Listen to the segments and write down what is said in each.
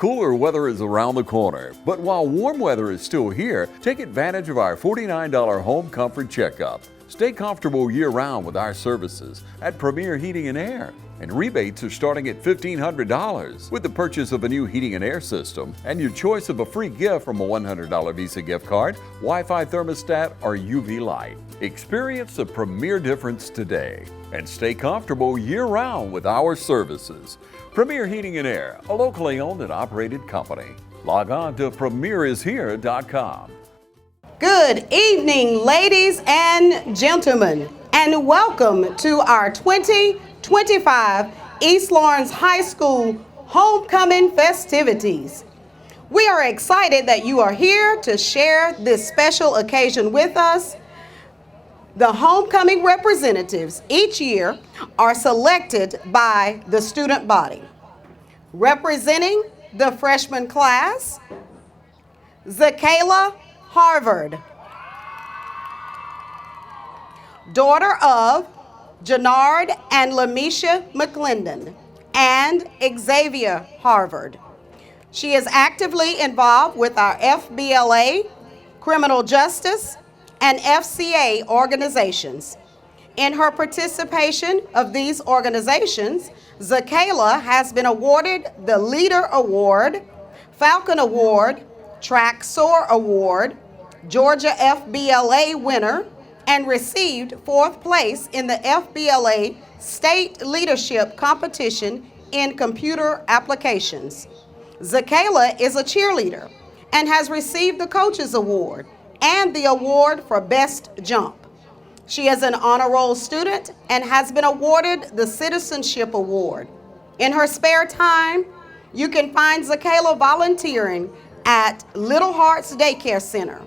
Cooler weather is around the corner, but while warm weather is still here, take advantage of our $49 home comfort checkup. Stay comfortable year-round with our services at Premier Heating and Air. And rebates are starting at $1,500 with the purchase of a new heating and air system and your choice of a free gift from a $100 Visa gift card, Wi-Fi thermostat, or UV light. Experience the Premier difference today and stay comfortable year-round with our services. Premier Heating and Air, a locally owned and operated company. Log on to premierishere.com. Good evening, ladies and gentlemen, and welcome to our 2025 East Lawrence High School homecoming festivities. We are excited that you are here to share this special occasion with us. The homecoming representatives each year are selected by the student body. Representing the freshman class, Zakayla Harvard, daughter of Jannard and Lamisha McClendon and Xavier Harvard. She is actively involved with our FBLA, criminal justice, and FCA organizations. In her participation of these organizations, Zakayla has been awarded the Leader Award, Falcon Award, Track Soar Award, Georgia FBLA winner, and received 4th place in the FBLA State Leadership Competition in Computer Applications. Zakayla is a cheerleader and has received the Coaches Award and the award for Best Jump. She is an honor roll student and has been awarded the Citizenship Award. In her spare time, you can find Zakayla volunteering at Little Hearts Daycare Center.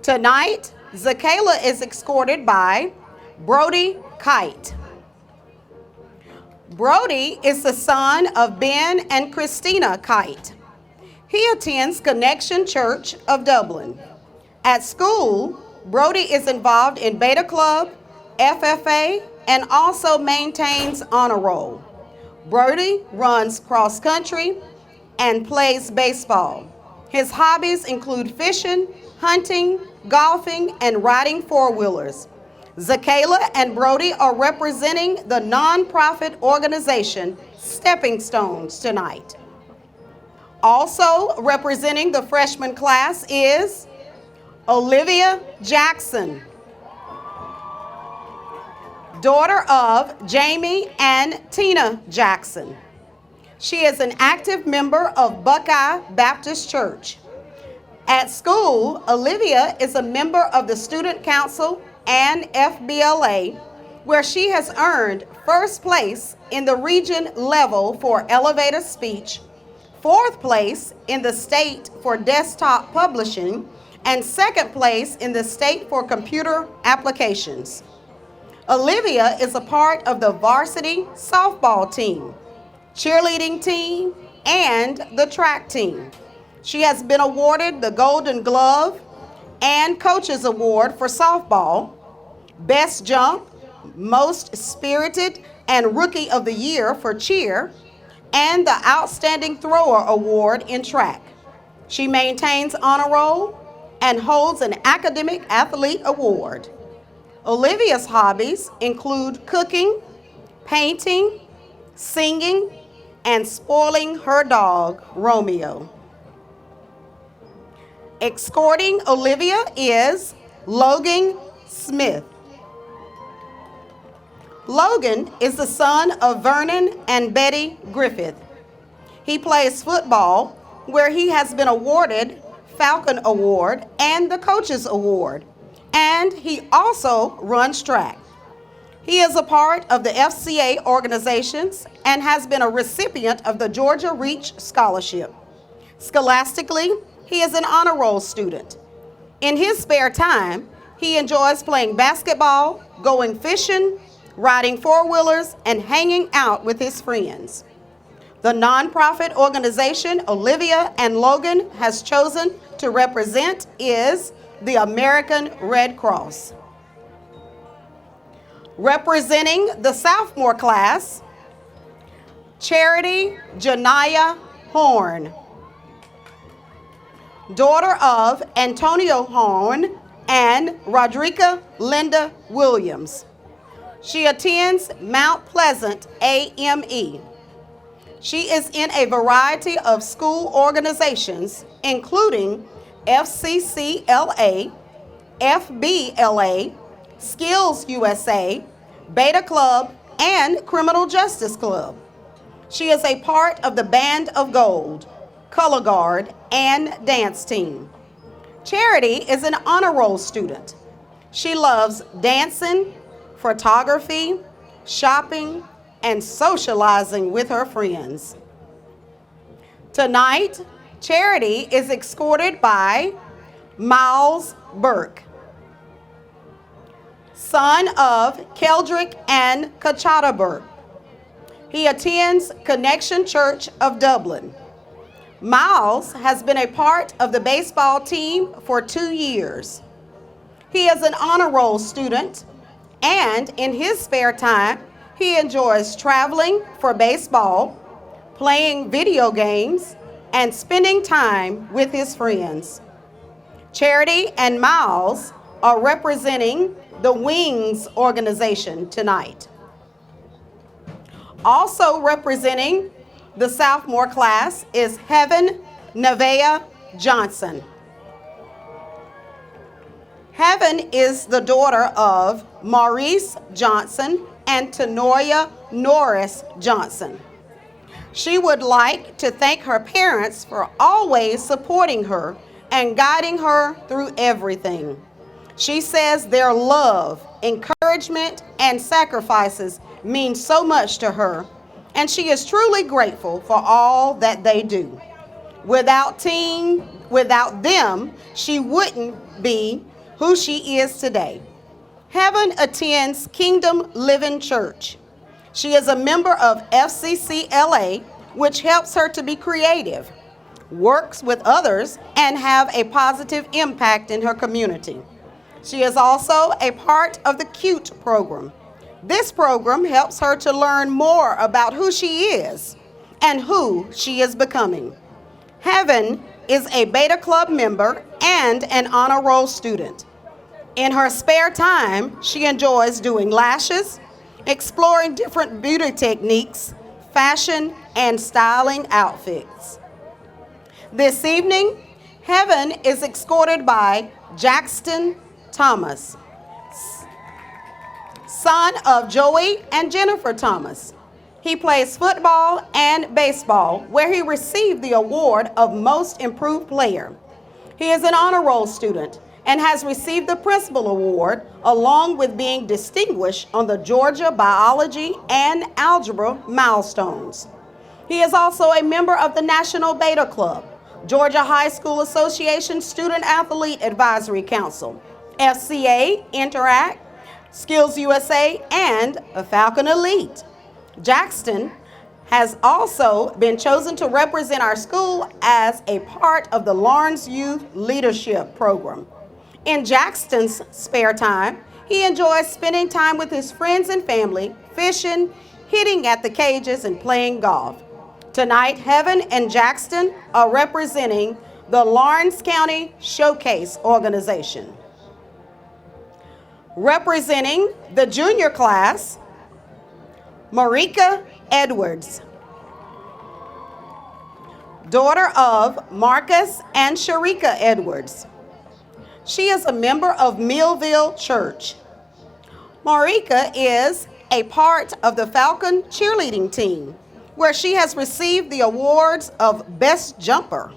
Tonight, Zakayla is escorted by Brody Kite. Brody is the son of Ben and Christina Kite. He attends Connection Church of Dublin. At school, Brody is involved in Beta Club, FFA, and also maintains honor roll. Brody runs cross country and plays baseball. His hobbies include fishing, hunting, golfing, and riding four-wheelers. Zakayla and Brody are representing the nonprofit organization Stepping Stones tonight. Also representing the freshman class is Olivia Jackson, daughter of Jamie and Tina Jackson. She is an active member of Buckeye Baptist Church. At school, Olivia is a member of the Student Council and FBLA, where she has earned 1st place in the region level for elevator speech, 4th place in the state for desktop publishing, and 2nd place in the state for computer applications. Olivia is a part of the varsity softball team, cheerleading team, and the track team. She has been awarded the Golden Glove and Coaches Award for softball, Best Jump, Most Spirited, and Rookie of the Year for cheer, and the Outstanding Thrower Award in track. She maintains honor roll and holds an Academic Athlete Award. Olivia's hobbies include cooking, painting, singing, and spoiling her dog, Romeo. Escorting Olivia is Logan Smith. Logan is the son of Vernon and Betty Griffith. He plays football, where he has been awarded Falcon Award and the Coaches Award, and he also runs track. He is a part of the FCA organizations and has been a recipient of the Georgia Reach Scholarship. Scholastically, he is an honor roll student. In his spare time, he enjoys playing basketball, going fishing, riding four-wheelers, and hanging out with his friends. The nonprofit organization Olivia and Logan has chosen to represent is the American Red Cross. Representing the sophomore class, Charity Janaya Horn. Daughter of Antonio Horn and Rodrika Linda Williams. She attends Mount Pleasant AME. She is in a variety of school organizations, including FCCLA, FBLA, Skills USA, Beta Club, and Criminal Justice Club. She is a part of the Band of Gold, Color Guard, and dance team. Charity is an honor roll student. She loves dancing, photography, shopping, and socializing with her friends. Tonight, Charity is escorted by Miles Burke, son of Keldrick and Kachata Burke. He attends Connection Church of Dublin. Miles has been a part of the baseball team for 2 years. He is an honor roll student, and in his spare time, he enjoys traveling for baseball, playing video games, and spending time with his friends. Charity and Miles are representing the Wings organization tonight. Also representing the sophomore class is Heaven Nevaeh Johnson. Heaven is the daughter of Maurice Johnson and Tenoya Norris Johnson. She would like to thank her parents for always supporting her and guiding her through everything. She says their love, encouragement, and sacrifices mean so much to her, and she is truly grateful for all that they do. Without them, she wouldn't be who she is today. Heaven attends Kingdom Living Church. She is a member of FCCLA, which helps her to be creative, works with others, and have a positive impact in her community. She is also a part of the CUTE program. This program helps her to learn more about who she is and who she is becoming. Heaven is a Beta Club member and an honor roll student. In her spare time, she enjoys doing lashes, exploring different beauty techniques, fashion, and styling outfits. This evening, Heaven is escorted by Jackson Thomas, son of Joey and Jennifer Thomas. He plays football and baseball, where he received the award of Most Improved Player. He is an honor roll student and has received the Principal Award, along with being distinguished on the Georgia Biology and Algebra milestones. He is also a member of the National Beta Club, Georgia High School Association Student Athlete Advisory Council, FCA Interact, Skills USA, and a Falcon Elite. Jackson has also been chosen to represent our school as a part of the Lawrence Youth Leadership Program. In Jackson's spare time, he enjoys spending time with his friends and family, fishing, hitting at the cages, and playing golf. Tonight, Heaven and Jackson are representing the Lawrence County Showcase organization. Representing the junior class, Marika Edwards, daughter of Marcus and Sharika Edwards. She is a member of Millville Church. Marika is a part of the Falcon cheerleading team, where she has received the awards of Best Jumper,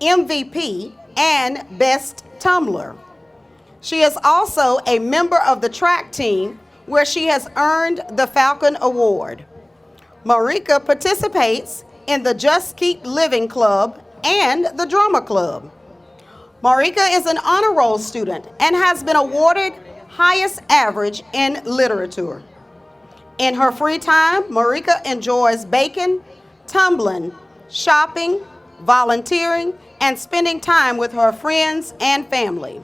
MVP, and Best Tumbler. She is also a member of the track team, where she has earned the Falcon Award. Marika participates in the Just Keep Living Club and the Drama Club. Marika is an honor roll student and has been awarded highest average in literature. In her free time, Marika enjoys baking, tumbling, shopping, volunteering, and spending time with her friends and family.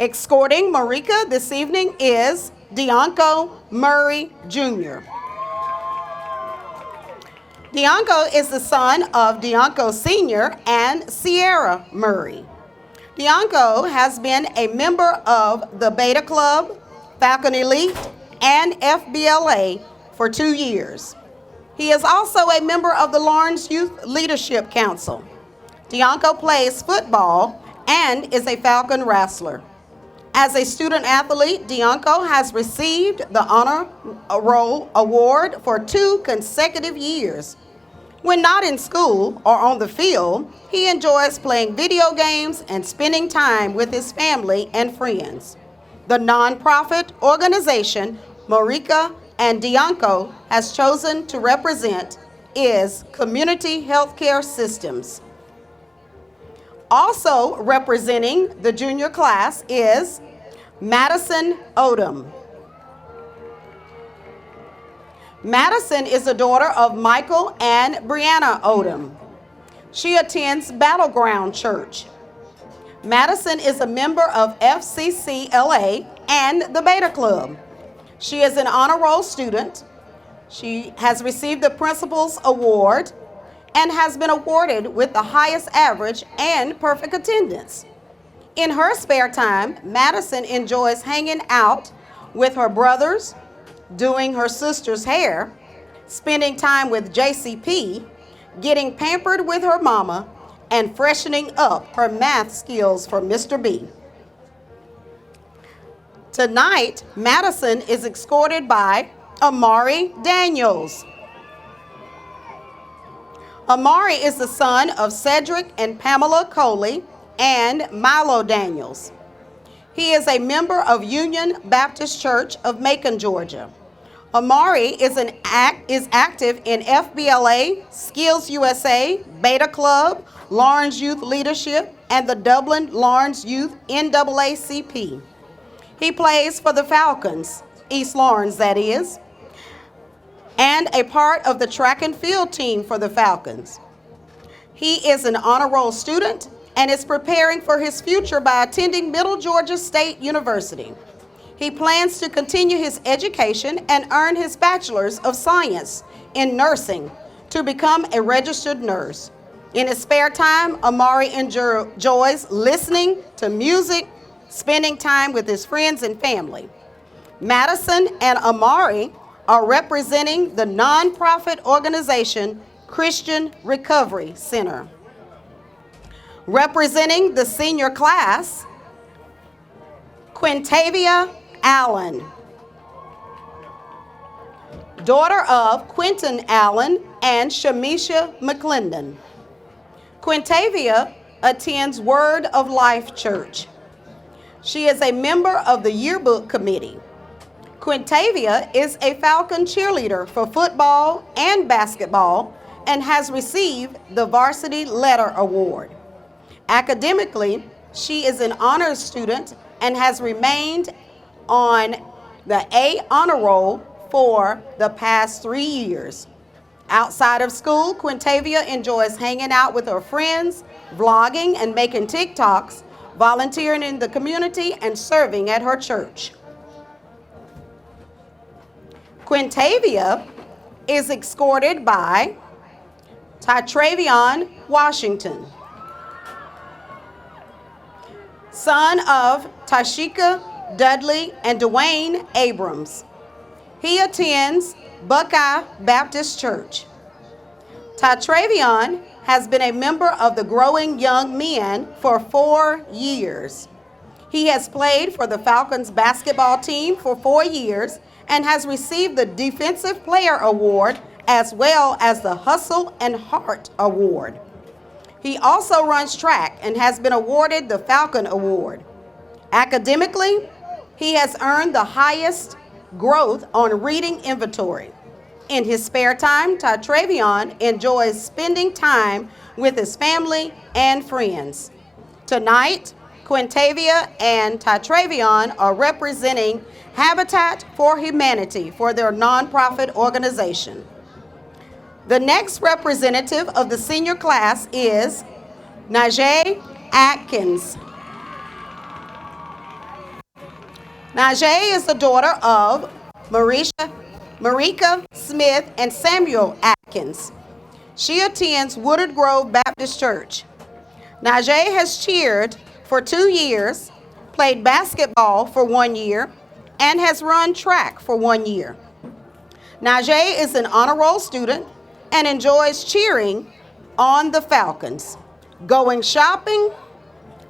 Escorting Marika this evening is Deonko Murray Jr. Dianco is the son of Dianco Sr. and Sierra Murray. Dianco has been a member of the Beta Club, Falcon Elite, and FBLA for 2 years. He is also a member of the Lawrence Youth Leadership Council. Dianco plays football and is a Falcon wrestler. As a student athlete, Dianco has received the Honor Roll Award for 2 consecutive years. When not in school or on the field, he enjoys playing video games and spending time with his family and friends. The nonprofit organization Marika and Dianco has chosen to represent is Community Healthcare Systems. Also representing the junior class is Madison Odom. Madison is the daughter of Michael and Brianna Odom. She attends Battleground Church. Madison is a member of FCCLA and the Beta Club. She is an honor roll student. She has received the Principal's Award and has been awarded with the highest average and perfect attendance. In her spare time, Madison enjoys hanging out with her brothers, doing her sister's hair, spending time with JCP, getting pampered with her mama, and freshening up her math skills for Mr. B. Tonight, Madison is escorted by Amari Daniels. Amari is the son of Cedric and Pamela Coley and Milo Daniels. He is a member of Union Baptist Church of Macon, Georgia. Amari is active in FBLA, Skills USA, Beta Club, Lawrence Youth Leadership, and the Dublin Lawrence Youth NAACP. He plays for the Falcons, East Lawrence that is, and a part of the track and field team for the Falcons. He is an honor roll student and is preparing for his future by attending Middle Georgia State University. He plans to continue his education and earn his Bachelor's of Science in Nursing to become a registered nurse. In his spare time, Amari enjoys listening to music, spending time with his friends and family. Madison and Amari are representing the nonprofit organization Christian Recovery Center. Representing the senior class, Quintavia Allen, daughter of Quentin Allen and Shamisha McClendon. Quintavia attends Word of Life Church. She is a member of the yearbook committee. Quintavia is a Falcon cheerleader for football and basketball and has received the Varsity Letter Award. Academically, she is an honors student and has remained on the A honor roll for the past 3 years. Outside of school, Quintavia enjoys hanging out with her friends, vlogging and making TikToks, volunteering in the community, and serving at her church. Quintavia is escorted by Tytravion Washington, son of Tashika Dudley and Dwayne Abrams. He attends Buckeye Baptist Church. Tytravion has been a member of the Growing Young Men for 4 years. He has played for the Falcons basketball team for 4 years and has received the Defensive Player Award as well as the Hustle and Heart Award. He also runs track and has been awarded the Falcon Award. Academically, he has earned the highest growth on reading inventory. In his spare time, Tytravion enjoys spending time with his family and friends. Tonight, Quintavia and Tytravion are representing Habitat for Humanity for their nonprofit organization. The next representative of the senior class is Najee Atkins. Najee is the daughter of Marika Smith and Samuel Atkins. She attends Woodard Grove Baptist Church. Najee has cheered for 2 years, played basketball for 1 year, and has run track for 1 year. Najee is an honor roll student and enjoys cheering on the Falcons, going shopping,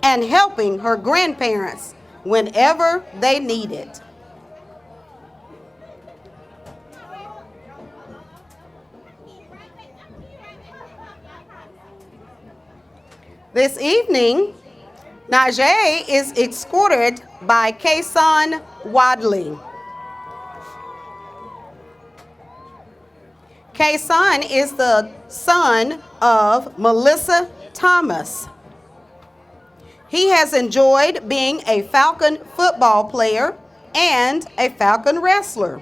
and helping her grandparents whenever they need it. This evening, Najee is escorted by Kason Wadley. Kason is the son of Melissa Thomas. He has enjoyed being a Falcon football player and a Falcon wrestler,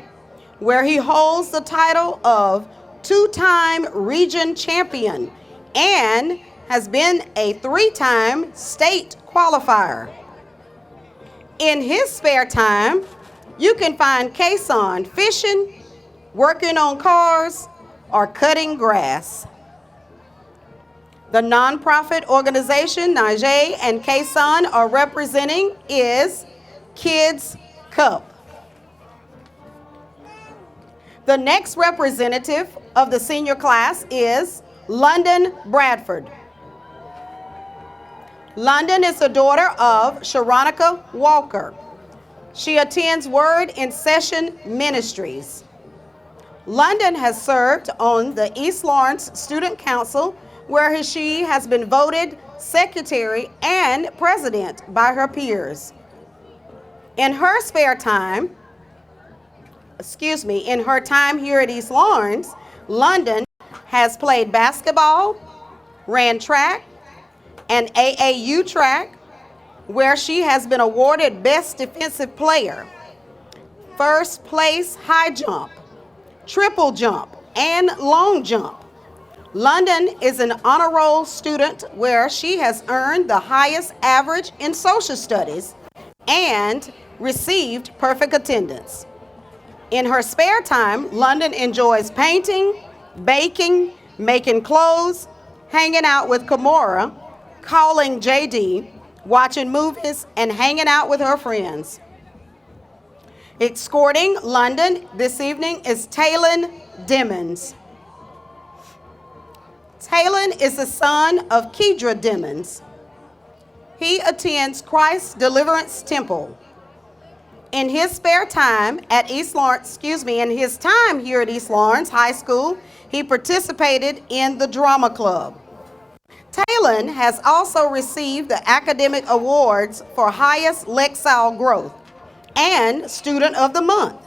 where he holds the title of two-time region champion and has been a 3-time state qualifier. In his spare time, you can find Kason fishing, working on cars, or cutting grass. The nonprofit organization Najee and Kason are representing is Kids Cup. The next representative of the senior class is London Bradford. London is the daughter of Sharonica Walker. She attends Word in Session Ministries. London has served on the East Lawrence Student Council, where she has been voted secretary and president by her peers. In her time here at East Lawrence, London has played basketball, ran track, and AAU track, where she has been awarded Best Defensive Player, first place high jump, triple jump, and long jump. London is an honor roll student where she has earned the highest average in social studies and received perfect attendance. In her spare time, London enjoys painting, baking, making clothes, hanging out with Kimora, calling JD, watching movies, and hanging out with her friends. Escorting London this evening is Talon Dimmons. Talon is the son of Kedra Dimmons. He attends Christ Deliverance Temple. In his spare time at in his time here at East Lawrence High School, he participated in the drama club. Talon has also received the academic awards for highest Lexile growth and Student of the Month.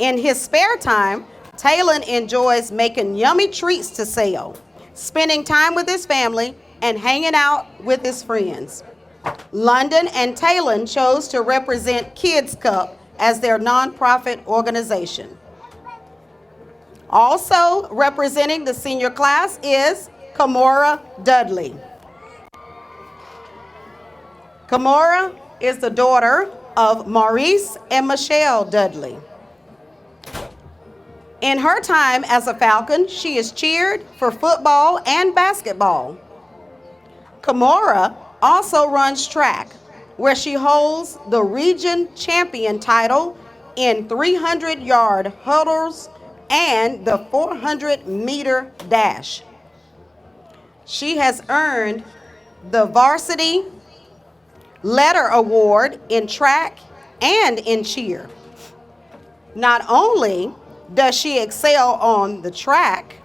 In his spare time, Talon enjoys making yummy treats to sell, spending time with his family, and hanging out with his friends. London and Talon chose to represent Kids Cup as their nonprofit organization. Also representing the senior class is Kimora Dudley. Kimora is the daughter of Maurice and Michelle Dudley. In her time as a Falcon, she has cheered for football and basketball. Kimora also runs track, where she holds the region champion title in 300-yard hurdles and the 400-meter dash. She has earned the Varsity Letter Award in track and in cheer. Not only does she excel on the track,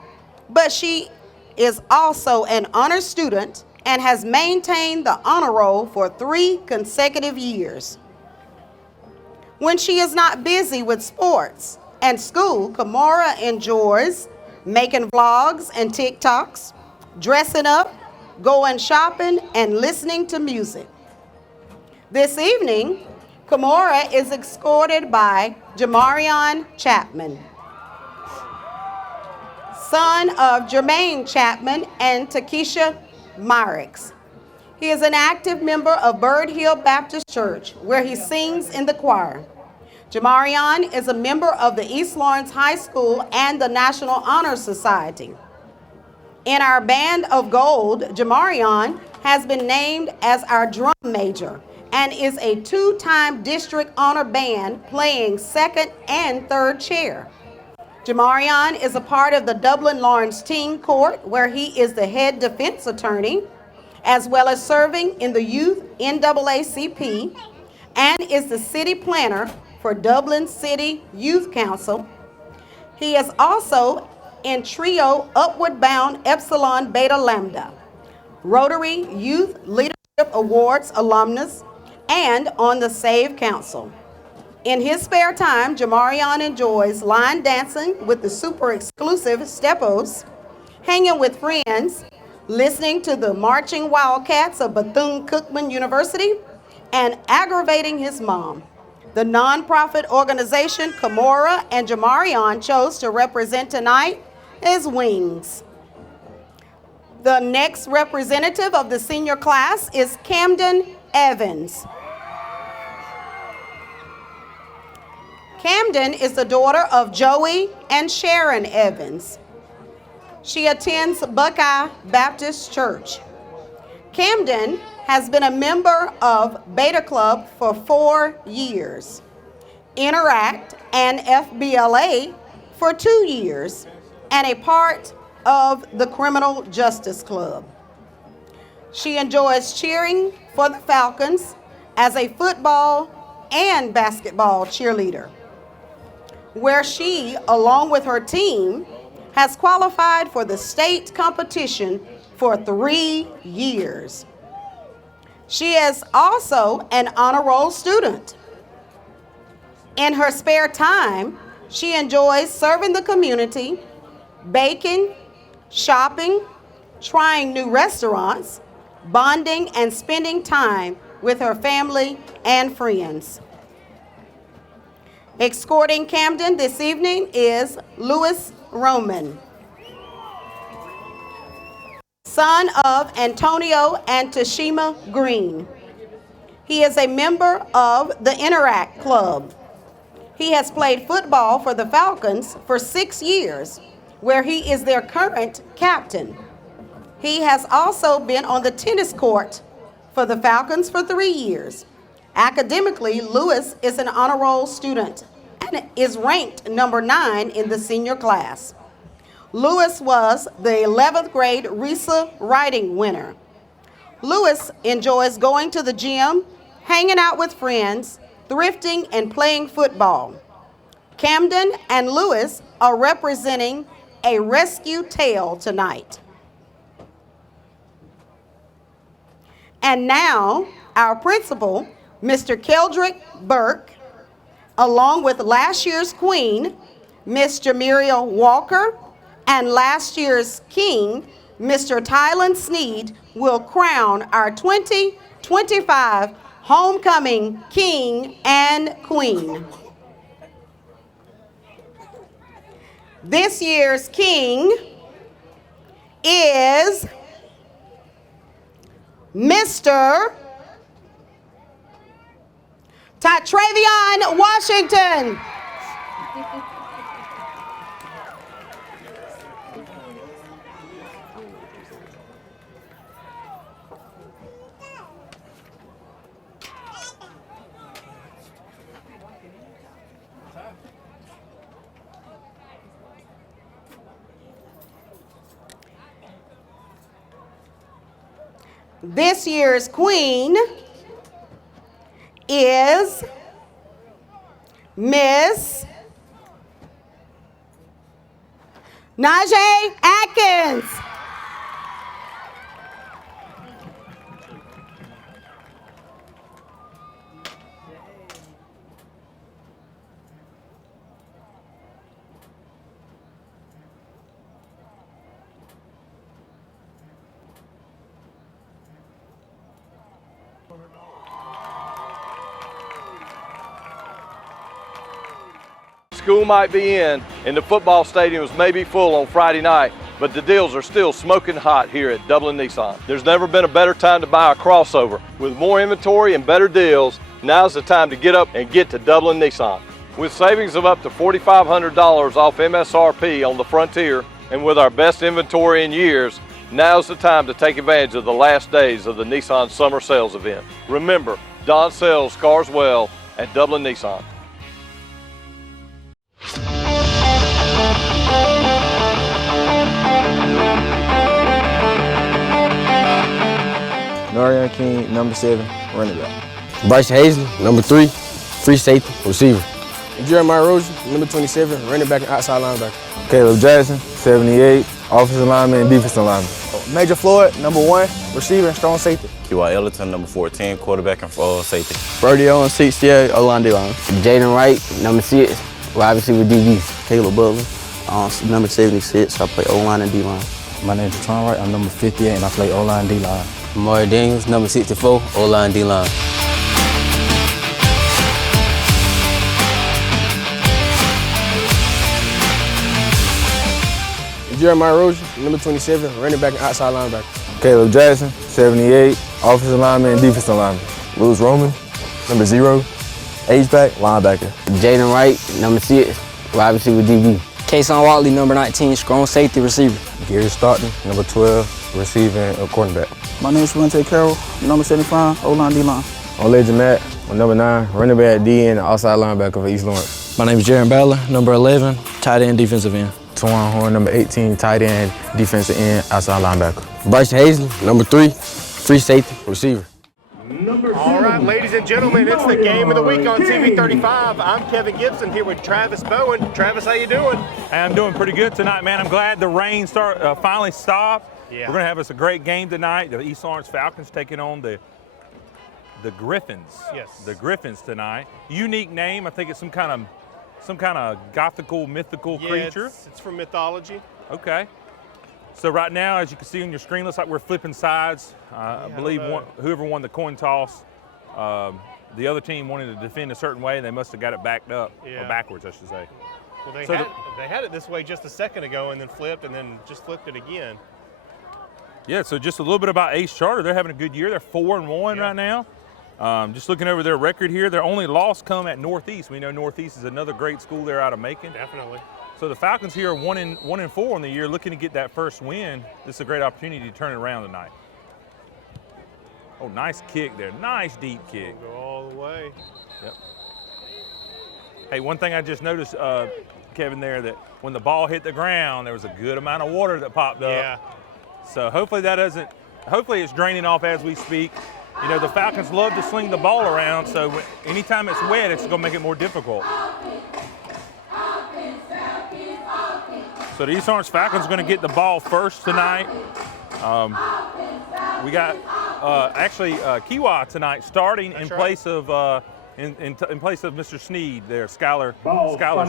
but she is also an honor student and has maintained the honor roll for 3 consecutive years. When she is not busy with sports and school, Kimora enjoys making vlogs and TikToks, dressing up, going shopping, and listening to music. This evening, Kimora is escorted by Jamarion Chapman, son of Jermaine Chapman and Takesha Myricks. He is an active member of Bird Hill Baptist Church, where he sings in the choir. Jamarion is a member of the East Lawrence High School and the National Honor Society. In our band of gold, Jamarion has been named as our drum major and is a two-time district honor band playing second and third chair. Jamarion is a part of the Dublin Lawrence Teen Court, where he is the head defense attorney, as well as serving in the Youth NAACP, and is the city planner for Dublin City Youth Council. He is also in Trio Upward Bound Epsilon Beta Lambda, Rotary Youth Leadership Awards alumnus, and on the Save Council. In his spare time, Jamarion enjoys line dancing with the super exclusive Steppos, hanging with friends, listening to the Marching Wildcats of Bethune-Cookman University, and aggravating his mom. The nonprofit organization Camorra and Jamarion chose to represent tonight is Wings. The next representative of the senior class is Camden Evans. Camden is the daughter of Joey and Sharon Evans. She attends Buckeye Baptist Church. Camden has been a member of Beta Club for 4 years, Interact and FBLA for 2 years, and a part of the Criminal Justice Club. She enjoys cheering for the Falcons as a football and basketball cheerleader, where she, along with her team, has qualified for the state competition for 3 years. She is also an honor roll student. In her spare time, she enjoys serving the community, baking, shopping, trying new restaurants, bonding, and spending time with her family and friends. Escorting Camden this evening is Louis Roman, son of Antonio and Tashima Green. He is a member of the Interact Club. He has played football for the Falcons for 6 years, where he is their current captain. He has also been on the tennis court for the Falcons for 3 years. Academically, Lewis is an honor roll student and is ranked number 9 in the senior class. Lewis was the 11th grade RISA writing winner. Lewis enjoys going to the gym, hanging out with friends, thrifting, and playing football. Camden and Lewis are representing a rescue tale tonight. And now, our principal, Mr. Keldrick Burke, along with last year's queen, Miss Jamiria Walker, and last year's king, Mr. Tylen Sneed, will crown our 2025 homecoming king and queen. This year's king is Mr. Tatravion Washington. This year's queen is Miss Najee Atkins. School might be in and the football stadiums may be full on Friday night, but the deals are still smoking hot here at Dublin Nissan. There's never been a better time to buy a crossover. With more inventory and better deals, now's the time to get up and get to Dublin Nissan. With savings of up to $4,500 off MSRP on the Frontier And with our best inventory in years, now's the time to take advantage of the last days of the Nissan Summer Sales event. Remember, Don sells cars well at Dublin Nissan. Norian King, number 7, running back. Bryce Hazley, number 3, free safety, receiver. Jeremiah Rozier, number 27, running back and outside linebacker. Caleb Jackson, 78, offensive lineman and defensive lineman. Major Floyd, number 1, receiver and strong safety. T.Y. Ellington, number 14, quarterback and safety. Brody Owen, 68, O-line, D-line. Jaden Wright, number 6, wide receiver, DB. Caleb Butler, number 76, I play O-line and D-line. My name is Tron Wright, I'm number 58 and I play O-line, D-line. Amari Daniels, number 64, O-line, D-line. Jeremiah Rozier, number 27, running back and outside linebacker. Caleb Jackson, 78, offensive lineman and defensive lineman. Lewis Roman, number 0, H-back, linebacker. Jaden Wright, number 6, wide receiver, DB. Kason Watley, number 19, strong safety, receiver. Gary Stockton, number 12, receiving cornerback. My name is Rente Carroll, number 75, O-line, D-line. I'm Legend Matt, number 9, running back, D and outside linebacker for East Lawrence. My name is Jaron Ballard, number 11, tight end, defensive end. Twan Horn, number 18, tight end, defensive end, outside linebacker. Bryce Hazley, number 3, free safety, receiver. All right, ladies and gentlemen, it's the game of the week on TV 35. I'm Kevin Gibson here with Travis Bowen. Travis, how you doing? Hey, I'm doing pretty good tonight, man. I'm glad the rain finally stopped. Yeah. We're gonna have us a great game tonight. The East Lawrence Falcons taking on the Gryphons. Yes. The Gryphons tonight. Unique name. I think it's some kind of gothical, mythical creature. It's from mythology. Okay. So right now, as you can see on your screen, looks like we're flipping sides. I believe whoever won the coin toss, the other team wanted to defend a certain way. They must have got it backed up, or backwards, I should say. Well, they had it this way just a second ago and then flipped and then just flipped it again. Yeah, so just a little bit about Ace Charter. They're having a good year. They're 4-1 right now. Just looking over their record here, their only loss come at Northeast. We know Northeast is another great school there out of Macon. Definitely. So the Falcons here are 1-4 on the year, looking to get that first win. This is a great opportunity to turn it around tonight. Oh, nice kick there. Nice deep kick. Go all the way. Yep. Hey, one thing I just noticed, Kevin, there, that when the ball hit the ground, there was a good amount of water that popped up. Yeah. So hopefully hopefully it's draining off as we speak. You know, the Falcons love to sling the ball around, so anytime it's wet, it's going to make it more difficult. So the East Lawrence Falcons are going to get the ball first tonight. We got Kiwa tonight starting in place of in place of Mr. Sneed there, Skylar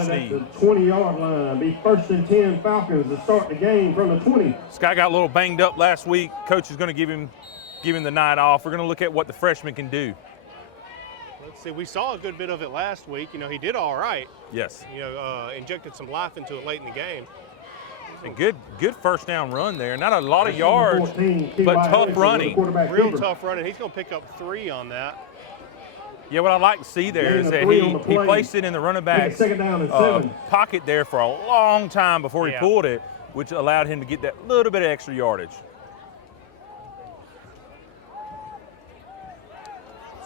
Sneed. At the 20-yard line. Be 1st and 10 Falcons to start the game from the 20. Sky got a little banged up last week. Coach is going to give him the night off. We're going to look at what the freshman can do. Let's see. We saw a good bit of it last week. You know, he did all right. Yes. You know, injected some life into it late in the game. A good first down run there. Not a lot of yards, but tough running. Real tough running. He's going to pick up 3 on that. Yeah, what I like to see there is that he placed it in the running back's pocket there for a long time before he pulled it, which allowed him to get that little bit of extra yardage.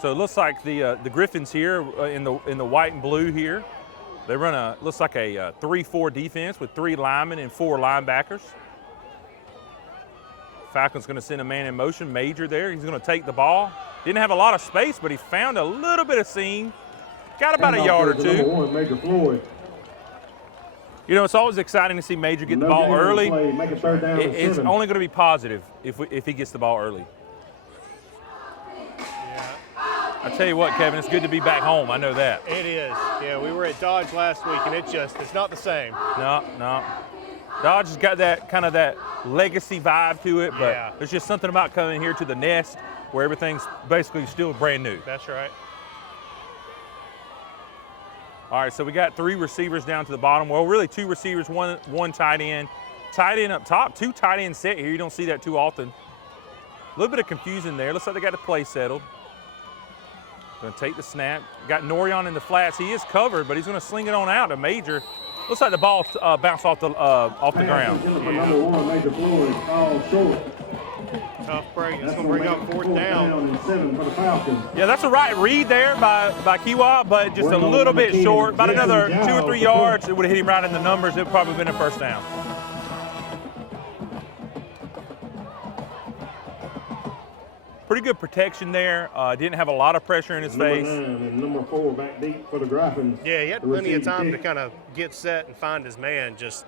So it looks like the Gryphons here in the white and blue here. They run looks like a 3-4 defense with 3 linemen and 4 linebackers. Falcons going to send a man in motion, Major there. He's going to take the ball. Didn't have a lot of space, but he found a little bit of seam. Got about a yard or 2. Major Floyd. You know, it's always exciting to see Major get the ball early. Make it 3rd down It's 7. only going to be positive if he gets the ball early. I tell you what, Kevin, it's good to be back home. I know that. It is. Yeah, we were at Dodge last week, and it's not the same. No. Dodge has got that kind of that legacy vibe to it, but there's just something about coming here to the nest where everything's basically still brand new. That's right. All right, so we got 3 receivers down to the bottom. Well, really 2 receivers, one tight end. Tight end up top, 2 tight end set here. You don't see that too often. A little bit of confusion there. Looks like they got the play settled. Going to take the snap. Got Norion in the flats. He is covered, but he's going to sling it on out to Major. Looks like the ball bounced off the ground. Number 1, Major Floyd, all short. Tough break. It's going to bring up 4th down. And 7 for the Falcons. Yeah, that's a right read there by Kiwa, but just a little bit short. About another 2 or 3 yards, it would have hit him right in the numbers. It would probably been a first down. Pretty good protection there. Didn't have a lot of pressure in his face. And number 4 back deep for the Gryphons. Yeah, he had plenty of time to kind of get set and find his man. Just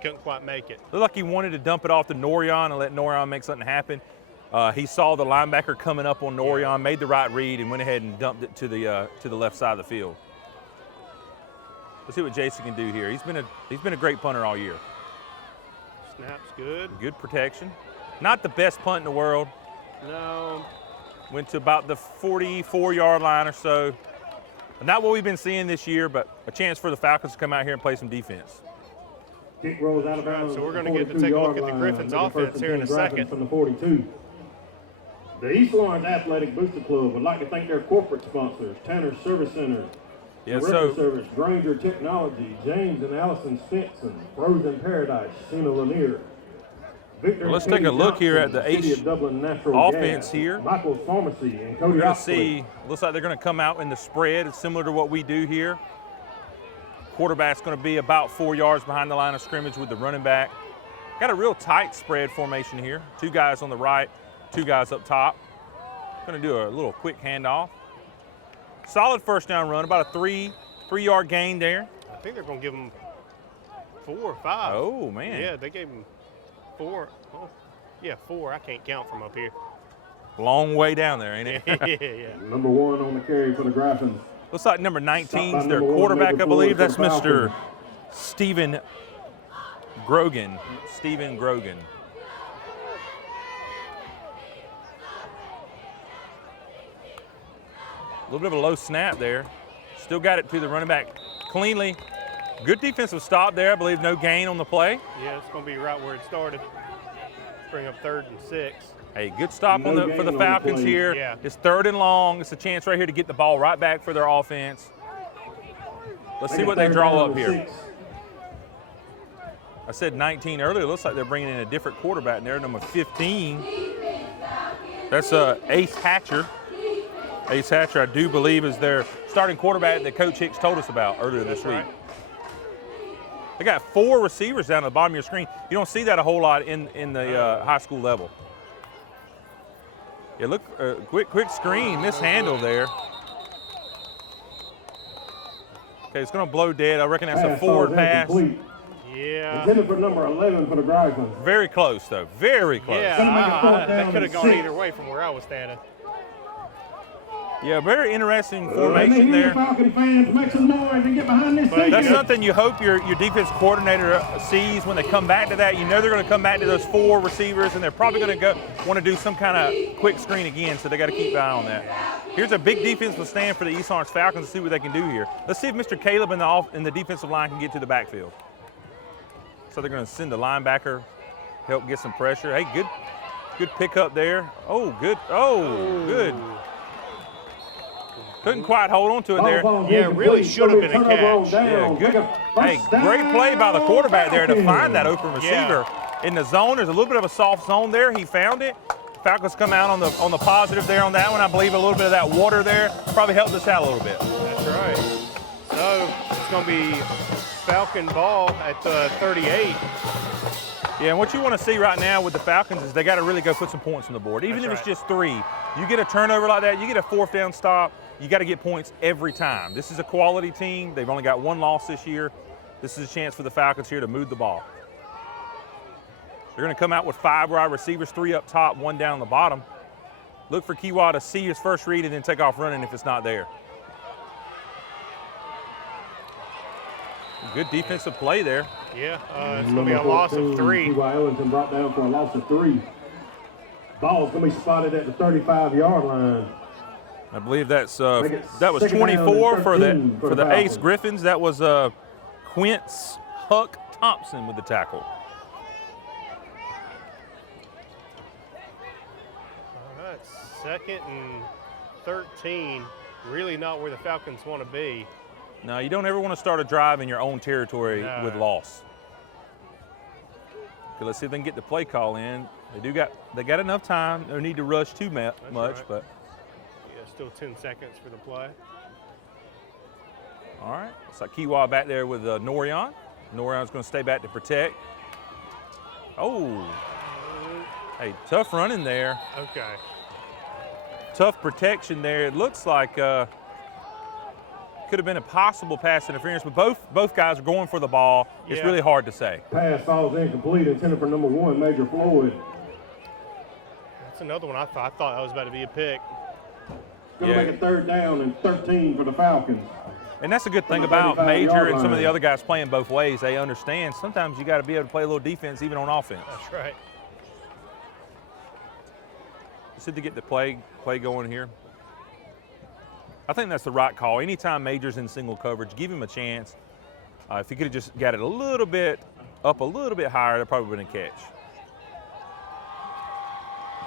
couldn't quite make it. Looked like he wanted to dump it off to Norion and let Norion make something happen. He saw the linebacker coming up on Norion, made the right read, and went ahead and dumped it to the left side of the field. Let's see what Jason can do here. He's been a great punter all year. Snap's good. Good protection. Not the best punt in the world. No. Went to about the 44-yard line or so. Not what we've been seeing this year, but a chance for the Falcons to come out here and play some defense. Kick rolls out of bounds. So we're going to get to take a look at the Gryphons offense here in a second. From the 42. The East Lawrence Athletic Booster Club would like to thank their corporate sponsors, Tanner Service Center, River Service, Granger Technology, James and Allison Stinson, Frozen Paradise, Cena Lanier. Well, let's take a look here at the H offense here. Michael's Pharmacy and Cody. We're going to see, looks like they're going to come out in the spread. It's similar to what we do here. Quarterback's going to be about 4 yards behind the line of scrimmage with the running back. Got a real tight spread formation here. 2 guys on the right, 2 guys up top. Going to do a little quick handoff. Solid first down run, about a 3-yard gain there. I think they're going to give him 4 or 5. Oh, man. Yeah, they gave him 4. Oh, yeah, 4. I can't count from up here. Long way down there, ain't it? Yeah. Number 1 on the carry for the Gryphons. Looks like number 19's their quarterback, I believe. That's Mr. Stephen Grogan. Stephen Grogan. A little bit of a low snap there. Still got it to the running back cleanly. Good defensive stop there. I believe no gain on the play. Yeah, it's going to be right where it started. Bring up 3rd and 6. Hey, good stop for the Falcons here. Yeah. It's 3rd and long. It's a chance right here to get the ball right back for their offense. Let's see what they draw up here. I said 19 earlier. It looks like they're bringing in a different quarterback in there, number 15. That's Ace Hatcher. Ace Hatcher, I do believe, is their starting quarterback that Coach Hicks told us about earlier this week. They got 4 receivers down at the bottom of your screen. You don't see that a whole lot in the high school level. Yeah, look, quick screen, mishandled there. Okay, it's going to blow dead. I reckon that's a forward pass. Yeah. Intended for number 11 for the Gryphons. Very close, though. Very close. Yeah, that could have gone either way from where I was standing. Yeah, very interesting formation there. Falcon fans, make some noise and get behind this thing. That's something you hope your defense coordinator sees when they come back to that. You know they're going to come back to those 4 receivers, and they're probably going to want to do some kind of quick screen again, so they got to keep an eye on that. Here's a big defensive stand for the East Lawrence Falcons to see what they can do here. Let's see if Mr. Caleb in the defensive line can get to the backfield. So they're going to send the linebacker, help get some pressure. Hey, good pickup there. Oh, good. Oh, good. Couldn't quite hold on to it there. Yeah, really should have been a catch. Yeah, good. Hey, great play by the quarterback there to find that open receiver in the zone. There's a little bit of a soft zone there. He found it. Falcons come out on the positive there on that one. I believe a little bit of that water there probably helped us out a little bit. That's right. So it's going to be Falcon ball at 38. Yeah, and what you want to see right now with the Falcons is they got to really go put some points on the board. Even if it's just 3, you get a turnover like that, you get a 4th down stop, you got to get points every time. This is a quality team. They've only got 1 loss this year. This is a chance for the Falcons here to move the ball. They're going to come out with 5 wide receivers, 3 up top, 1 down the bottom. Look for Kiwa to see his first read and then take off running if it's not there. Good defensive play there. Yeah, it's going to be a loss of 3. Kiwa Ellington brought down for a loss of 3. Ball's going to be spotted at the 35-yard line. I believe that was 24 for the Ace Gryphons. That was Quince Huck Thompson with the tackle. All right, 2nd and 13. Really not where the Falcons want to be. No, you don't ever want to start a drive in your own territory with loss. Okay, let's see if they can get the play call in. They got enough time. No need to rush too much, right. but yeah, still 10 seconds for the play. All right, it's like Kiwa back there with Norion. Norion's going to stay back to protect. Oh, hey, tough running there. Okay. Tough protection there. It looks like could have been a possible pass interference, but both guys are going for the ball. It's really hard to say. Pass falls incomplete, intended for number 1, Major Floyd. That's another one I thought that was about to be a pick. Going to make a 3rd down and 13 for the Falcons. And that's a good thing about Major and some of the other guys playing both ways. They understand sometimes you got to be able to play a little defense even on offense. That's right. Just to get the play going here. I think that's the right call. Anytime Major's in single coverage, give him a chance. If he could have just got it a little bit higher, that probably would have been a catch.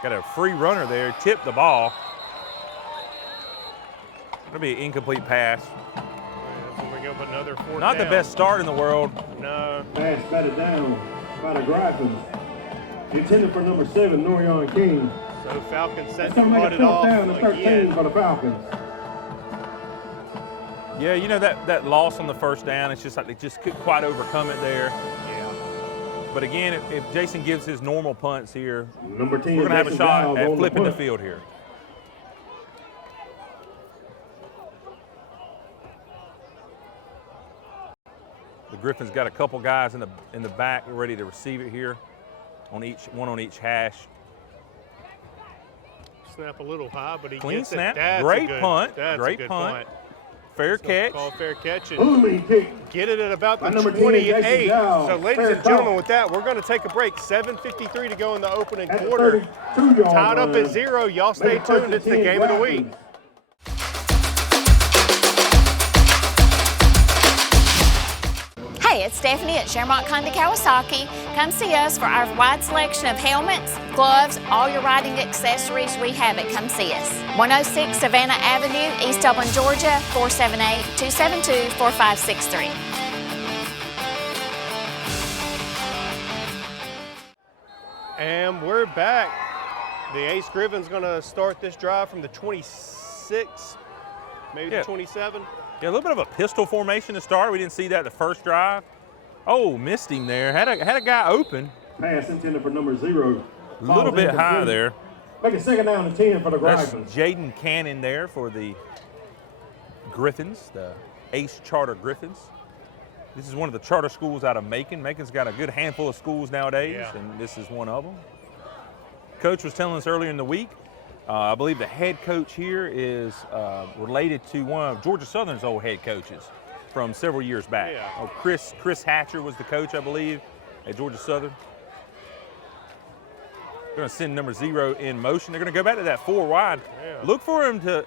Got a free runner there, tipped the ball. It'll be an incomplete pass. Up another 4th Not down. The best start in the world. No. Pass batted down by the Gryphons. Intended for number 7, Norion King. So Falcons set That's to going to make cut a it 4th off down and 13 again. for the Falcons. Yeah, you know that loss on the 1st down, it's just like they just couldn't quite overcome it there. Yeah. But again, if Jason gives his normal punts here, number 10, we're going to have a shot at flipping the punt. field here. The Gryphons got a couple guys in the back ready to receive it here, one on each hash. Snap a little high, but he Clean gets snap. it. That's Great a good, punt. That's Great a good punt. punt. Fair catch. Call fair catch and Booming kick. get it at about the By number 10, 28. Jason Giles. So, ladies Fair and gentlemen, call. with that, we're going to take a break. 7:53 to go in the opening At the quarter. 32-yard Tied up line. at 0. Y'all stay Make it first tuned. and It's the 10 game of the Gryphons. week. Hey, it's Stephanie at Shermont Honda Kawasaki. Come see us for our wide selection of helmets, gloves, all your riding accessories. We have it. Come see us. 106 Savannah Avenue, East Dublin, Georgia, 478-272-4563. And we're back. The Ace Gryphons going to start this drive from the 26, maybe the 27. Yeah, a little bit of a pistol formation to start. We didn't see that the first drive. Oh, missed him there. Had a guy open. Pass intended for number 0. A little bit high there. Make it 2nd down and 10 for the That's Gryphons. Jaden Cannon there for the Gryphons, the Ace Charter Gryphons. This is one of the charter schools out of Macon. Macon's got a good handful of schools nowadays, and this is one of them. Coach was telling us earlier in the week, I believe the head coach here is related to one of Georgia Southern's old head coaches from several years back. Yeah. Oh, Chris Hatcher was the coach, I believe, at Georgia Southern. They're going to send number 0 in motion. They're going to go back to that 4 wide. Yeah. Look for him to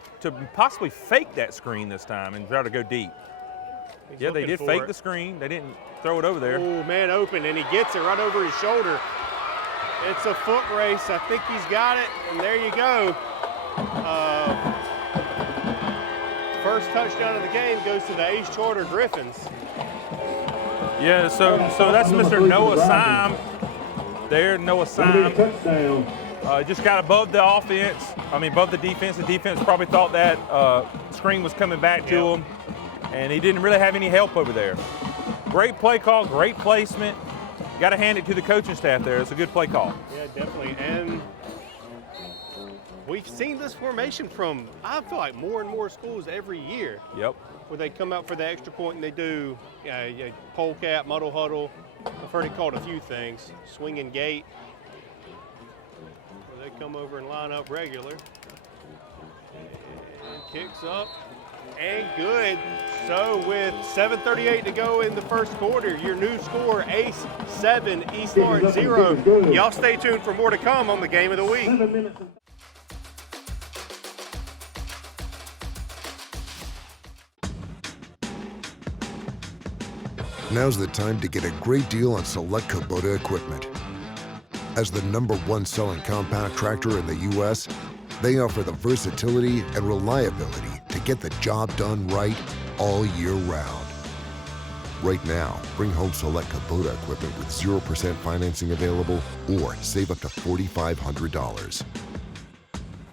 possibly fake that screen this time and try to go deep. He's They did fake the screen. They didn't throw it over there. Oh, man, open, and he gets it right over his shoulder. It's a foot race. I think he's got it, and there you go. First touchdown of the game goes to the Ace Charter Gryphons. Yeah, so that's Mr. Noah Syme there. Noah Syme just got above the offense. Above the defense. The defense probably thought that screen was coming back to him, and he didn't really have any help over there. Great play call, great placement. Got to hand it to the coaching staff there. It's a good play call. Yeah, definitely. And we've seen this formation from, I feel like, more and more schools every year. Yep. Where they come out for the extra point and they do polecat, muddle huddle. I've heard it called a few things. Swinging gate. Where they come over and line up regular. And kicks up. And good. So with 7:38 to go in the first quarter, your new score, Ace 7, East Lawrence 0. Y'all stay tuned for more to come on the Game of the Week. Now's the time to get a great deal on select Kubota equipment. As the #1 selling compact tractor in the U.S., they offer the versatility and reliability to get the job done right all year round. Right now, bring home select Kubota equipment with 0% financing available or save up to $4,500.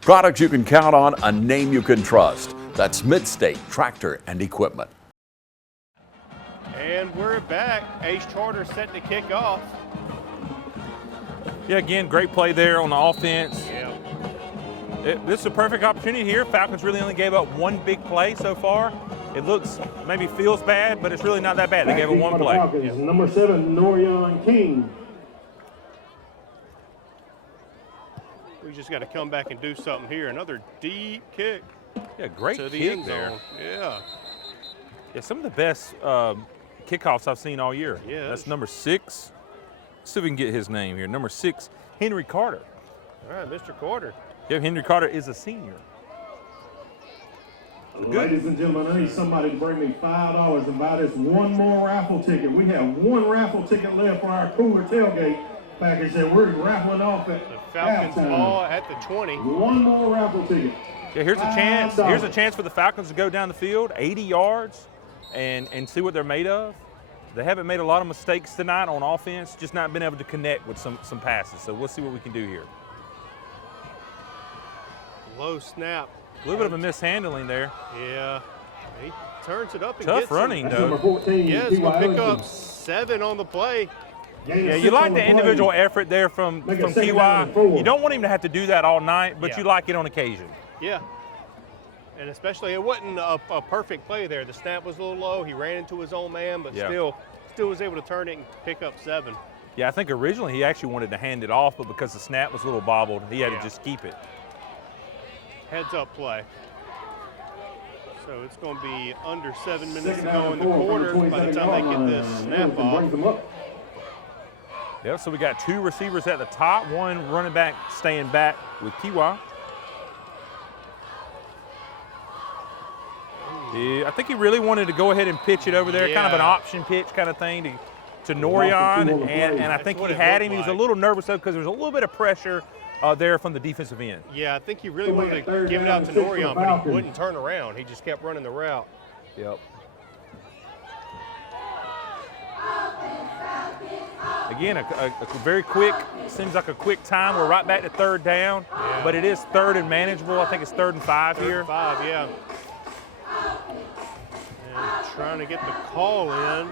Products you can count on, a name you can trust. That's Mid-State Tractor and Equipment. And we're back. Ace Charter set to kick off. Yeah, again, great play there on the offense. Yeah. This is a perfect opportunity here. Falcons really only gave up one big play so far. It looks, maybe feels bad, but it's really not that bad. They gave up one play. Falcons, number 7, Norion King. We just got to come back and do something here. Another deep kick. Yeah, great to the kick end there. zone. Yeah. Yeah, some of the best kickoffs I've seen all year. Yeah. That's number 6. Let's see if we can get his name here. Number 6, Henry Carter. All right, Mr. Carter. Yeah, Henry Carter is a senior. Ladies and gentlemen, I need somebody to bring me $5 and buy this one more raffle ticket. We have one raffle ticket left for our Cooler Tailgate package that we're raffling off at The Falcons halftime. ball at the 20. One more raffle ticket. Yeah, here's a chance. $5. Here's a chance for the Falcons to go down the field, 80 yards, and see what they're made of. They haven't made a lot of mistakes tonight on offense, just not been able to connect with some passes. So we'll see what we can do here. Low snap. A little bit of a mishandling there. Yeah. He turns it up and Tough gets running, it. though. Number 14, Yeah, it's going to pick up Ellison. 7 on the play. Yeah, you like the individual effort there from Make it second down and Kiwa. 4. You don't want him to have to do that all night, but Yeah. you like it on occasion. Yeah. And especially, it wasn't a perfect play there. The snap was a little low. He ran into his own man, but Yeah. still was able to turn it and pick up 7. Yeah, I think originally he actually wanted to hand it off, but because the snap was a little bobbled, he had Yeah. to just keep it. Heads up play. So it's going to be under 7 minutes Second to down go in and the 4 quarter from the by the time they get 27-yard this line. snap Ellison off. brings them up. Yeah, so we got 2 receivers at the top, 1 running back staying back with Kiwa. Yeah, I think he really wanted to go ahead and pitch it over there, kind of an Yeah. option pitch kind of thing to Norion, and I think That's what he it had looked him. He was a like. little nervous though because there was a little bit of pressure there from the defensive end. Yeah, I think he really So we wanted got to third give it down out and to 6 for the Norion, but he Falcons. wouldn't turn around. He just kept running the route. Yep. Again, a very quick, seems like a quick time. We're right back to 3rd down, but it is 3rd and manageable. I think it's 3rd and 5 here. 5, yeah. And trying to get the call in.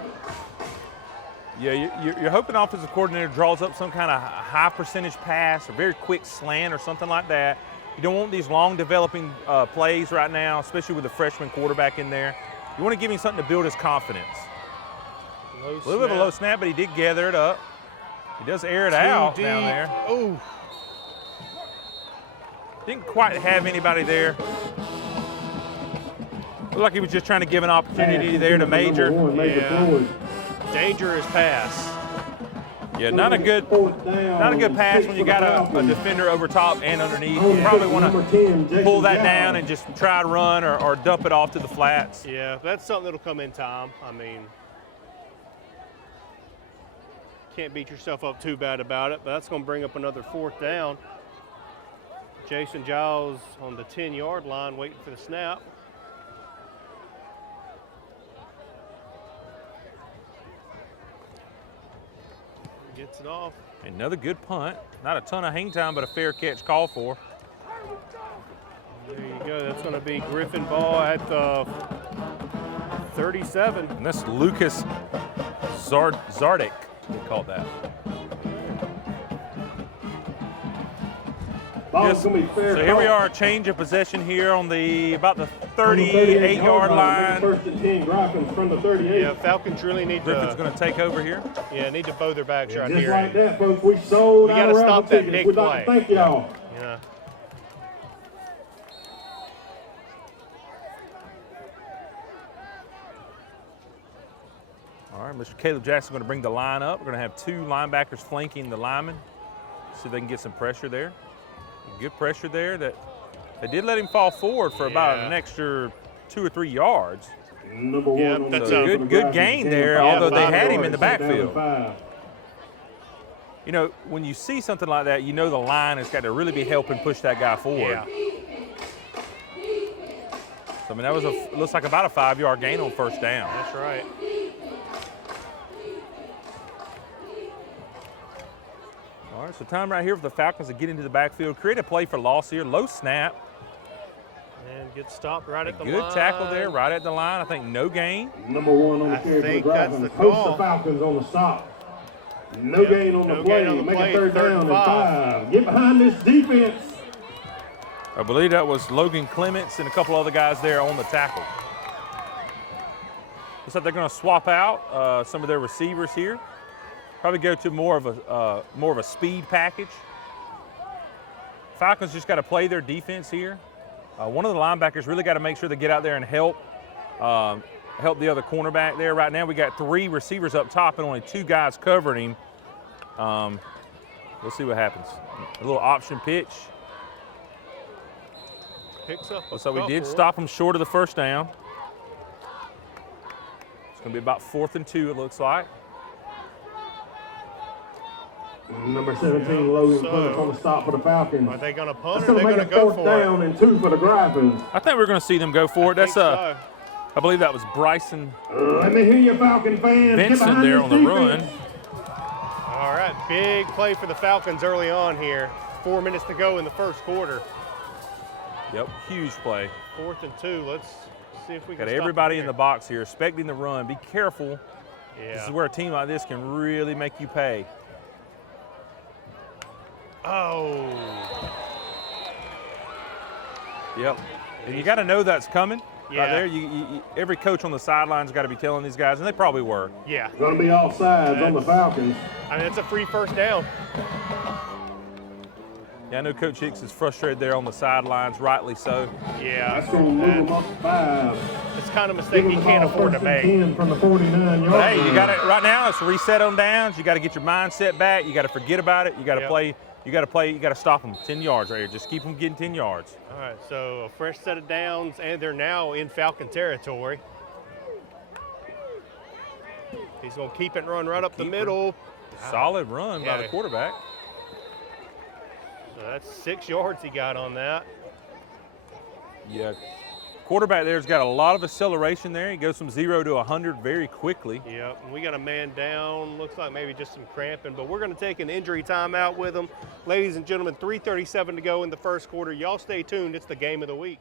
Yeah, you're hoping offensive coordinator draws up some kind of high percentage pass, a very quick slant or something like that. You don't want these long developing plays right now, especially with the freshman quarterback in there. You want to give him something to build his confidence. A little bit of a low snap, but he did gather it up. He does air it out down there. Oh. Didn't quite have anybody there. Looked like he was just trying to give an opportunity there to Major. Yeah. Dangerous pass. Yeah, not a good pass when you got a defender over top and underneath. You probably want to pull that down and just try to run or dump it off to the flats. Yeah, that's something that'll come in time. I mean, can't beat yourself up too bad about it, but that's going to bring up another 4th down. Jason Giles on the 10-yard line waiting for the snap. Gets it off. Another good punt. Not a ton of hang time, but a fair catch call for. There you go. That's going to be Griffin ball at the 37. And that's Lucas Zardik, they called that. Yes. So here we are, change of possession here on about the 38-yard line. First and 10, Gryphons from the 38. Yeah, Falcons really need Griffin's going to take over here. Yeah, need to bow their backs right Just here. like that, folks, we sold We our gotta raffle stop that tickets. big We'd like to play. thank y'all. Yeah. All right, Mr. Caleb Jackson going to bring the line up. We're going to have 2 linebackers flanking the linemen. See if they can get some pressure there. Good pressure there. That they did let him fall forward for about an extra 2 or 3 yards. Number 1 on that's the a good gain there, although they had him in the Second down and backfield. 5. You know, when you see something like that, you know the line has got to really be helping push that guy forward. Yeah. So, I mean, that was looks like about a 5-yard gain on first down. That's right. All right, so time right here for the Falcons to get into the backfield, create a play for loss here, low snap. And get stopped right at the line. Good tackle there, right at the line. I think no gain. Number 1 on the carry for the Gryphons. Host the Falcons on the stop. No gain on the play. Make a third down and 5. Get behind this defense. I believe that was Logan Clements and a couple other guys there on the tackle. Looks like they're going to swap out some of their receivers here. Probably go to more of a speed package. Falcons just got to play their defense here. One of the linebackers really got to make sure they get out there and help the other cornerback there. Right now we got 3 receivers up top and only 2 guys covering him. We'll see what happens. A little option pitch. Picks up So we did stop him short of the first down. It's going to be about 4th and 2, it looks like. Number 17, Logan Clements on the stop for the Falcons. Are they going to punt That's or are they going going to to go make a 4th for down it? and 2 for the Gryphons. I think we're going to see them go for it. That's so. I believe that was Bryson Let me hear you, Falcon fans. Vincent there on the run. All right, big play for the Falcons early on here. 4 minutes to go in the first quarter. Yep, huge play. 4th and 2. Let's see if we can Got stop everybody it in the box here, expecting the run. Be careful. Yeah. This is where a team like this can really make you pay. Oh. Yep. And you got to know that's coming. Yeah. Right there, every coach on the sidelines got to be telling these guys, and they probably were. Yeah. Going to be offsides on the Falcons. I mean, it's a free first down. Yeah, I know Coach Hicks is frustrated there on the sidelines, rightly so. Yeah. That's going to move them up to 5. It's kind of a mistake he can't afford to make. 10 from the 49 yard. Hey, you got it right now. It's reset on downs. You got to get your mindset back. You got to forget about it. You got to play. You got to play. You got to stop them 10 yards right here. Just keep them getting 10 yards. All right, so a fresh set of downs, and they're now in Falcon territory. He's going to keep it and run right up the middle. Solid run by the quarterback. So that's 6 yards he got on that. Yeah. Quarterback there's got a lot of acceleration there. He goes from 0 to 100 very quickly. Yep, and we got a man down. Looks like maybe just some cramping, but we're going to take an injury timeout with him. Ladies and gentlemen, 3:37 to go in the first quarter. Y'all stay tuned. It's the game of the week.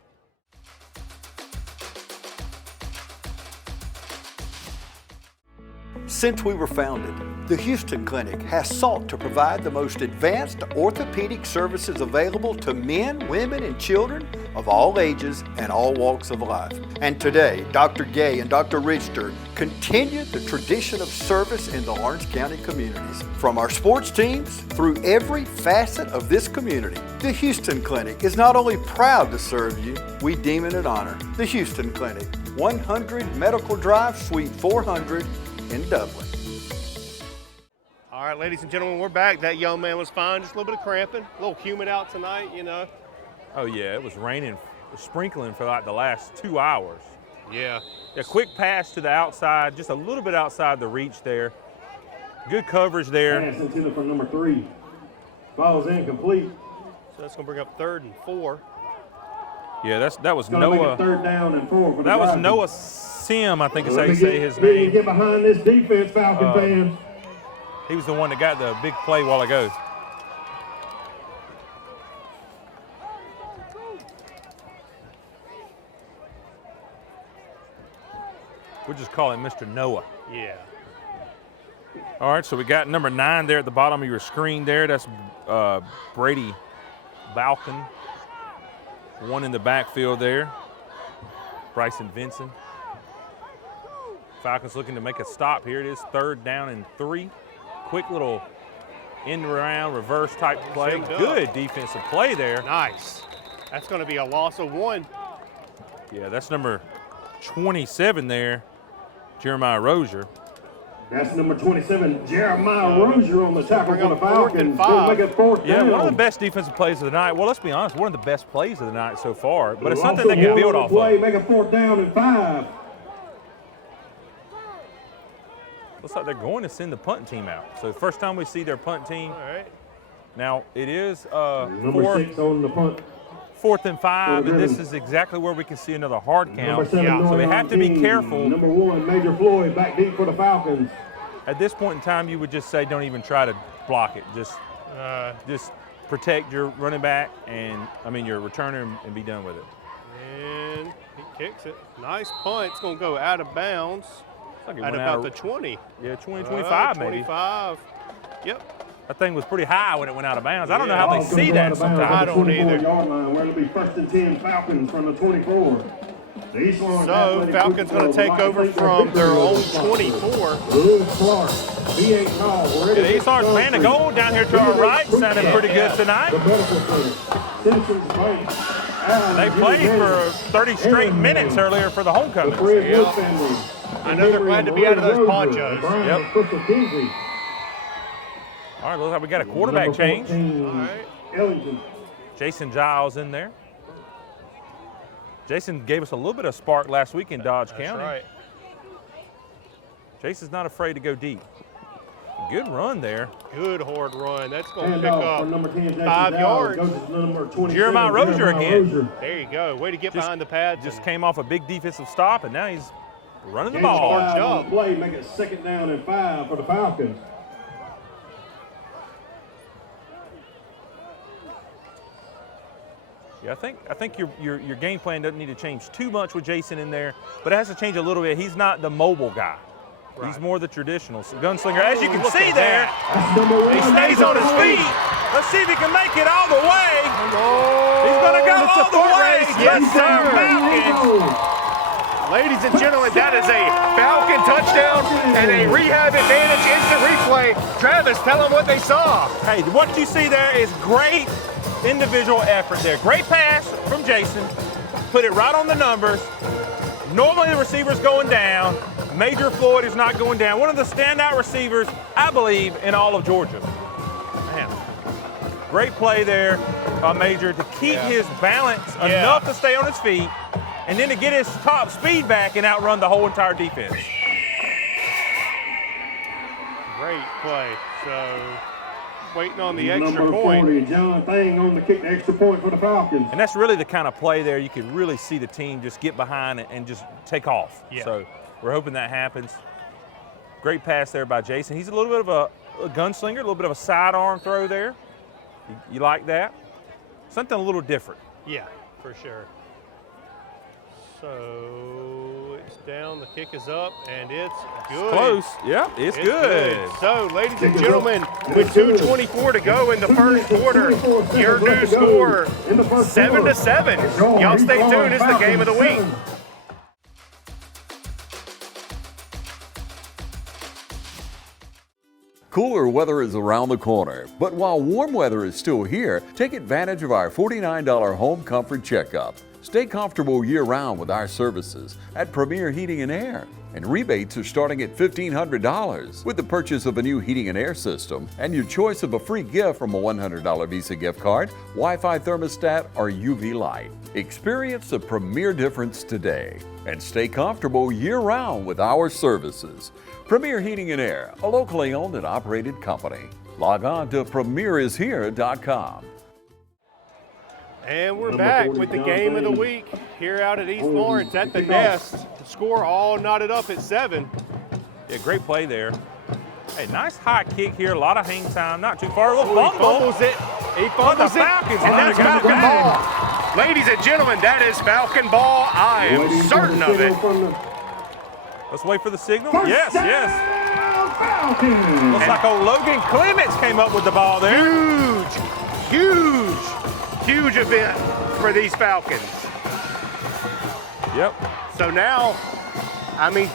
Since we were founded, the Houston Clinic has sought to provide the most advanced orthopedic services available to men, women, and children of all ages and all walks of life. And today, Dr. Gay and Dr. Richter continue the tradition of service in the Orange County communities. From our sports teams through every facet of this community, the Houston Clinic is not only proud to serve you, we deem it an honor. The Houston Clinic, 100 Medical Drive, Suite 400 in Dublin. All right, ladies and gentlemen, we're back. That young man was fine. Just a little bit of cramping. A little humid out tonight, you know. Oh, yeah, it was raining, sprinkling for like the last 2 hours. Yeah. A quick pass to the outside, just a little bit outside the reach there. Good coverage there. Pass intended for number 3. Ball's incomplete. So that's going to bring up 3rd and 4. Yeah, that was Gonna Noah. make it 3rd down and 4 for the That was Gryphons. Noah Sim, I think is how Let you me say his name. Get behind this defense, Falcon fans. He was the one that got the big play a while ago. We'll just call him Mr. Noah. Yeah. All right, so we got number 9 there at the bottom of your screen there. That's Brady Balkin. 1 in the backfield there. Bryson Vincent. Falcons looking to make a stop here. It is 3rd down and 3. Quick little end around reverse type play. Good defensive play there. Nice. That's going to be a loss of 1. Yeah, that's number 27 there, Jeremiah Rozier. That's number 27, Jeremiah Rozier on the tackle for the Falcons. Make it 4th Yeah, down. one of the best defensive plays of the night. Well, let's be honest, one of the best plays of the night so far. But it's something they can build off of. Make it 4th down and 5. Looks like they're going to send the punting team out. So first time we see their punt team. All right. Now it is Number 6 on the punt. 4th and 5, and this is exactly where we can see another hard count. So we have to be careful. Number 1, Major Floyd, back deep for the Falcons. At this point in time, you would just say don't even try to block it. Just protect your running back and, your returner and be done with it. And he kicks it. Nice punt. It's going to go out of bounds at about the 20. Yeah, 20, 25 maybe. 25. Yep. That thing was pretty high when it went out of bounds. I don't know how they see that sometimes. I don't either. Where it'll be 1st and 10 Falcons from the 24. So Falcons going to take over from their own 24. The East Orange man to goal down here to our right, sounding pretty good tonight. They played for 30 straight minutes earlier for the homecoming. I know they're glad to be out of those ponchos. Yep. All right, looks like we got a quarterback change. All right. Jason Giles in there. Jason gave us a little bit of spark last week in Dodge County. That's right. Jason's not afraid to go deep. Good run there. Good hard run. That's going to pick up 5 yards. Jeremiah Rozier again. There you go. Way to get behind the pads. Just came off a big defensive stop, and now he's running the ball. Play, make it 2nd down and 5 for the Falcons. Yeah, I think your game plan doesn't need to change too much with Jason in there, but it has to change a little bit. He's not the mobile guy. Right. He's more the traditional gunslinger. As you can see there, he stays on his feet. Let's see if he can make it all the way. He's going to go all the way. Yes, sir. Ladies and gentlemen, that is a Falcon touchdown and a rehab advantage instant replay. Travis, tell them what they saw. Hey, what you see there is great individual effort there. Great pass from Jason. Put it right on the numbers. Normally the receiver's going down. Major Floyd is not going down. One of the standout receivers, I believe, in all of Georgia. Man, great play there by Major to keep his balance enough to stay on his feet and then to get his top speed back and outrun the whole entire defense. Great play. So waiting on the extra Number point. 40, John Thing on the kick, the extra point for the Falcons. And that's really the kind of play there you could really see the team just get behind it and just take off. Yeah. So we're hoping that happens. Great pass there by Jason. He's a little bit of a gunslinger, a little bit of a sidearm throw there. You like that? Something a little different. Yeah, for sure. So it's down, the kick is up, and it's good. It's close. Yeah, it's good. So, ladies and gentlemen, with 2:24 to go in the first quarter, your new score 7-7. Y'all stay tuned. It's the game of the week. Cooler weather is around the corner, but while warm weather is still here, take advantage of our $49 home comfort checkup. Stay comfortable year-round with our services at Premier Heating and Air. And rebates are starting at $1,500 with the purchase of a new heating and air system and your choice of a free gift from a $100 Visa gift card, Wi-Fi thermostat, or UV light. Experience the Premier difference today and stay comfortable year-round with our services. Premier Heating and Air, a locally owned and operated company. Log on to premierishere.com. And we're back with the game of the week here out at East Lawrence at the Nest. The score all knotted up at 7. Yeah, great play there. Hey, nice high kick here. A lot of hang time. Not too far. A little He fumble. fumbles it. He fumbles it. Falcons And that's got it Falcon back. ball. Ladies and gentlemen, that is Falcon ball. I am certain of it. Let's wait for the signal. Yes, yes. Looks like old Logan Clements came up with the ball there. Huge event for these Falcons. Yep. So now,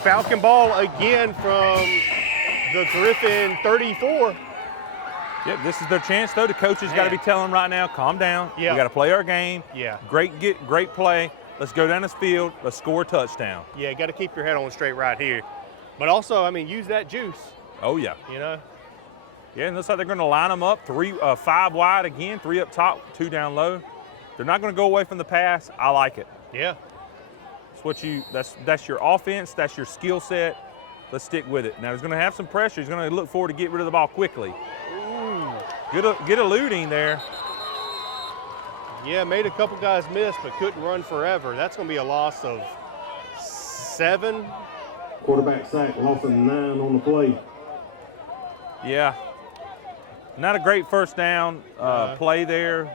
Falcon ball again from the Gryphon 34. Yep, this is their chance, though. The coaches got to be telling them right now, calm down. Yeah. We got to play our game. Yeah. Great play. Let's go down this field. Let's score a touchdown. Yeah, got to keep your head on straight right here. But also, use that juice. Oh, yeah. You know? Yeah, and looks like they're going to line them up 5 wide again, 3 up top, 2 down low. They're not going to go away from the pass. I like it. Yeah. That's your offense. That's your skill set. Let's stick with it. Now he's going to have some pressure. He's going to look forward to get rid of the ball quickly. Ooh. Good eluding there. Yeah, made a couple guys miss, but couldn't run forever. That's going to be a loss of 7. Quarterback sack, loss of 9 on the play. Yeah. Not a great first down play there.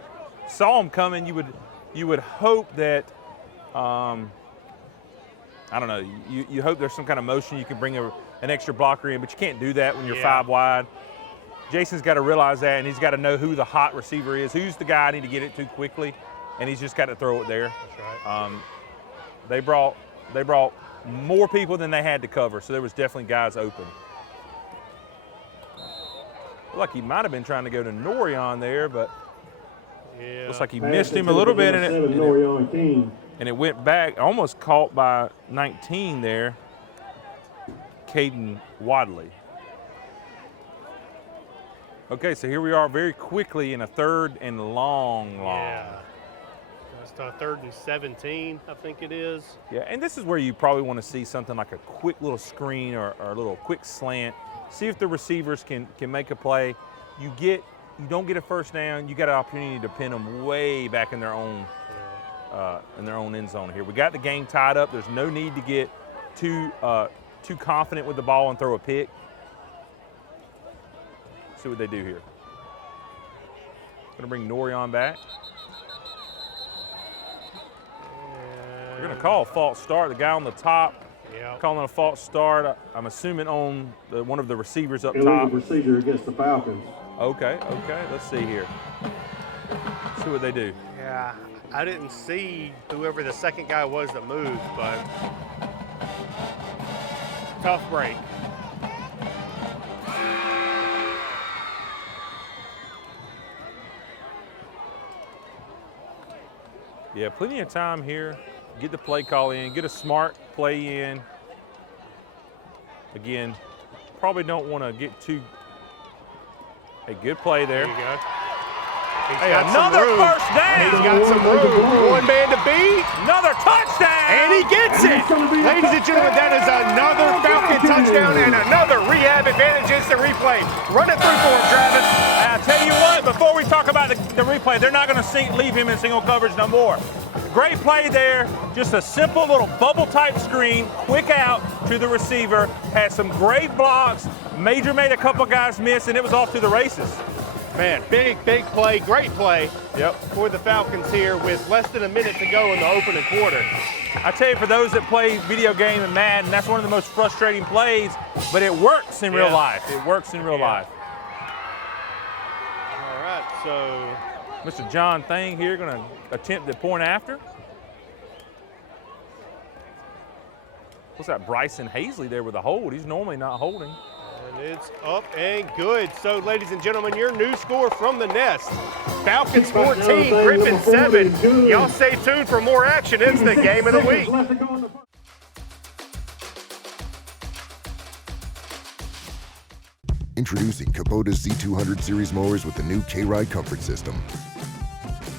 Saw him coming. You would hope that, I don't know, you hope there's some kind of motion. You can bring an extra blocker in, but you can't do that when you're 5 wide. Jason's got to realize that, and he's got to know who the hot receiver is. Who's the guy I need to get it to quickly, and he's just got to throw it there. That's right. They brought more people than they had to cover, so there was definitely guys open. Looked like he might have been trying to go to Norion there, but looks like he missed him a little bit, and it went back, almost caught by 19 there, Caden Wadley. Okay, so here we are very quickly in a 3rd and long. Yeah. That's a 3rd and 17, I think it is. Yeah, and this is where you probably want to see something like a quick little screen or a little quick slant. See if the receivers can make a play. You don't get a first down, you got an opportunity to pin them way back in their own end zone here. We got the game tied up. There's no need to get too confident with the ball and throw a pick. See what they do here. Gonna bring Norion back. They're gonna call a false start. The guy on the top calling a false start. I'm assuming on one of the receivers up top. Procedure against the Falcons. Okay. Let's see here. See what they do. Yeah, I didn't see whoever the second guy was that moved, but tough break. Yeah, plenty of time here. Get the play call in, get a smart play in. Again, probably don't want to get too. A good play there. There you go. Hey, another first down. He's got some room. One man to beat. Another touchdown. And he gets it. Ladies and gentlemen, that is another Falcon touchdown and another rehab advantage instant replay. Run it through for him, Travis. I'll tell you what, before we talk about the replay, they're not going to leave him in single coverage no more. Great play there. Just a simple little bubble type screen. Quick out to the receiver. Had some great blocks. Major made a couple guys miss, and it was off to the races. Man, big play, great play for the Falcons here with less than a minute to go in the opening quarter. I tell you, for those that play video game and Madden, that's one of the most frustrating plays, but it works in real life. It works in real life. All right, so Mr. John Thang here going to attempt the point after. What's that, Bryson Hazley there with a hold? He's normally not holding. And it's up and good. So, ladies and gentlemen, your new score from the Nest. Falcons 14, Gryphons 7. Y'all stay tuned for more action. It's the game of the week. Introducing Kubota's Z200 series mowers with the new K-Ride comfort system.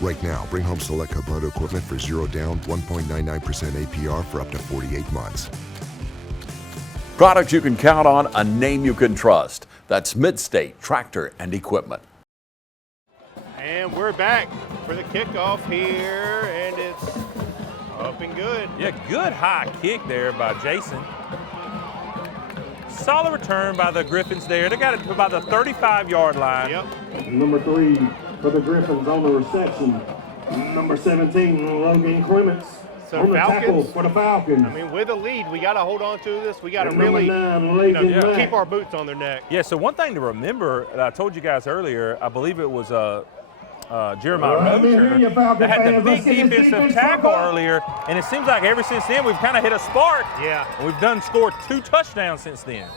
Right now, bring home select Kubota equipment for 0 down, 1.99% APR for up to 48 months. Products you can count on, a name you can trust. That's Midstate Tractor and Equipment. And we're back for the kickoff here, and it's up and good. Yeah, good high kick there by Jason. Solid return by the Gryphons there. They got it to about the 35-yard line. Yep. Number 3 for the Gryphons on the reception. Number 17, Logan Clements. So on the Falcons, tackle for the Falcons. I mean, with a lead, we got to hold on to this. We got to And really number 9, keep our boots on their neck. Yeah, so one thing to remember, I told you guys earlier, I believe it was Jeremiah Rozier that had the big defensive tackle earlier, and it seems like ever since then we've kind of hit a spark. Yeah. And we've scored 2 touchdowns since then.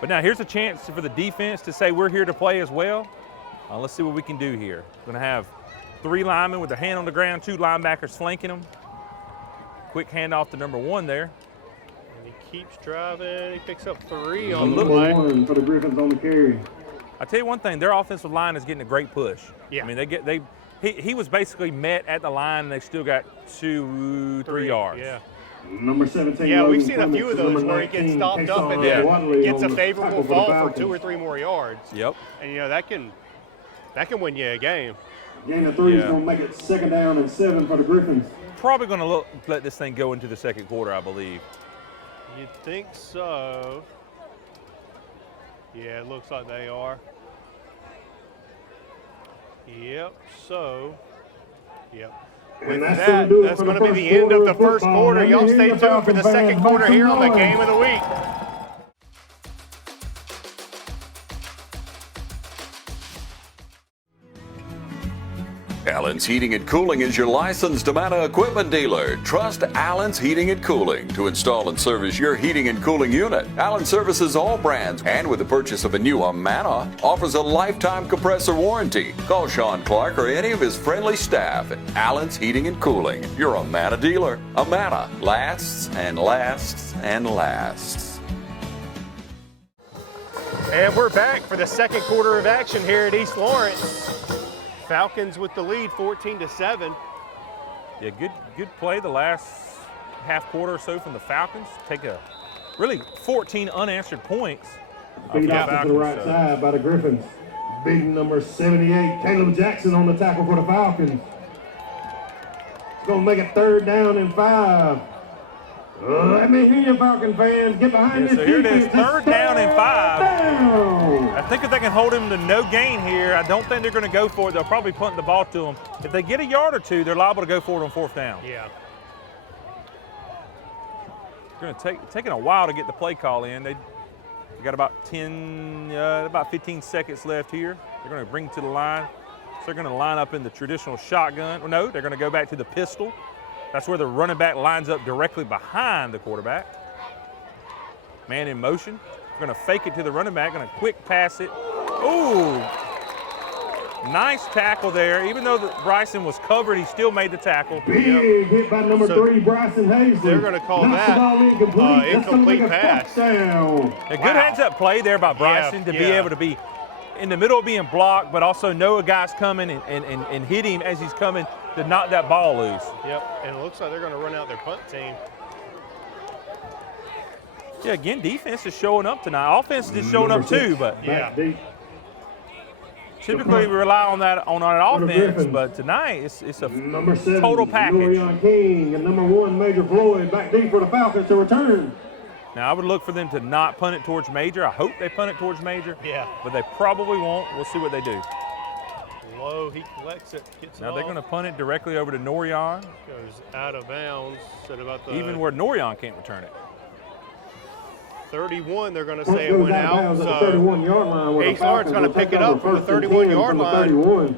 But now here's a chance for the defense to say we're here to play as well. Let's see what we can do here. We're going to have 3 linemen with their hand on the ground, 2 linebackers flanking them. Quick handoff to number 1 there. And he keeps driving. He picks up 3 on the number play. 1 for the Gryphons on the carry. I tell you one thing, their offensive line is getting a great push. Yeah. I mean, he was basically met at the line, and they still got 2-3 yards. Yeah. Number 17. Yeah, we've Logan seen a few of Clements, those where he number gets 19, stopped takes up on and then Wadley gets a on the favorable tackle the fall for Falcons. 2 or 3 more yards. Yep. And that can win you a game. Gain of 3 is going to make it 2nd down and 7 for the Gryphons. Probably going to let this thing go into the second quarter, I believe. You'd think so. Yeah, it looks like they are. Yep, so, yep. With that, that's going to be the end of the first quarter. Y'all stay tuned for the second quarter here on the Game of the Week. Allen's Heating and Cooling is your licensed Amana equipment dealer. Trust Allen's Heating and Cooling to install and service your heating and cooling unit. Allen services all brands, and with the purchase of a new Amana, offers a lifetime compressor warranty. Call Sean Clark or any of his friendly staff at Allen's Heating and Cooling, your Amana dealer. Amana lasts and lasts and lasts. And we're back for the second quarter of action here at East Lawrence. Falcons with the lead, 14-7. Yeah, good play the last half quarter or so from the Falcons. Take a really 14 unanswered points. Feed out to the right side by the Gryphons. Big number 78, Caleb Jackson on the tackle for the Falcons. It's going to make it 3rd down and 5. Let me hear you, Falcon fans. Get behind this. So here it is, 3rd down and 5. I think if they can hold him to no gain here, I don't think they're going to go for it. They'll probably punt the ball to him. If they get a yard or 2, they're liable to go for it on 4th down. Yeah. It's going to taking a while to get the play call in. They got about 15 seconds left here. They're going to bring it to the line. So they're going to line up in the traditional shotgun. Well, no, they're going to go back to the pistol. That's where the running back lines up directly behind the quarterback. Man in motion. Going to fake it to the running back. Going to quick pass it. Ooh, nice tackle there. Even though Bryson was covered, he still made the tackle. Big hit by number 3, Bryson Hayes. They're going to call that incomplete pass. A good heads-up play there by Bryson to be able to be in the middle of being blocked, but also know a guy's coming and hit him as he's coming to knock that ball loose. Yep, and it looks like they're going to run out their punt team. Yeah, again, defense is showing up tonight. Offense is showing up too, but typically we rely on that offense, but tonight it's a number 7, total package. Norion King and number 1, Major Floyd, back deep for the Falcons to return. Now, I would look for them to not punt it towards Major. I hope they punt it towards Major. Yeah. But they probably won't. We'll see what they do. Low, he collects it, gets it Now they're going to punt it directly over to Norion. Goes out of bounds at about the even where Norion can't return it. 31, they're going to say it went out. So 31-yard line. East Lawrence going to pick it up from the 31-yard line.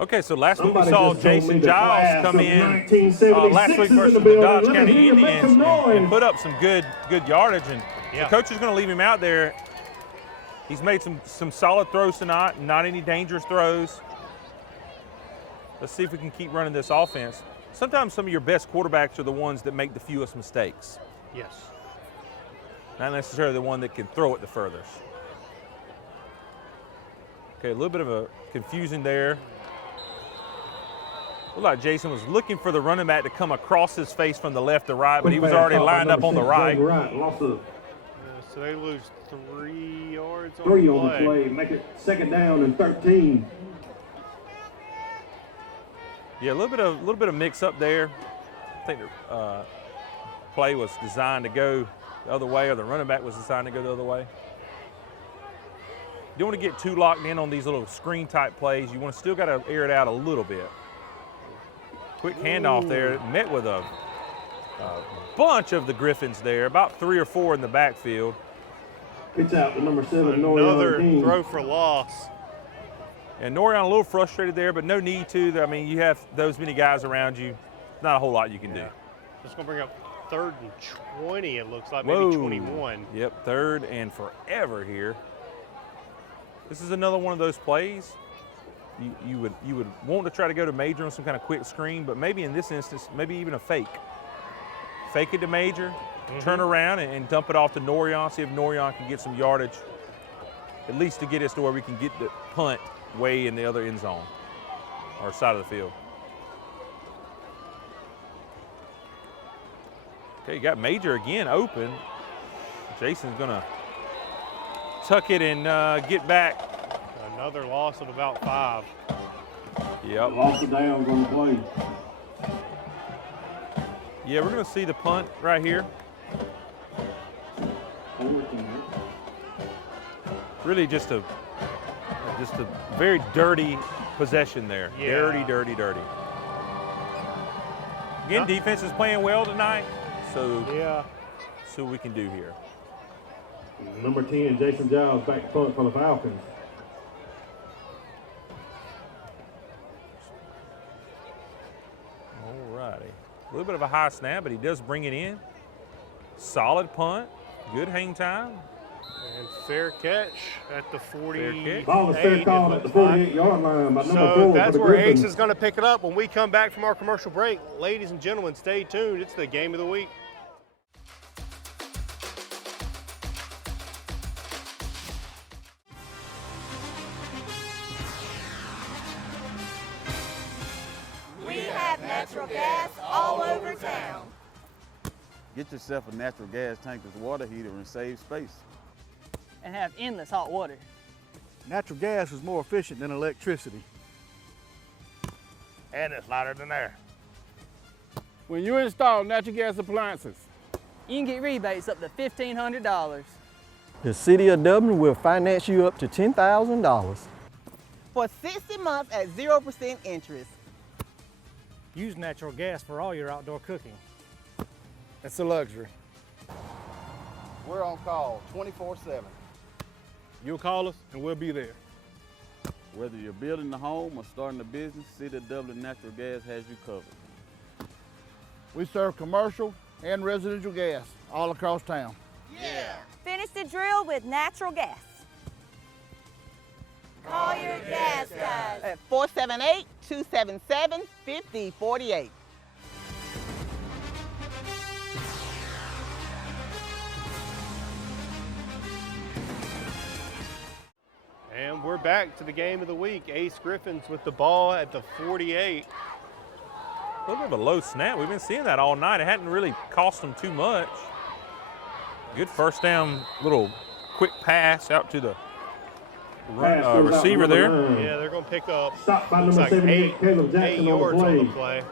Okay, so last week we saw Jason Giles come in last week versus the Dodge County Indians and put up some good yardage, and the coach is going to leave him out there. He's made some solid throws tonight, not any dangerous throws. Let's see if we can keep running this offense. Sometimes some of your best quarterbacks are the ones that make the fewest mistakes. Yes. Not necessarily the one that can throw it the furthest. Okay, a little bit of a confusing there. Looked like Jason was looking for the running back to come across his face from the left to right, but he was already lined up on the right. So they lose 3 yards on 3 the on the play. Make it 2nd down and 13. Yeah, a little bit of mix up there. I think the play was designed to go the other way, or the running back was designed to go the other way. You don't want to get too locked in on these little screen type plays. You want to still got to air it out a little bit. Quick handoff there, met with a bunch of the Gryphons there, about 3 or 4 in the backfield. It's out to number 7, Another Norion throw for loss. And Norion a little frustrated there, but no need to. I mean, you have those many guys around you. Not a whole lot you can do. Just going to bring up 3rd and 20, it looks like, Whoa. maybe 21. Yep, 3rd and forever here. This is another one of those plays. You would want to try to go to Major on some kind of quick screen, but maybe in this instance, maybe even a fake. Fake it to Major, turn around and dump it off to Norion, see if Norion can get some yardage, at least to get us to where we can get the punt way in the other end zone or side of the field. Okay, you got Major again open. Jason's gonna tuck it and get back. Another loss of about 5. Yep. Loss of downs on the play. Yeah, we're going to see the punt right here. Really just a very dirty possession there. Yeah. Dirty, dirty, dirty. Again, defense is playing well tonight, so yeah, see what we can do here. Number 10, Jason Giles, back punt for the Falcons. All righty. A little bit of a high snap, but he does bring it in. Solid punt, good hang time. And fair catch at the 48. Ball is fair called at the 48-yard line by number 4 So that's for the where Gryphons. Ace is going to pick it up when we come back from our commercial break. Ladies and gentlemen, stay tuned. It's the game of the week. We have natural gas all over town. Get yourself a natural gas tankless water heater and save space. And have endless hot water. Natural gas is more efficient than electricity. And it's lighter than air. When you install natural gas appliances, You can get rebates up to $1,500. The City of Dublin will finance you up to $10,000. For 60 months at 0% interest. Use natural gas for all your outdoor cooking. it's a luxury. We're on call 24/7. You'll call us and we'll be there. Whether you're building a home or starting a business, City of Dublin Natural Gas has you covered. We serve commercial and residential gas all across town. Yeah. Finish the drill with natural gas. Call your gas guys. At 478-277-5048. And we're back to the game of the week. Ace Gryphons with the ball at the 48. A little bit of a low snap. We've been seeing that all night. It hadn't really cost them too much. Good first down, little quick pass out to the receiver there. Yeah, they're going to pick up, Stop by looks number like 78, Caleb Jackson eight on the yards play. on the play.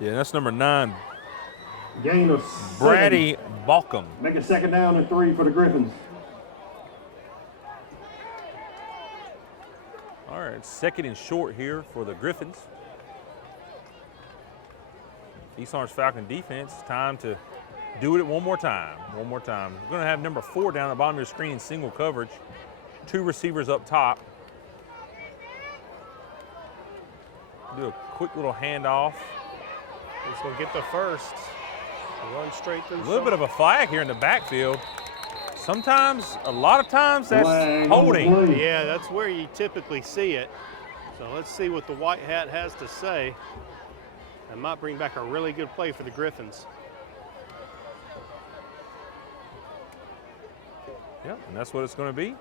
Yeah, that's number 9, Gain of 7. Brady Balcom. Make it 2nd down and 3 for the Gryphons. All right, 2nd and short here for the Gryphons. East Orange Falcon defense, time to do it one more time. One more time. We're going to have number 4 down the bottom of your screen in single coverage. 2 receivers up top. Do a quick little handoff. He's going to get the first. Run straight through. A little bit of a flag here in the backfield. Sometimes, a lot of times, that's holding. Yeah, that's where you typically see it. So let's see what the white hat has to say. That might bring back a really good play for the Gryphons. Yep, and that's what it's going to be.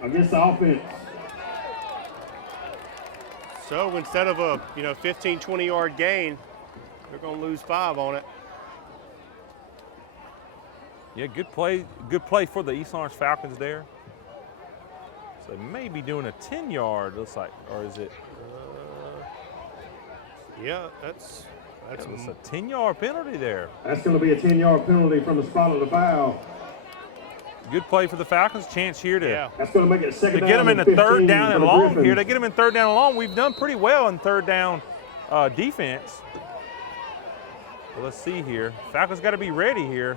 Against the offense. So instead of a 15, 20-yard gain, they're going to lose 5 on it. Yeah, good play for the East Orange Falcons there. So they may be doing a 10-yard, looks like, or is it? Yeah, that's a 10-yard penalty there. That's going to be a 10-yard penalty from the spot of the foul. Good play for the Falcons. Chance here to, That's going to make it 2nd down. to get them in the 15 3rd down for and the long Gryphons. here. They get them in 3rd down and long. We've done pretty well in 3rd down defense. So let's see here. Falcons got to be ready here.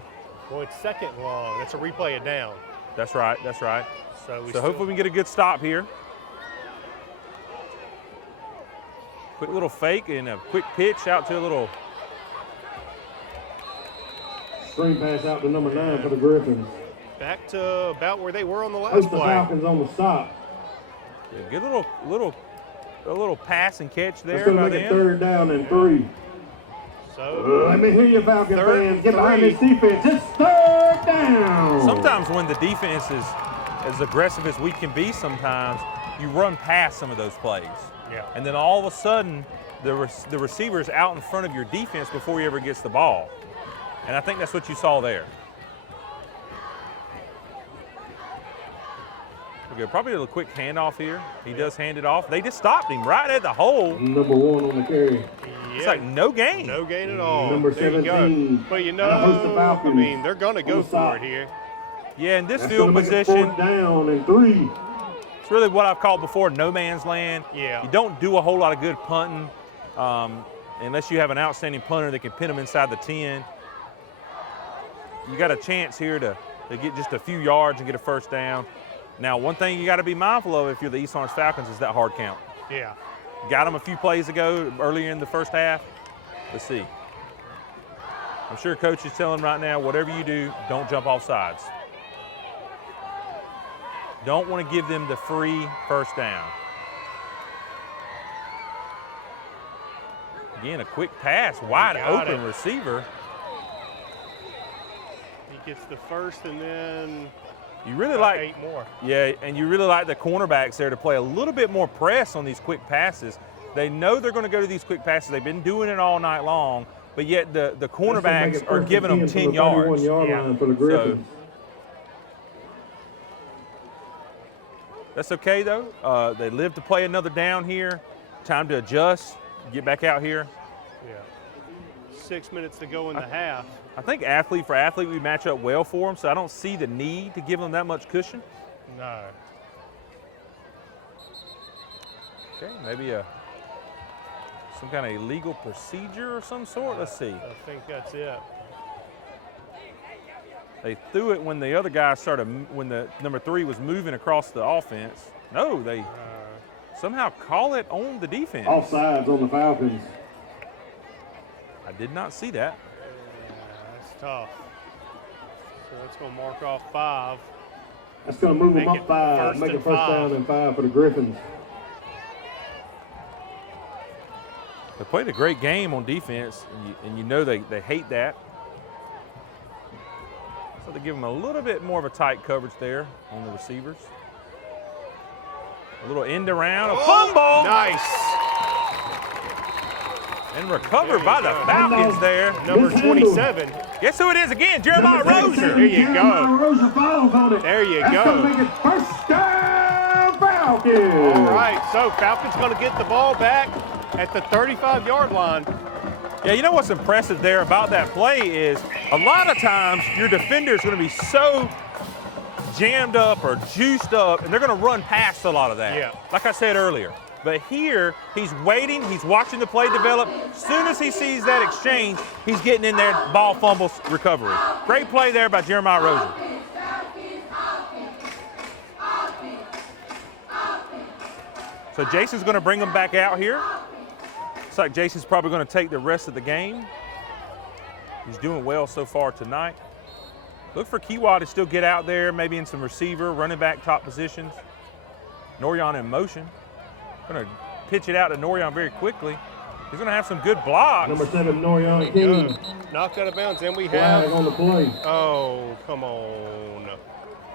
Well, it's 2nd and long. That's a replay of down. That's right. That's right. So hopefully we can get a good stop here. Quick little fake and a quick pitch out to a little. Screen pass out to number 9 for the Gryphons. Back to about where they were on the last Post the play. Falcons on the stop. Yeah, good little pass and catch there. That's going to by make it them. 3rd down and 3. So let me hear you, Falcon fans. Get behind this defense. It's 3rd down. Sometimes when the defense is as aggressive as we can be, sometimes you run past some of those plays. Yeah. And then all of a sudden, the receiver is out in front of your defense before he ever gets the ball. And I think that's what you saw there. go. Probably a little quick handoff here. He does hand it off. They just stopped him right at the hole. Number 1 on the carry. It's like no gain. No gain at all. Number there 17. You go. But you know, I mean, they're going to go for it here. Yeah, in this That's field gonna make it position, 4th down and 3. it's really what I've called before no man's land. Yeah. You don't do a whole lot of good punting unless you have an outstanding punter that can pin them inside the 10. You got a chance here to get just a few yards and get a first down. Now, one thing you got to be mindful of if you're the East Orange Falcons is that hard count. Yeah. Got them a few plays ago, earlier in the first half. Let's see. I'm sure Coach is telling right now, whatever you do, don't jump off sides. Don't want to give them the free first down. Again, a quick pass, wide open receiver. He gets the first and then you really like 8 more. Yeah, and you really like the cornerbacks there to play a little bit more press on these quick passes. They know they're going to go to these quick passes. They've been doing it all night long, but yet the cornerbacks are giving them 10 yards. Line for the Gryphons. That's okay though. They live to play another down here. Time to adjust, get back out here. Yeah. 6 minutes to go in the half. I think athlete for athlete, we match up well for them, so I don't see the need to give them that much cushion. No. Okay, maybe some kind of illegal procedure or some sort. Let's see. I think that's it. They threw it when the other guy started, when the number 3 was moving across the offense. No, they somehow call it on the defense. Offsides on the Falcons. I did not see that. That's tough. So it's going to mark off 5. That's going to move them up 5, make a first down and 5 for the Gryphons. They played a great game on defense, and you know they hate that. So they give them a little bit more of a tight coverage there on the receivers. A little end around, a fumble. Nice. And recovered by the Falcons there. Number 27. Guess who it is again? Jeremiah Rozier. There you go. Jeremiah Rozier falls on it. There you That's go. going to make it first down Falcons. All right, so Falcons going to get the ball back at the 35-yard line. Yeah, you know what's impressive there about that play is a lot of times your defender is going to be so jammed up or juiced up, and they're going to run past a lot of that. Yeah. Like I said earlier. But here, he's waiting, he's watching the play develop. As soon as he sees that exchange, he's getting in there, ball fumbles, recovery. Great play there by Jeremiah Rozier. So Jason's going to bring them back out here. Looks like Jason's probably going to take the rest of the game. He's doing well so far tonight. Look for Kiwa to still get out there, maybe in some receiver, running back top positions. Norion in motion. Going to pitch it out to Norion very quickly. He's going to have some good blocks. Number 7, Norion King. Knocked out of bounds, and we Flag have on the play. Oh, come on.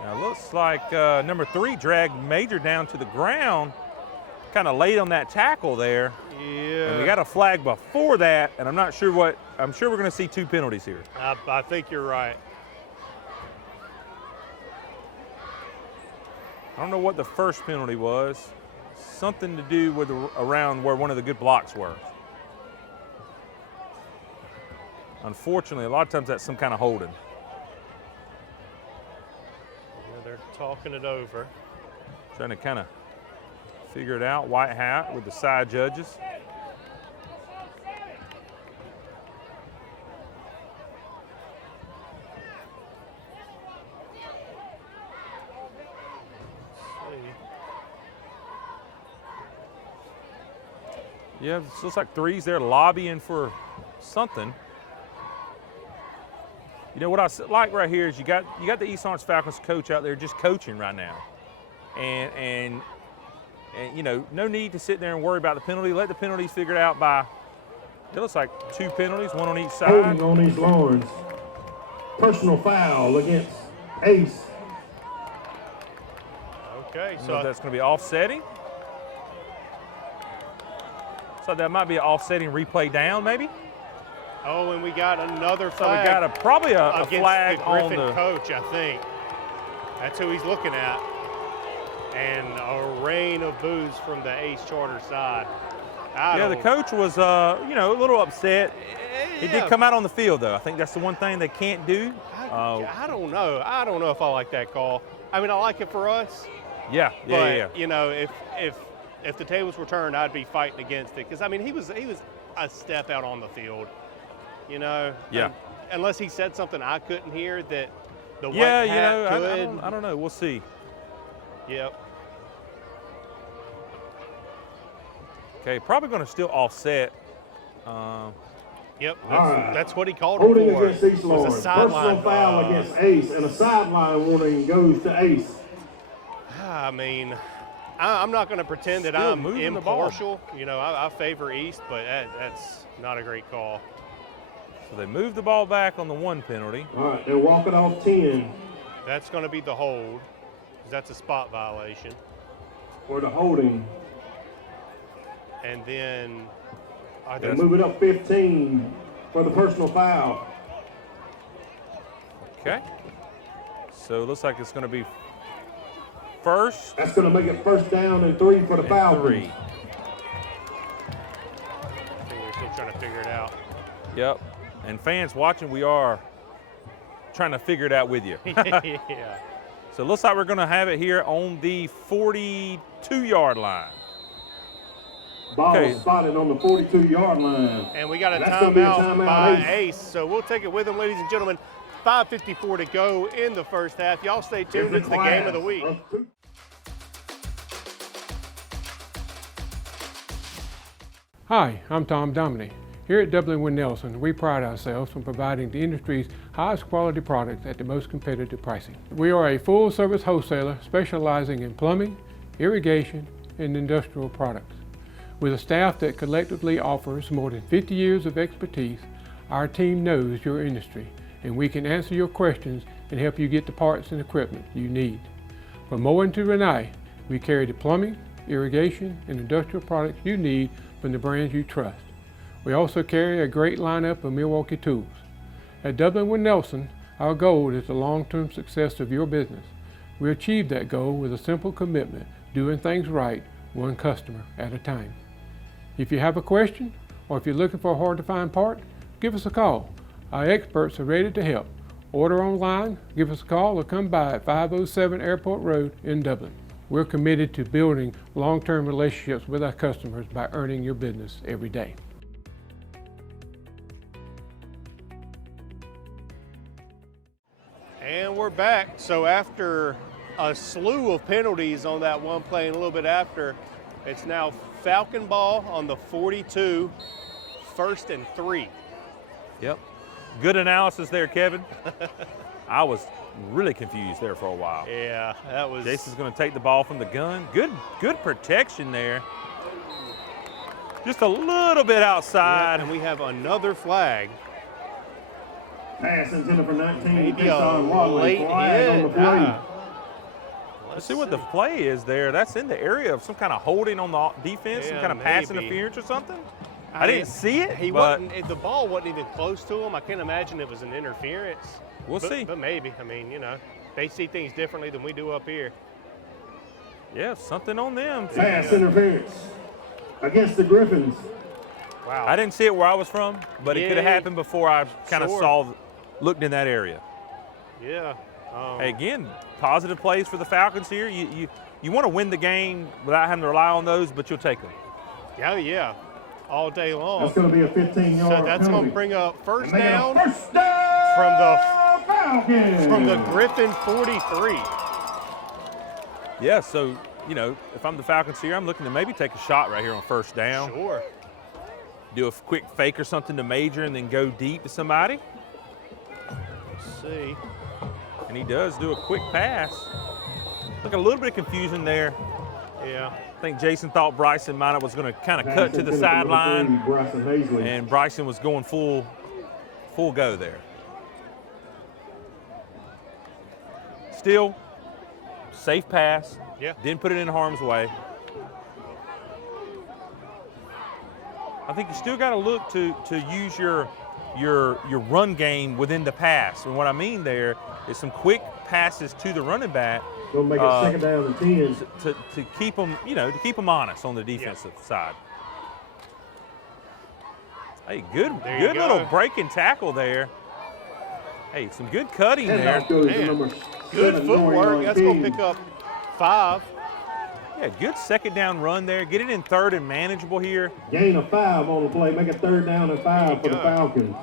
Now, it looks like number 3 dragged Major down to the ground, kind of late on that tackle there. Yeah. And we got a flag before that, and I'm not sure what, I'm sure we're going to see 2 penalties here. I think you're right. I don't know what the first penalty was. Something to do with around where one of the good blocks were. Unfortunately, a lot of times that's some kind of holding. Yeah, they're talking it over. Trying to kind of figure it out. White hat with the side judges. Yeah, it looks like 3's there lobbying for something. You know what I like right here is you got the East Orange Falcons coach out there just coaching right now, and you know, no need to sit there and worry about the penalty. Let the penalties figure it out by. It looks like 2 penalties, 1 on each side. Holding on East Lawrence. Personal foul against Ace. Okay, So that's going to be offsetting. So that might be an offsetting replay down, maybe. Oh, and we got another So flag. we got probably a against flag the on Griffin the coach, I think. That's who he's looking at. and a rain of boos from the Ace Charter side. The coach was, a little upset. He did come out on the field, though. I think that's the one thing they can't do. I don't know. I don't know if I like that call. I mean, I like it for us. Yeah. You know, if the tables were turned, I'd be fighting against it because I mean he was a step out on the field. You know. Yeah. Unless he said something I couldn't hear that the white hat could. I don't know. We'll see. Yep. Okay, probably going to still offset. Yep, Right. that's what he called Holding him for. against East Lawrence. Personal foul against Ace, and a sideline warning goes to Ace. I mean, I'm not going to pretend that I'm moving the ball. impartial. You know, I favor East, but that's not a great call. So they moved the ball back on the 1 penalty. All right, they're walking off 10. That's going to be the hold, because that's a spot violation. For the holding. And then they move it up 15 for the personal foul. Okay. So it looks like it's going to be first. That's going to make it first down and 3 for the Falcons. I think they're still trying to figure it out. Yep. And fans watching, we are trying to figure it out with you. Yeah. So it looks like we're going to have it here on the 42-yard line. Ball spotted on the 42-yard line. And we got a That's gonna be a timeout by Ace. Ace, so we'll take it with them, ladies and gentlemen. 5:54 to go in the first half. Y'all stay tuned. It's the game of the week. Hi, I'm Tom Dominy. Here at Dublin Wind Nelson, we pride ourselves on providing the industry's highest quality products at the most competitive pricing. We are a full-service wholesaler specializing in plumbing, irrigation, and industrial products. With a staff that collectively offers more than 50 years of expertise, our team knows your industry, and we can answer your questions and help you get the parts and equipment you need. From mowing to Renee, we carry the plumbing, irrigation, and industrial products you need from the brands you trust. We also carry a great lineup of Milwaukee tools. At Dublin Wind Nelson, our goal is the long-term success of your business. We achieve that goal with a simple commitment, doing things right, one customer at a time. If you have a question, or if you're looking for a hard-to-find part, give us a call. Our experts are ready to help. Order online, give us a call, or come by at 507 Airport Road in Dublin. We're committed to building long-term relationships with our customers by earning your business every day. And we're back. So after a slew of penalties on that one play and a little bit after, it's now Falcon ball on the 42, 1st and 3. Yep. Good analysis there, Kevin. I was really confused there for a while. Yeah, that was. Jason's going to take the ball from the gun. Good protection there. Just a little bit outside. Yeah, and we have another flag. Pass intended for 19. Maybe a late hit. On the play. Let's see what the play is there. That's in the area of some kind of holding on the defense, some kind of pass interference or something. I didn't see it. The ball wasn't even close to him. I can't imagine it was an interference. We'll see. But maybe. I mean, you know, they see things differently than we do up here. Yeah, something on them. Pass interference against the Gryphons. Wow. I didn't see it where I was from, but it could have happened before I kind of looked in that area. Yeah. Hey, again, positive plays for the Falcons here. You want to win the game without having to rely on those, but you'll take them. Yeah. All day long. That's going to be a 15-yard So that's going to bring up first down Falcons. from the Gryphon 43. Yeah, so, you know, if I'm the Falcons here, I'm looking to maybe take a shot right here on first down. Sure. Do a quick fake or something to Major and then go deep to somebody. Let's see. And he does do a quick pass. Look, a little bit of confusion there. Yeah. I think Jason thought Bryson Minot was going to kind of cut to the sideline, and Bryson was going full go there. Still, safe pass. Yeah. Didn't put it in harm's way. I think you still got to look to use your run game within the pass. And what I mean there is some quick passes to the running back Gonna make it second down and 10. To keep them, to keep them honest on the defensive side. Hey, good little breaking tackle there. Hey, some good cutting there. Good footwork. That's going to pick up 5. Yeah, good second down run there. Get it in third and manageable here. Gain of 5 on the play. Make it third down and 5 for the Falcons.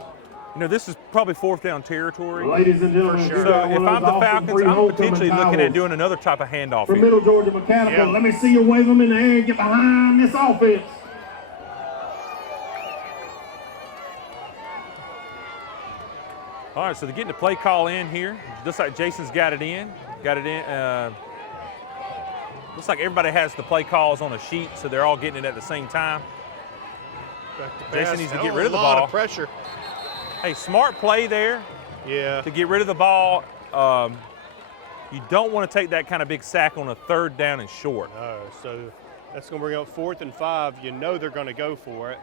This is probably fourth down territory. Ladies and gentlemen, so if I'm the Falcons, I'm potentially looking at doing another type of handoff from here. Middle Georgia Mechanical. Let me see you wave them in the air and get behind this offense. All right, so they're getting the play call in here. Looks like Jason's got it in. Looks like everybody has the play calls on a sheet, so they're all getting it at the same time. Jason needs to get rid of the ball. A lot of pressure. Hey, smart play there. Yeah. To get rid of the ball. You don't want to take that kind of big sack on a third down and short. No, so that's going to bring up 4th and 5. You know they're going to go for it.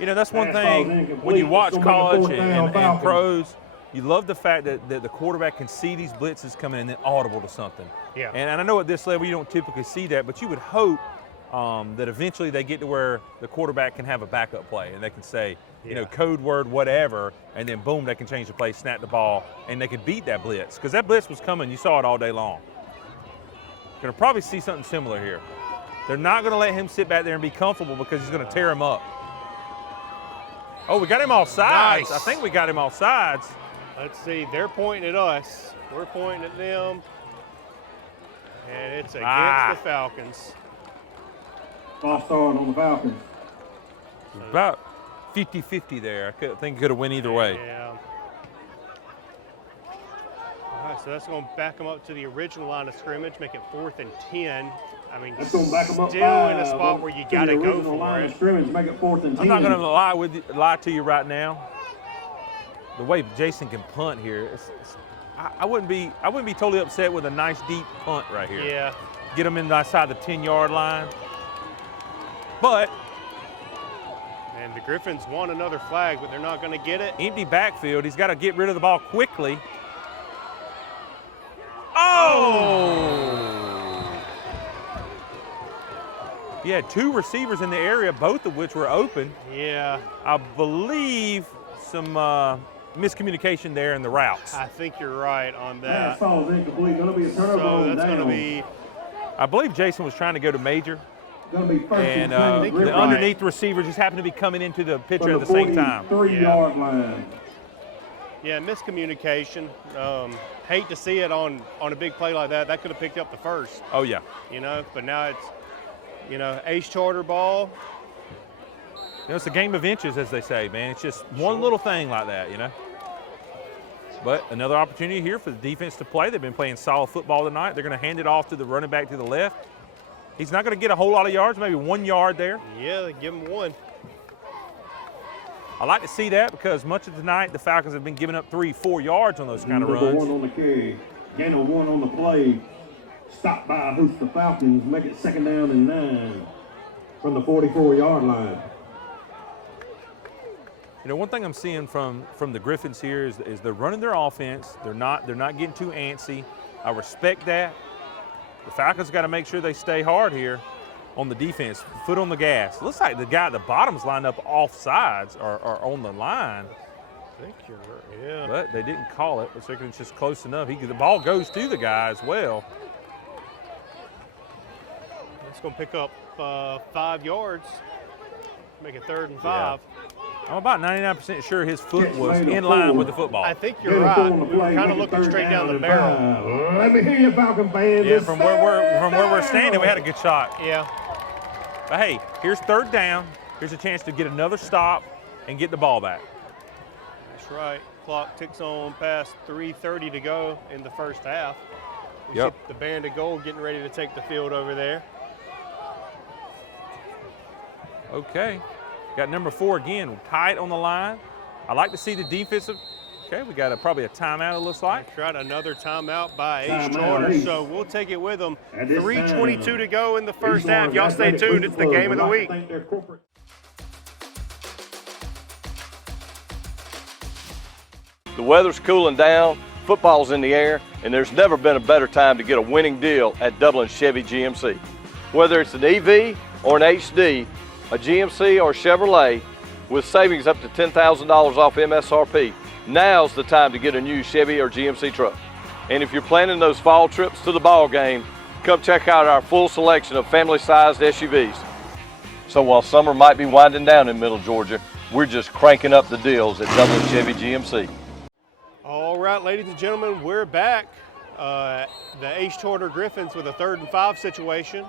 That's one thing when you watch college and pros, you love the fact that the quarterback can see these blitzes coming and then audible to something. Yeah. And I know at this level you don't typically see that, but you would hope that eventually they get to where the quarterback can have a backup play and they can say, code word whatever, and then boom, they can change the play, snap the ball, and they can beat that blitz. Because that blitz was coming, you saw it all day long. Going to probably see something similar here. They're not going to let him sit back there and be comfortable because he's going to tear him up. Oh, we got him off sides. Nice. I think we got him off sides. Let's see. They're pointing at us. We're pointing at them. And it's against the Falcons. False start on the Falcons. About 50-50 there. I think it could have went either way. Yeah. All right, so that's going to back them up to the original line of scrimmage, make it 4th and 10. I mean, that's gonna back them up still in a spot where you got to go for it. Scrimmage, make it 4th and 10. I'm not going to lie to you right now. The way Jason can punt here, I wouldn't be totally upset with a nice deep punt right here. Yeah. Get them inside the 10-yard line. But and the Gryphons want another flag, but they're not going to get it. Empty backfield. He's got to get rid of the ball quickly. Oh! He had 2 receivers in the area, both of which were open. Yeah. I believe some miscommunication there in the routes. I think you're right on that. Falls incomplete. Going to be a turnover. So that's going to be. I believe Jason was trying to go to major. Going to be first and the underneath receiver just happened to be coming into the pitcher at the same time. 3-yard line. Yeah, miscommunication. Hate to see it on a big play like that. That could have picked up the first. Oh, yeah. But now it's, ace charter ball. It's a game of inches, as they say, man. It's just one little thing like that, But another opportunity here for the defense to play. They've been playing solid football tonight. They're going to hand it off to the running back to the left. He's not going to get a whole lot of yards, maybe 1 yard there. Yeah, they give him 1. I like to see that because much of tonight the Falcons have been giving up 3-4 yards on those kind of runs. 1 on the carry, gain of 1 on the play. Stop by boost the Falcons, make it 2nd down and 9 from the 44-yard line. One thing I'm seeing from the Gryphons here is they're running their offense. They're not getting too antsy. I respect that. The Falcons got to make sure they stay hard here on the defense. Foot on the gas. Looks like the guy at the bottom's lined up off sides or on the line. I think you're right, yeah. But they didn't call it. Looks like it's just close enough. The ball goes to the guy as well. It's going to pick up 5 yards. Make it 3rd and 5. Yeah. I'm about 99% sure his foot was in line with the football. I think you're right. We were kind of looking straight down the barrel. Let me hear you, Falcon fans. Yeah, from where we're standing, we had a good shot. Yeah. But hey, here's 3rd down. Here's a chance to get another stop and get the ball back. That's right. Clock ticks on past 3:30 to go in the first half. We see the band of gold getting ready to take the field over there. Okay. Got number 4 again, tight on the line. I like to see the defensive. Okay, we got probably a timeout, it looks like. That's right, another timeout by Ace Charter, so we'll take it with them. 3:22 to go in the first half. Y'all stay tuned. It's the game of the week. The weather's cooling down. football's in the air, and there's never been a better time to get a winning deal at Dublin Chevy GMC. Whether it's an EV or an HD, a GMC or Chevrolet, with savings up to $10,000 off MSRP, now's the time to get a new Chevy or GMC truck. And if you're planning those fall trips to the ball game, come check out our full selection of family-sized SUVs. So while summer might be winding down in Middle Georgia, we're just cranking up the deals at Dublin Chevy GMC. All right, ladies and gentlemen, we're back. The Ace Charter Gryphons with a 3rd and 5 situation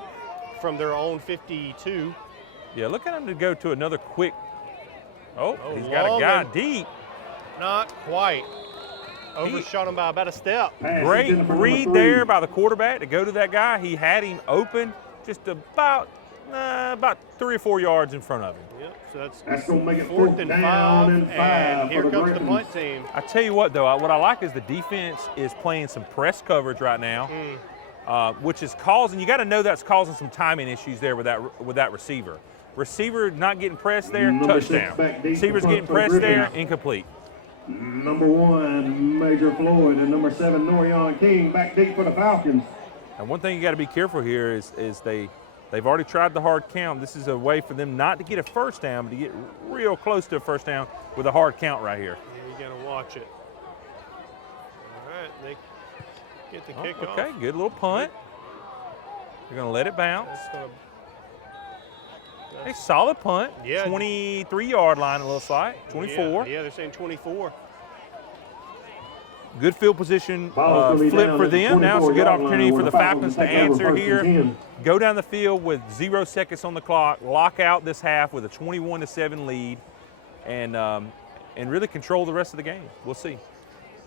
from their own 52. Yeah, look at him to go to another quick. Oh, he's got a guy deep. Not quite. Overshot him by about a step. Great read there by the quarterback to go to that guy. He had him open just about 3 or 4 yards in front of him. Yep, so that's going to make it 4th and 5, and here comes the punt team. I tell you what, though, what I like is the defense is playing some press coverage right now, which is causing, you got to know that's causing some timing issues there with that receiver. Receiver not getting pressed there, touchdown. Receiver's getting pressed there, incomplete. Number 1, Major Floyd, and number 7, Norion King, back deep for the Falcons. And one thing you got to be careful here is they've already tried the hard count. This is a way for them not to get a first down, but to get real close to a first down with a hard count right here. Yeah, you got to watch it. All right, they get the kickoff. Okay, good little punt. They're going to let it bounce. A solid punt. Yeah. 23-yard line, it looks like. 24. Yeah, they're saying 24. Good field position flip for them. Now it's a good opportunity for the Falcons to answer here. Go down the field with 0 seconds on the clock, lock out this half with a 21-7 lead, and really control the rest of the game. We'll see.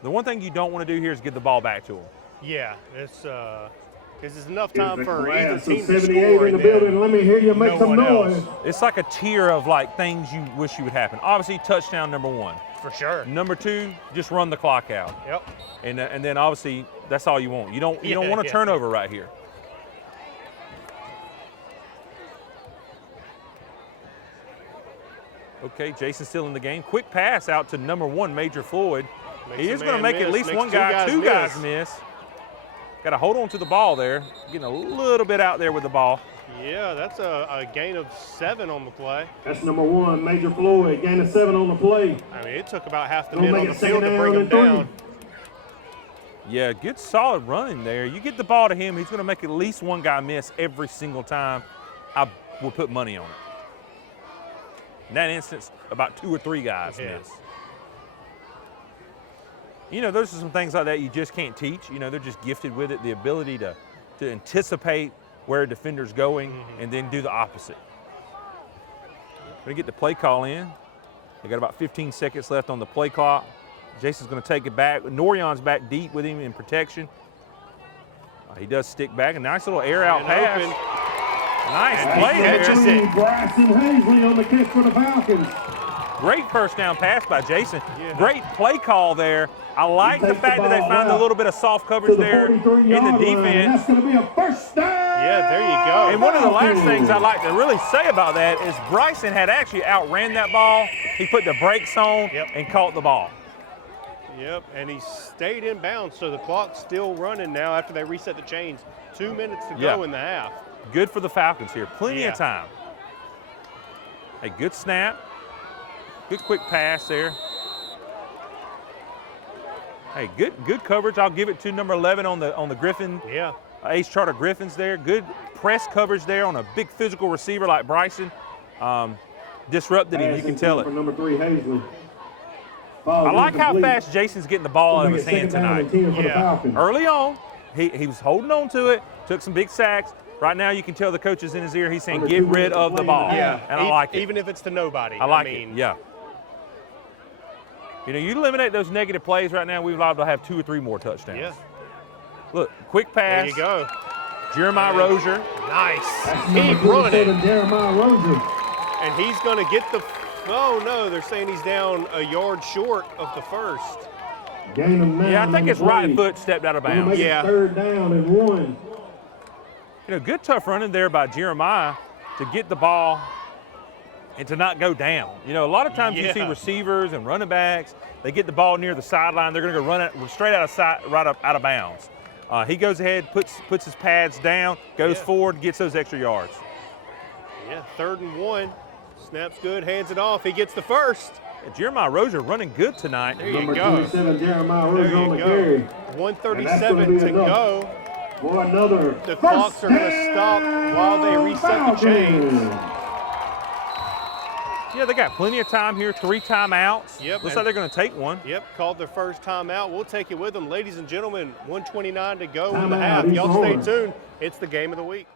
The one thing you don't want to do here is give the ball back to them. Yeah, it's because it's enough time for either So team to 78 score. in the building. Let me hear you make some noise. It's like a tier of like things you wish you would happen. Obviously, touchdown number 1. For sure. Number 2, just run the clock out. Yep. And then obviously that's all you want. You don't want a turnover right here. Okay, Jason's still in the game. Quick pass out to number 1, Major Floyd. He is going to make at least one guy, two guys miss. Got to hold on to the ball there. Getting a little bit out there with the ball. Yeah, that's a gain of 7 on the play. That's number 1, Major Floyd, gain of 7 on the play. I mean, it took about half the men on the field to bring him down. Yeah, good solid running there. You get the ball to him, he's going to make at least one guy miss every single time. I would put money on it. In that instance, about 2 or 3 guys miss. You know, those are some things like that you just can't teach. You know, they're just gifted with it, the ability to anticipate where a defender's going and then do the opposite. Gonna get the play call in. They got about 15 seconds left on the play clock. Jason's gonna take it back. Norion's back deep with him in protection. He does stick back. A nice little air out pass. Nice play there. Bryson Hazley on the kick for the Falcons. Great first down pass by Jason. Great play call there. I like the fact that they found a little bit of soft coverage there in the defense. That's going to be a first down. Yeah, there you go. And one of the last things I'd like to really say about that is Bryson had actually outran that ball. He put the brakes on and caught the ball. Yep, and he stayed in bounds, so the clock's still running now after they reset the chains. 2 minutes to go in the half. Good for the Falcons here. Plenty of time. A good snap. Good quick pass there. Hey, good coverage. I'll give it to number 11 on the Griffin. Yeah. Ace Charter Gryphons there. Good press coverage there on a big physical receiver like Bryson. Disrupted him, you can tell it. For number 3, Hazley. I like how fast Jason's getting the ball out of his hand tonight. Early on, he was holding on to it, took some big sacks. Right now, you can tell the coach is in his ear. He's saying, get rid of the ball. Yeah, and I like it. Even if it's to nobody. I like it, yeah. You know, you eliminate those negative plays right now, we're liable to have 2 or 3 more touchdowns. Yeah. Look, quick pass. There you go. Jeremiah Rozier. Nice. Keep running. Jeremiah Rozier. And he's going to get the, oh no, they're saying he's down a yard short of the first. Gain of 9. Yeah, I think his right foot stepped out of bounds. Yeah. 3rd down and 1. You know, good tough running there by Jeremiah to get the ball and to not go down. You know, a lot of times you see receivers and running backs, they get the ball near the sideline, they're going to go run it straight out of bounds. He goes ahead, puts his pads down, goes forward, gets those extra yards. Yeah, 3rd and 1. Snaps good, hands it off. He gets the first. Jeremiah Rozier running good tonight. There you go. Jeremiah There Rozier on you the go. carry. 1:37 to go. For another The clocks are going to stop while they reset the chains. Yeah, they got plenty of time here, 3 timeouts. Yep. Looks like they're going to take one. Yep, called their first timeout. We'll take it with them. Ladies and gentlemen, 1:29 to go in the half. Y'all stay tuned. It's the game of the week.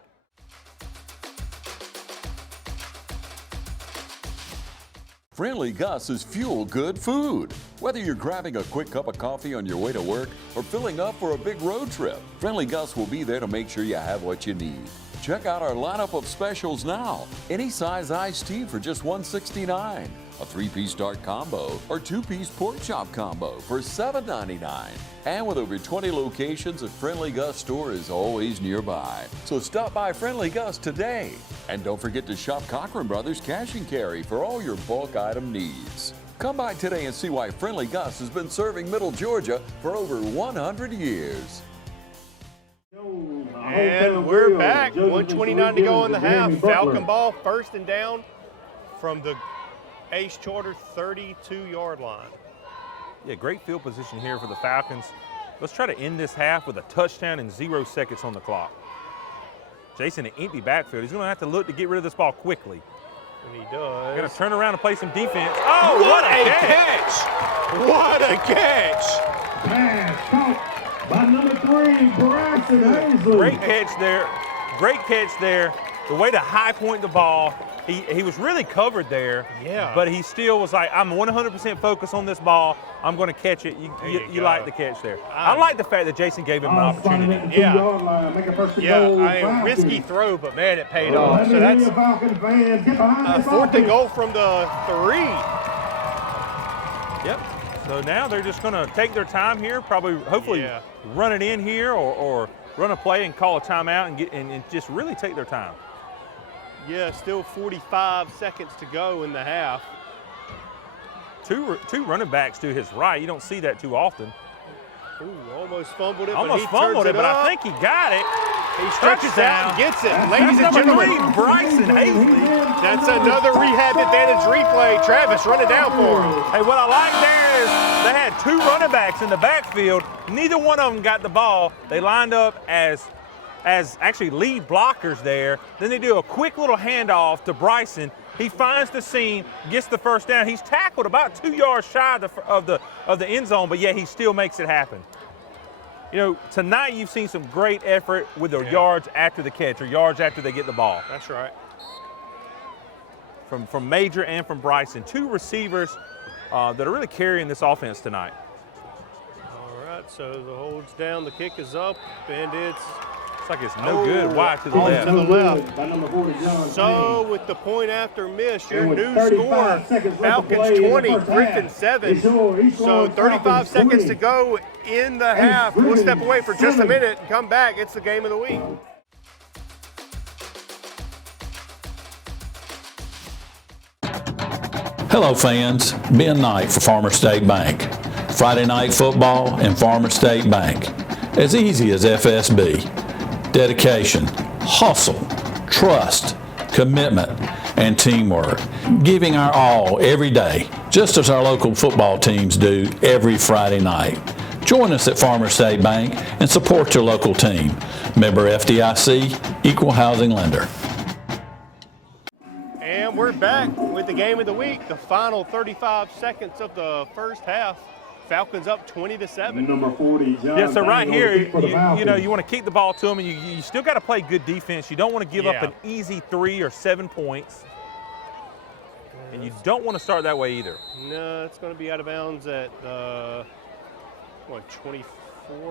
Friendly Gus is fuel-good food. Whether you're grabbing a quick cup of coffee on your way to work or filling up for a big road trip, Friendly Gus will be there to make sure you have what you need. Check out our lineup of specials now. Any size iced tea for just $1.69. A 3-piece dark combo or 2-piece pork chop combo for $7.99. And with over 20 locations, a Friendly Gus store is always nearby. So stop by Friendly Gus today. And don't forget to shop Cochran Brothers Cash and Carry for all your bulk item needs. Come by today and see why Friendly Gus has been serving Middle Georgia for over 100 years. And we're back. 1:29 to go in the half. Falcon ball, 1st and down from the Ace Charter 32-yard line. Yeah, great field position here for the Falcons. Let's try to end this half with a touchdown and 0 seconds on the clock. Jason, an empty backfield. He's going to have to look to get rid of this ball quickly. And he does. Going to turn around and play some defense. Oh, what a catch! What a catch! Pass caught by number 3, Bryson Hazley. Great catch there. Great catch there. The way to high point the ball. He was really covered there. Yeah. But he still was like, I'm 100% focused on this ball. I'm going to catch it. You like the catch there. I like the fact that Jason gave him an opportunity. Yeah, risky throw, but man, it paid off. So that's 4th and goal from the 3. Yep. So now they're just going to take their time here, hopefully run it in here or run a play and call a timeout and just really take their time. Yeah, still 45 seconds to go in the half. Two running backs to his right. You don't see that too often. Ooh, almost fumbled it, but I think he got it. He stretches out and gets it. Ladies and gentlemen, Bryson Hazley. That's another rehab advantage replay. Travis, run it down for him. Hey, what I like there is they had 2 running backs in the backfield. Neither one of them got the ball. They lined up as actually lead blockers there. Then they do a quick little handoff to Bryson. He finds the seam, gets the first down. He's tackled about 2 yards shy of the end zone, but yet he still makes it happen. You know, tonight you've seen some great effort with the yards after the catch or yards after they get the ball. That's right. From Major and from Bryson. 2 receivers that are really carrying this offense tonight. All right, so the hold's down, the kick is up, and it's like it's no good. Wide to the left. To the left. So with the point after miss, your new score, Falcons 20, Gryphons 7. So 35 seconds to go in the half. We'll step away for just a minute and come back. It's the game of the week. Hello fans, Ben Knight for Farmer State Bank. Friday night football and Farmer State Bank. As easy as FSB. Dedication, hustle, trust, commitment, and teamwork. Giving our all every day, just as our local football teams do every Friday night. Join us at Farmer State Bank and support your local team. Member FDIC, Equal Housing Lender. And we're back with the game of the week, the final 35 seconds of the first half. Falcons up 20-7. Number 40, John. Yeah, so right here, you want to keep the ball to them, and you still got to play good defense. You don't want to give up an easy 3 or 7 points, and you don't want to start that way either. No, it's going to be out of bounds at 24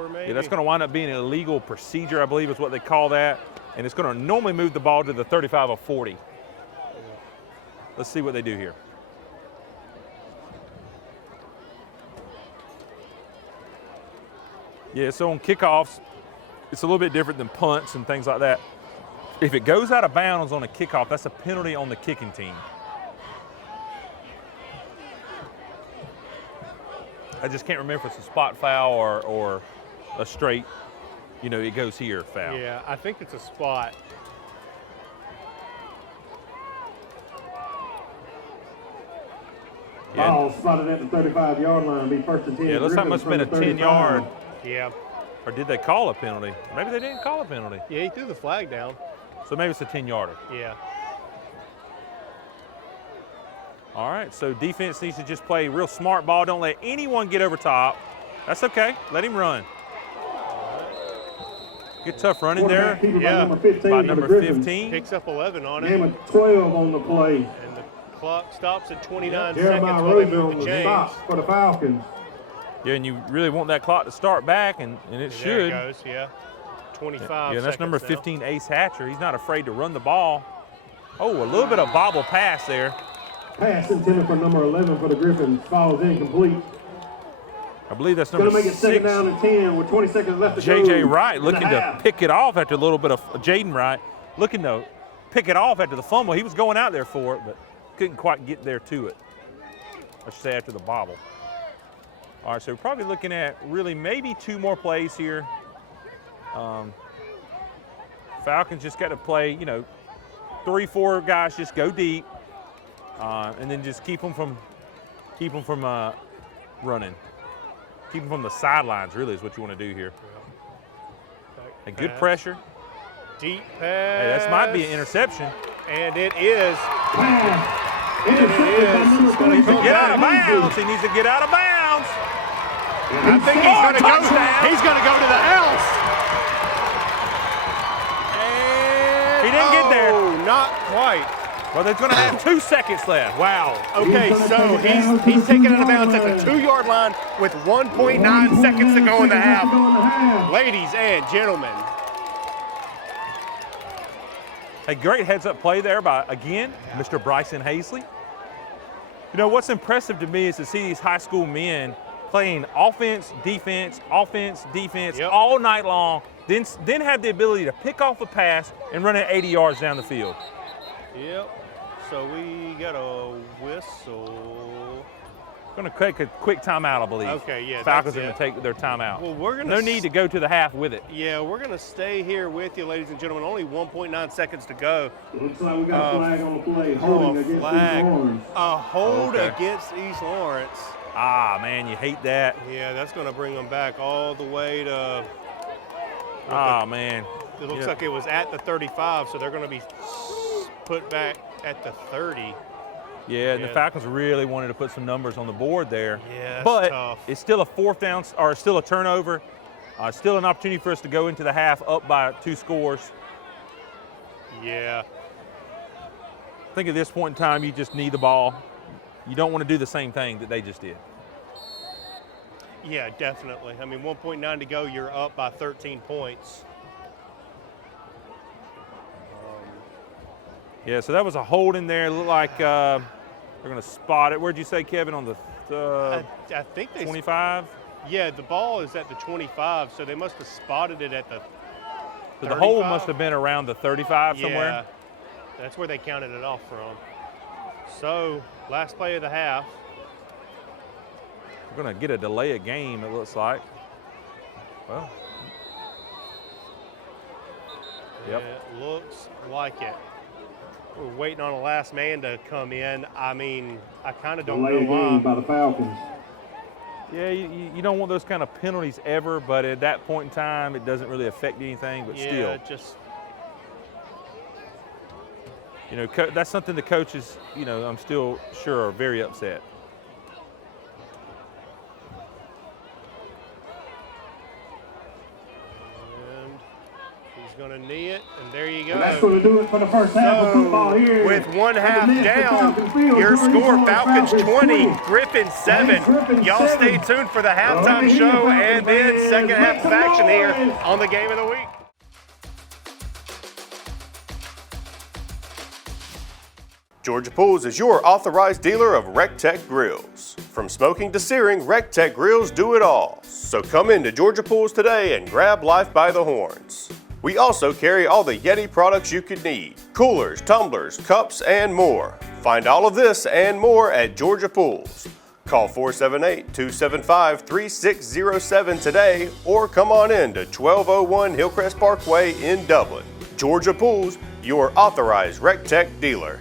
maybe. Yeah, that's going to wind up being an illegal procedure, I believe is what they call that, and it's going to normally move the ball to the 35 or 40. Let's see what they do here. Yeah, so on kickoffs, it's a little bit different than punts and things like that. If it goes out of bounds on a kickoff, that's a penalty on the kicking team. I just can't remember if it's a spot foul or a straight, it goes here foul. Yeah, I think it's a spot. Ball spotted at the 35-yard line. Be first and 10. Yeah, it looks like it must have been a 10-yard. Yeah. Or did they call a penalty? Maybe they didn't call a penalty. Yeah, he threw the flag down. So maybe it's a 10-yarder. Yeah. All right, so defense needs to just play real smart ball. Don't let anyone get over top. That's okay. Let him run. Good tough running there. Yeah. By number 15. Picks up 11 on it. Game of 12 on the play. And the clock stops at 29 Jeremiah seconds while they Rosen move on to the James. stop for the Falcons. Yeah, and you really want that clock to start back, and it There should. it goes, yeah. 25 Yeah, and that's number seconds now. 15, Ace Hatcher. He's not afraid to run the ball. Oh, a little bit of bobble pass there. Pass intended for number 11 for the Gryphons. Falls incomplete. I believe that's Going number to make it second 6. down and 10 with 20 seconds left to go. J.J. Wright in the looking to half. pick it off after a little bit of Jaden Wright looking to pick it off after the fumble. He was going out there for it, but couldn't quite get there to it. I should say after the bobble. All right, so we're probably looking at really maybe 2 more plays here. Falcons just got to play, 3, 4 guys just go deep, and then just keep them from running. Keep them from the sidelines, really, is what you want to do here. And good pressure. Deep pass. Hey, that might be an interception. And it is. It is. He needs to get out of bounds. He needs to get out of bounds. I think he's going to go. He's going to go to the house. And he didn't get there. Not quite. Well, they're going to have 2 seconds left. Wow. Okay, so he's taken out of bounds at the 2-yard line with 1.9 seconds to go in the half. Ladies and gentlemen. A great heads-up play there by, again, Mr. Bryson Hazley. What's impressive to me is to see these high school men playing offense, defense, all night long, then have the ability to pick off a pass and run it 80 yards down the field. Yep. So we got a whistle. Going to take a quick timeout, I believe. Okay, yeah. Falcons are going to take their timeout. Well, we're going to. No need to go to the half with it. Yeah, we're going to stay here with you, ladies and gentlemen. Only 1.9 seconds to go. Looks like we got a flag on the play. Holding against East Lawrence. A hold against East Lawrence. Ah, man, you hate that. Yeah, that's going to bring them back all the way to. Man. It looks like it was at the 35, so they're going to be put back at the 30. Yeah, and the Falcons really wanted to put some numbers on the board there. Yeah, that's but tough. It's still a 4th down, or still a turnover. Still an opportunity for us to go into the half up by 2 scores. Yeah. I think at this point in time, you just need the ball. You don't want to do the same thing that they just did. Yeah, definitely. I mean, 1.9 to go, you're up by 13 points. Yeah, so that was a hold in there. It looked like they're going to spot it. Where'd you say, Kevin, on the I think they 25? Yeah, the ball is at the 25, so they must have spotted it at the 35. So the hold must have been around the 35 somewhere? Yeah, that's where they counted it off from. So, last play of the half. We're going to get a delay of game, it looks like. Well. Yep. It looks like it. We're waiting on a last man to come in. I mean, I kind of don't know why. By the Falcons. Yeah, you don't want those kind of penalties ever, but at that point in time, it doesn't really affect anything, but still. Yeah, just. That's something the coaches, I'm still sure are very upset. Going to knee it, and there you go. And that's going to do it for the first half of football here. With one half down, your score, Falcons 20, Gryphons 7. Y'all stay tuned for the halftime show and then second half of action here on the Game of the Week. Georgia Pools is your authorized dealer of RecTech grills. From smoking to searing, RecTech grills do it all. So come into Georgia Pools today and grab life by the horns. We also carry all the Yeti products you could need. Coolers, tumblers, cups, and more. Find all of this and more at Georgia Pools. Call 478-275-3607 today or come on in to 1201 Hillcrest Parkway in Dublin. Georgia Pools, your authorized RecTech dealer.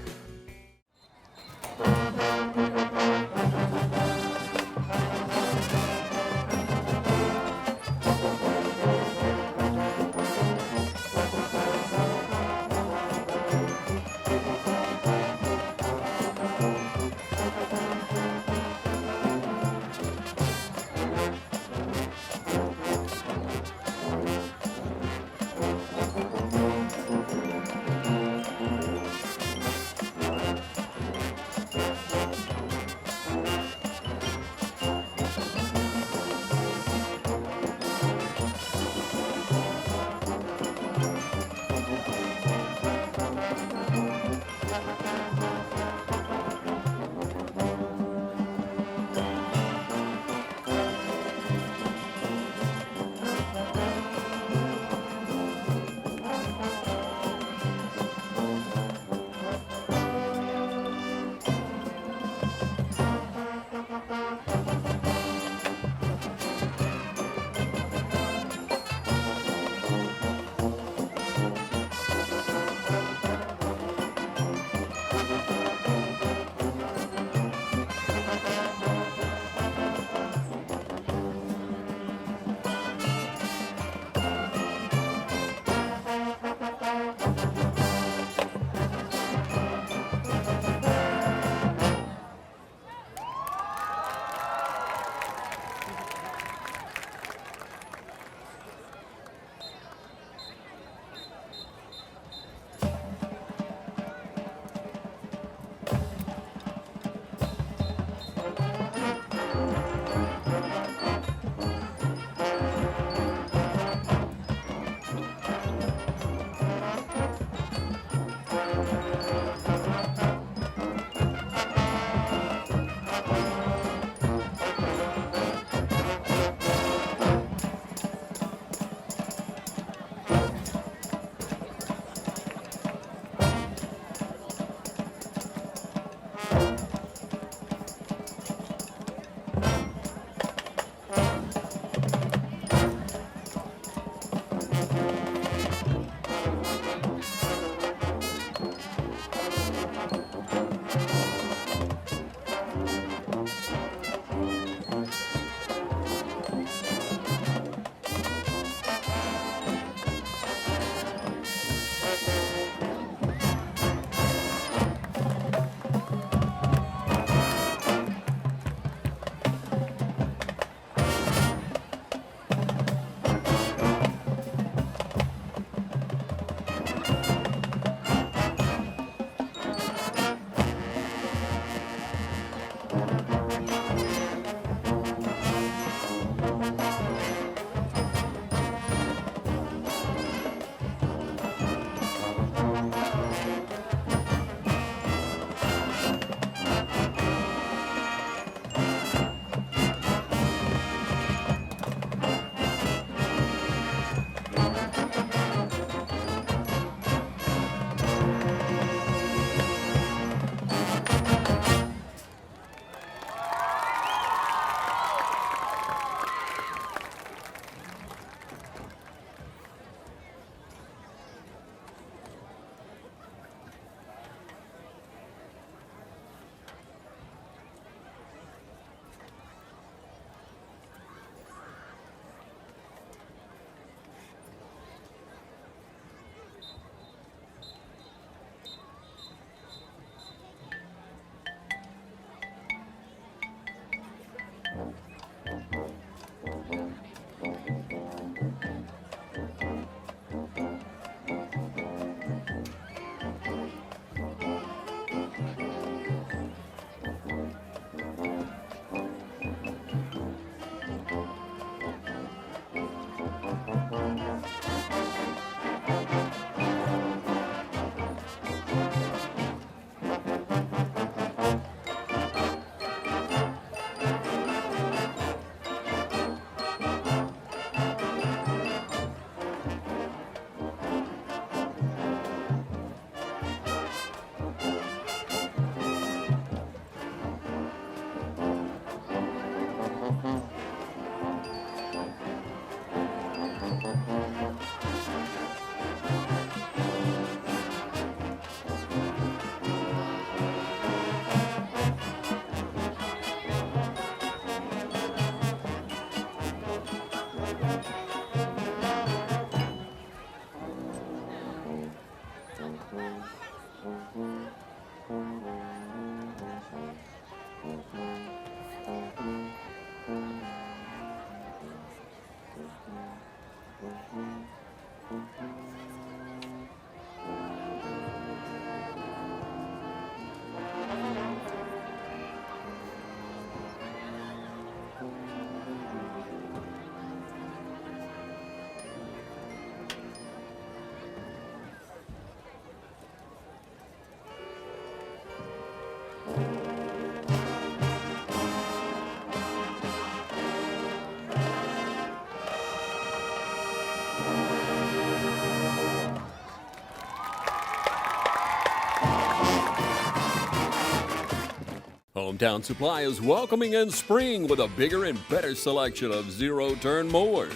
Hometown Supply is welcoming in spring with a bigger and better selection of zero-turn mowers,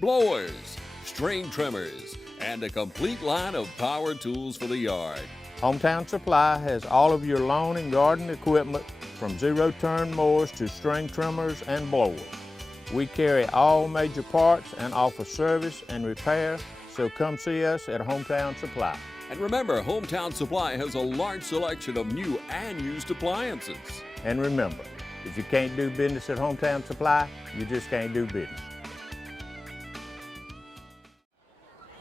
blowers, string trimmers, and a complete line of power tools for the yard. Hometown Supply has all of your lawn and garden equipment from zero-turn mowers to string trimmers and blowers. We carry all major parts and offer service and repair, so come see us at Hometown Supply. And remember, Hometown Supply has a large selection of new and used appliances. And remember, if you can't do business at Hometown Supply, you just can't do business.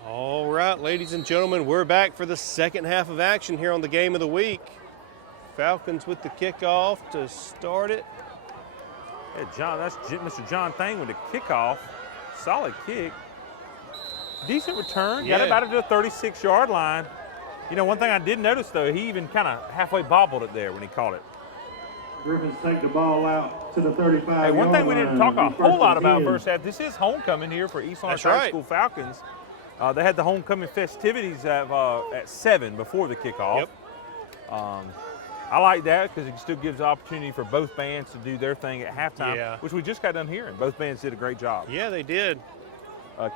All right, ladies and gentlemen, we're back for the second half of action here on the Game of the Week. Falcons with the kickoff to start it. Hey, John, that's Mr. John Thang with the kickoff. Solid kick. Decent return. Yeah. Got it out to the 36-yard line. You know, one thing I did notice, though, he even kind of halfway bobbled it there when he caught it. Gryphons take the ball out to the 35-yard line. Hey, one thing we didn't talk a whole lot about first half, this is homecoming here for East Lawrence High School Falcons. They had the homecoming festivities at 7 before the kickoff. Yep. I like that because it still gives the opportunity for both bands to do their thing at halftime, which we just got done hearing. Both bands did a great job. Yeah, they did.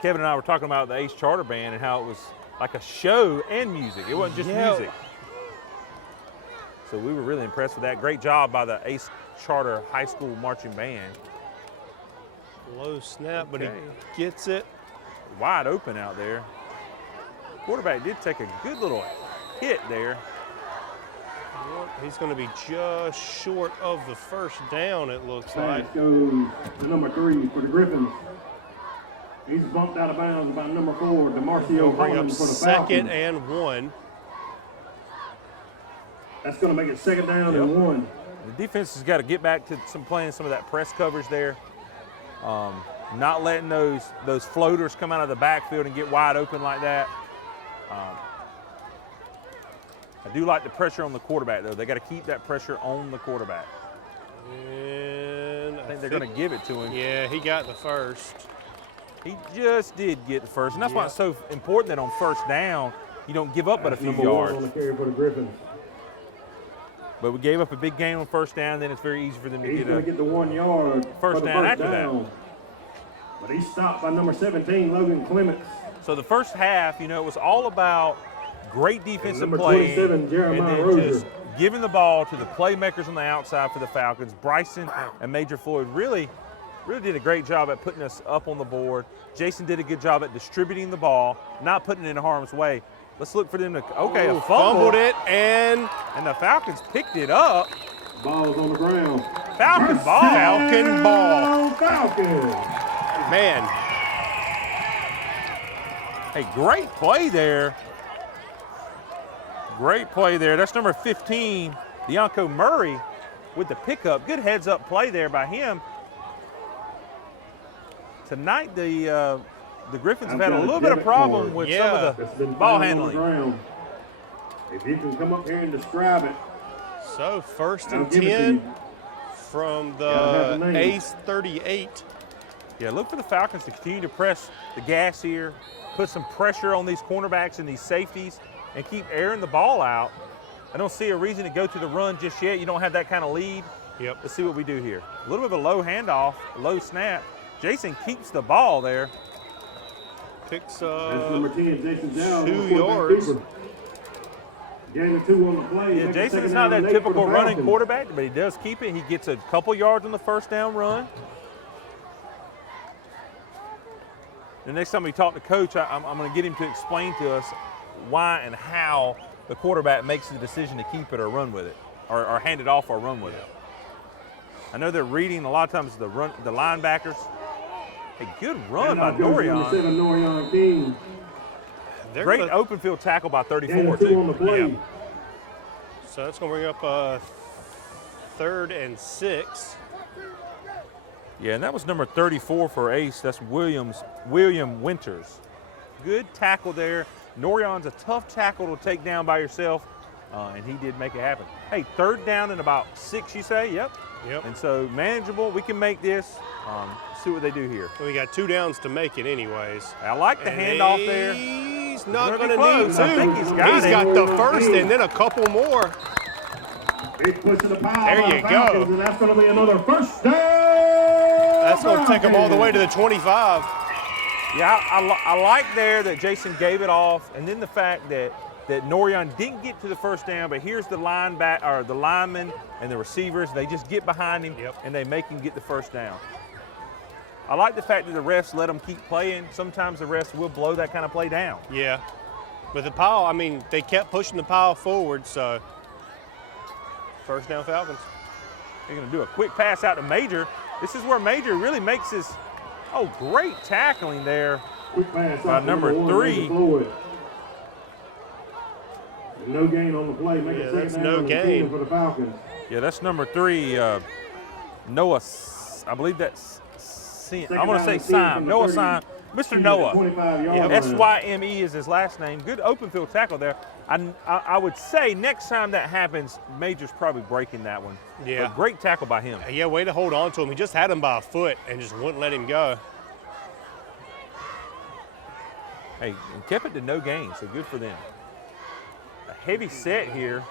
Kevin and I were talking about the Ace Charter Band and how it was like a show and music. It wasn't just music. So we were really impressed with that. Great job by the Ace Charter High School Marching Band. Low snap, but he gets it. Wide open out there. Quarterback did take a good little hit there. He's going to be just short of the first down, it looks like. Goes to number 3 for the Gryphons. He's bumped out of bounds by number 4, DeMarcio Bring up Holland for the second Falcons. and 1. That's going to make it second down and 1. The defense has got to get back to playing some of that press coverage there. Not letting those floaters come out of the backfield and get wide open like that. I do like the pressure on the quarterback, though. They got to keep that pressure on the quarterback. And I think they're going to give it to him. Yeah, he got the first. He just did get the first, and that's why it's so important that on first down, you don't give up but a few yards. On the carry for the Gryphons. But we gave up a big gain on first down, then it's very easy for them to He's going to get the 1 yard first for the down first after down. that. But he's stopped by number 17, Logan Clements. So the first half, you know, it was all about great defensive number play 27, and Jeremiah then Roser. just giving the ball to the playmakers on the outside for the Falcons. Bryson and Major Floyd really did a great job at putting us up on the board. Jason did a good job at distributing the ball, not putting it in harm's way. Let's look for them to, a fumbled it, and the Falcons picked it up. Ball's on the ground. Falcon ball. Falcon ball. Falcons. Man. Hey, great play there. Great play there. That's number 15, Deonko Murray with the pickup. Good heads-up play there by him. Tonight, the Gryphons have had a little bit of problem with some of the ball handling. If you can come up here and describe it. So first and 10 from the Ace 38. Yeah, look for the Falcons to continue to press the gas here, put some pressure on these cornerbacks and these safeties, and keep airing the ball out. I don't see a reason to go to the run just yet. You don't have that kind of lead. Yep. Let's see what we do here. A little bit of a low handoff, low snap. Jason keeps the ball there. Picks That's number 10, Jason Giles. 2 yards. Gain of 2 on the play. Yeah, Jason's not that typical running quarterback, but he does keep it. He gets a couple yards on the first down run. The next time we talk to Coach, I'm going to get him to explain to us why and how the quarterback makes the decision to keep it or run with it, or hand it off or run with it. I know they're reading a lot of times the linebackers. A good run by Norion. King. Great open field tackle by 34 too. On the play. Yeah. So that's going to bring up 3rd and 6. Yeah, and that was number 34 for Ace. That's William Winters. Good tackle there. Norion's a tough tackle to take down by yourself. and he did make it happen. Hey, 3rd down and about 6, you say? Yep. And so manageable. We can make this. See what they do here. We got 2 downs to make it anyways. I like the handoff there. He's not going to close. need to. I think he's got the first and then a couple more. Big push to the pile. There you go. And that's going to be another first down. That's going to take them all the way to the 25. Yeah, I like there that Jason gave it off, and then the fact that Norion didn't get to the first down, but here's the the linemen and the receivers. They just get behind him and they make him get the first down. I like the fact that the refs let them keep playing. Sometimes the refs will blow that kind of play down. Yeah. But the pile, I mean, they kept pushing the pile forward, so first down Falcons. They're going to do a quick pass out to Major. This is where Major really makes his, great tackling there by number 3. No gain on the play. Make it that's second no down gain for the Falcons. Yeah, that's number 3, Noah, I believe that's, I'm going to say Syme, Noah Syme, Mr. Noah. S-Y-M-E is his last name. Good open field tackle there. I would say next time that happens, Major's probably breaking that one. Yeah. But great tackle by him. Yeah, way to hold on to him. He just had him by a foot and just wouldn't let him go. Hey, and kept it to no gain, so good for them. A heavy set here.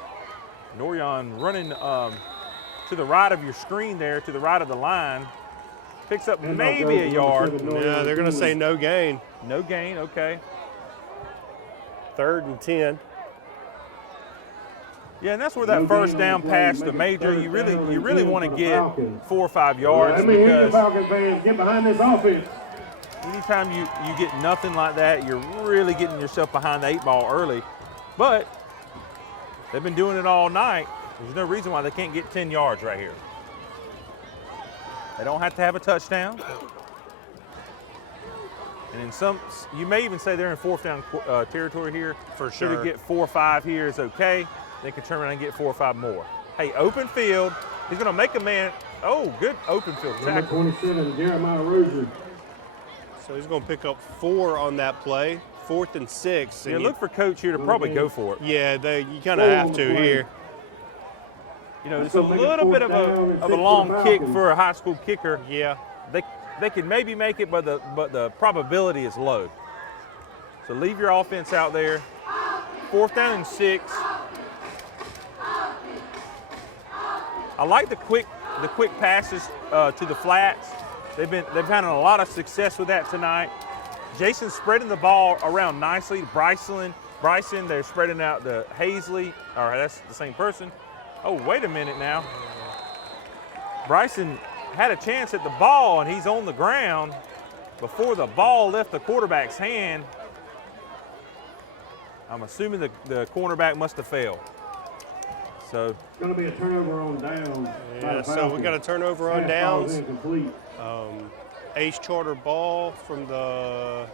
Norion running to the right of your screen there, to the right of the line. Picks up maybe a yard. Yeah, they're going to say no gain. No gain, okay. 3rd and 10. Yeah, and that's where that first down pass to Major, you really want to get 4 or 5 yards because Falcons fans get behind this offense. anytime you get nothing like that, you're really getting yourself behind the 8 ball early. But they've been doing it all night. There's no reason why they can't get 10 yards right here. They don't have to have a touchdown. And in some, you may even say they're in 4th down territory here. For sure. So to get 4 or 5 here is okay. They can turn around and get 4 or 5 more. Hey, open field. He's going to make a man. Oh, good open field tackle. Number 27, Jeremiah Rozier. So he's going to pick up 4 on that play. 4th and 6. Yeah, look for Coach here to probably go for it. Yeah, you kind of have to here. You know, it's a little bit of a long kick for a high school kicker. Yeah. They can maybe make it, but the probability is low. So leave your offense out there. 4th down and 6. I like the quick passes to the flats. They've had a lot of success with that tonight. Jason's spreading the ball around nicely. Bryson, they're spreading out to Hazley. All right, that's the same person. Oh, wait a minute now. Bryson had a chance at the ball, and he's on the ground before the ball left the quarterback's hand. I'm assuming the cornerback must have failed. So it's going to be a turnover on downs. Yeah, so we got a turnover on downs. Ace Charter ball from the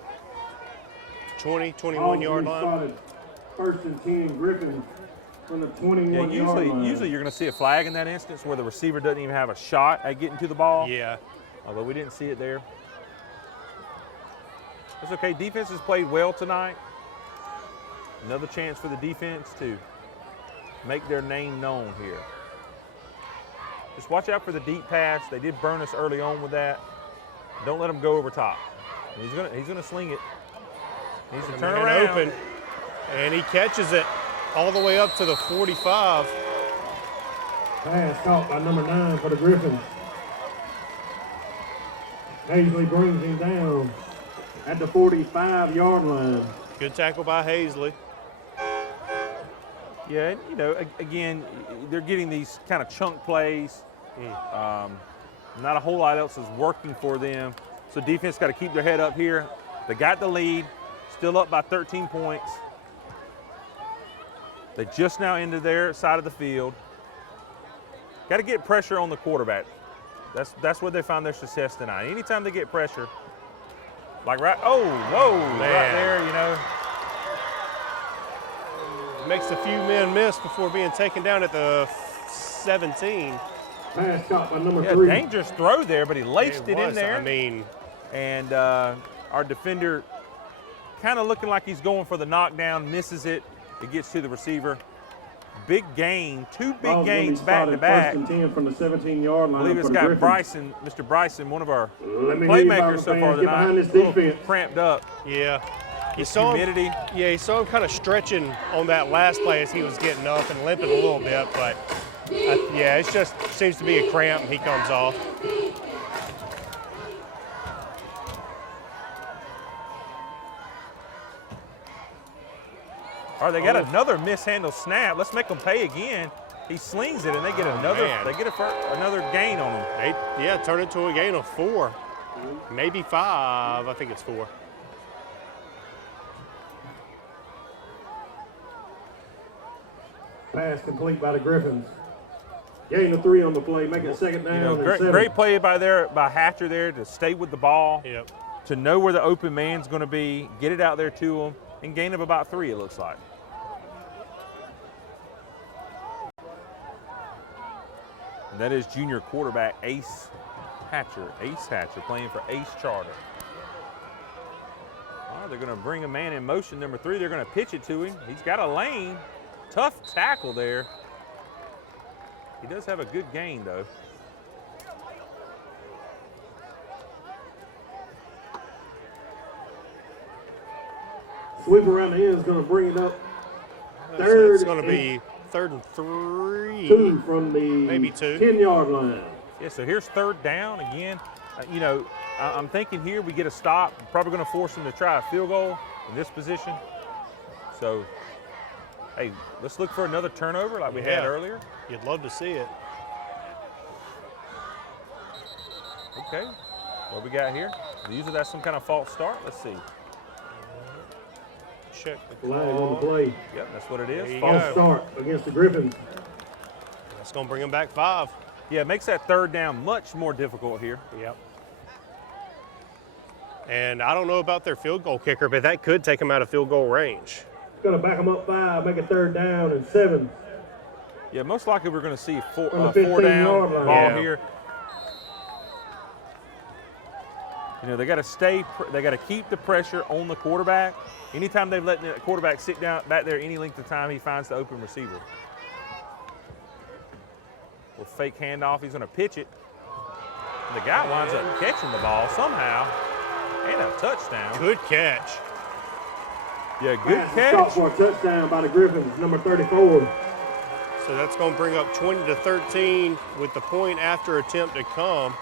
21-yard line. 1st and 10, Gryphons from the 21-yard line. Usually you're going to see a flag in that instance where the receiver doesn't even have a shot at getting to the ball. Yeah. Although we didn't see it there. That's okay. Defense has played well tonight. Another chance for the defense to make their name known here. Just watch out for the deep pass. They did burn us early on with that. Don't let them go over top. He's gonna sling it. Needs to turn around. Open, and he catches it all the way up to the 45. Pass caught by number 9 for the Gryphons. Hazley brings him down at the 45-yard line. Good tackle by Hazley. Yeah, you know, again, they're getting these kind of chunk plays. Not a whole lot else is working for them. So defense got to keep their head up here. They got the lead, still up by 13 points. They just now into their side of the field. Got to get pressure on the quarterback. That's where they found their success tonight. Anytime they get pressure, like right there, you know. Makes a few men miss before being taken down at the 17. Pass caught by number 3. Dangerous throw there, but he laced it in there. I mean, and our defender kind of looking like he's going for the knockdown, misses it. It gets to the receiver. big gain, two big Ball's gonna be gains back to spotted back. 1st and 10 from the 17-yard line. I believe it's for the got Gryphons. Bryson, Mr. Bryson, one of our Let me hear you, playmakers so Falcons far fans. Get tonight. behind this A little defense. cramped up. Yeah. You This saw humidity. Him kind of stretching on that last play as he was getting up and limping a little bit, but yeah, it just seems to be a cramp and he comes off. All right, they got another mishandled snap. Let's make them pay again. He slings it, and they get another. Man. They get another gain on him. Yeah, turn it to a gain of 4, maybe 5. I think it's 4. Pass complete by the Gryphons. Gain of 3 on the play. Make it 2nd down. You know, and great, 7. great play by Hatcher there to stay with the ball. Yep. To know where the open man's going to be, get it out there to him, and gain of about 3. It looks like. And that is junior quarterback Ace Hatcher playing for Ace Charter. All right, they're going to bring a man in motion, number 3. They're going to pitch it to him. He's got a lane. Tough tackle there. He does have a good gain, though. Sweep around the end is going to bring it up. It's going to be 3rd and 3. 2 from the maybe 2. 10-yard line. Yeah, so here's 3rd down again. You know, I'm thinking here we get a stop. Probably going to force them to try a field goal in this position. So, hey, let's look for another turnover like we had earlier. You'd love to see it. Okay, what we got here? Usually that's some kind of false start. Let's see. Check the Flag on the play. Yep, that's what it is. There you False go. start against the Gryphons. That's going to bring him back 5. Yeah, it makes that 3rd down much more difficult here. Yep. And I don't know about their field goal kicker, but that could take them out of field goal range. Going to back them up 5, make it 3rd down and 7. Yeah, most likely we're going to see a 4 From the down 15-yard line. ball Yeah. here. You know, they got to keep the pressure on the quarterback. Anytime they've let the quarterback sit down back there any length of time, he finds the open receiver. Well, fake handoff, he's going to pitch it. And the guy winds up catching the ball somehow, and a touchdown. Good catch. Yeah, good Pass is catch. caught for a touchdown by the Gryphons, number 34. So that's going to bring up 20-13 with the point after attempt to come.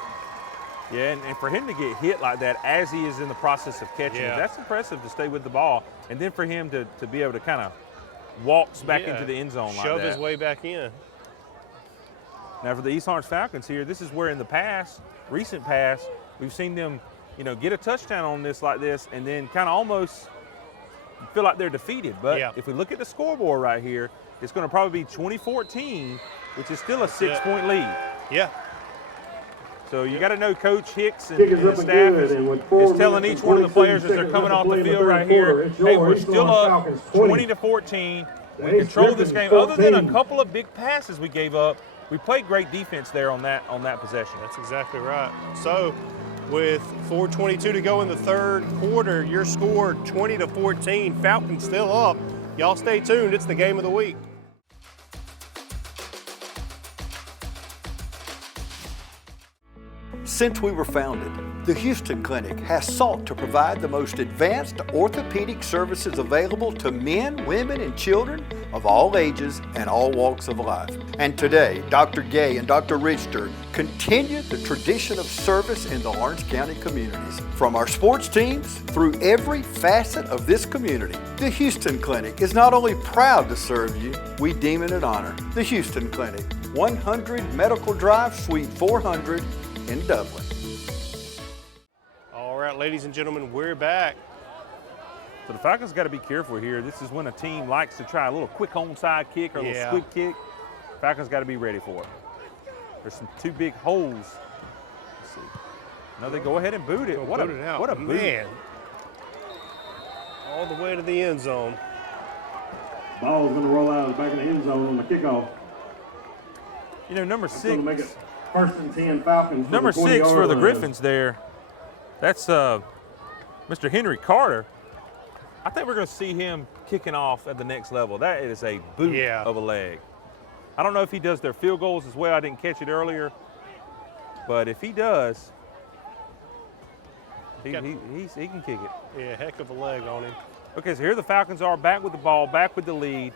Yeah, and for him to get hit like that as he is in the process of catching it, that's impressive to stay with the ball. And then for him to be able to kind of walks back into the end zone like that. Shove his way back in. Now for the East Orange Falcons here, this is where in the past, recent past, we've seen them, you know, get a touchdown on this like this and then kind of almost feel like they're defeated. But if we look at the scoreboard right here, it's going to probably be 2014, which is still a 6-point lead. Yeah. So you got to know Coach Hicks and Kick is the up and staff good, is and with 4 telling minutes each and one of the 27 players as they're seconds coming left off to play the in the field third right here, quarter. It's hey, your we're East still Orange up Falcons 20. 20-14. We Ace controlled this Gryphons game. Other than a 14. couple of big passes we gave up, we played great defense there on that possession. That's exactly right. So with 4:22 to go in the 3rd quarter, your score 20-14. Falcons still up. Y'all stay tuned. It's the game of the week. Since we were founded, the Houston Clinic has sought to provide the most advanced orthopedic services available to men, women, and children of all ages and all walks of life. And today, Dr. Gay and Dr. Richter continue the tradition of service in the Lawrence County communities. From our sports teams through every facet of this community, the Houston Clinic is not only proud to serve you, we deem it an honor. The Houston Clinic, 100 Medical Drive, Suite 400 in Dublin. All right, ladies and gentlemen, we're back. So the Falcons got to be careful here. This is when a team likes to try a little quick onside kick or a little squib kick. Falcons got to be ready for it. There's some 2 big holes. Let's see. No, they go ahead and boot it. What a boot. Man. All the way to the end zone. Ball's going to roll out of the back of the end zone on the kickoff. You know, number 6. Going to make it 1st and 10 Falcons. Number 6 for the Gryphons there. That's Mr. Henry Carter. I think we're going to see him kicking off at the next level. That is a boot of a leg. I don't know if he does their field goals as well. I didn't catch it earlier. But if he does, he can kick it. Yeah, heck of a leg on him. Okay, so here the Falcons are back with the ball, back with the lead.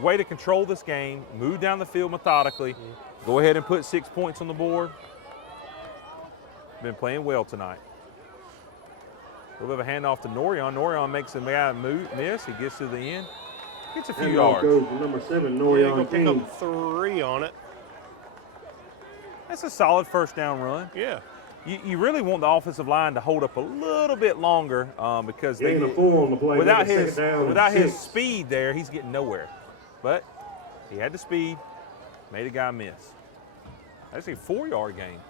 Way to control this game, move down the field methodically. Go ahead and put 6 points on the board. Been playing well tonight. A little bit of a handoff to Norion. Norion makes the guy miss. He gets to the end. Gets a few yards. Goes to number 7, Norion Gonna pick King. up 3 on it. That's a solid first down run. Yeah. You really want the offensive line to hold up a little bit longer because they, Gain of 4 on the play. without Make it his second down and without his 6. speed there, he's getting nowhere. But he had the speed, made a guy miss. That's a 4-yard gain.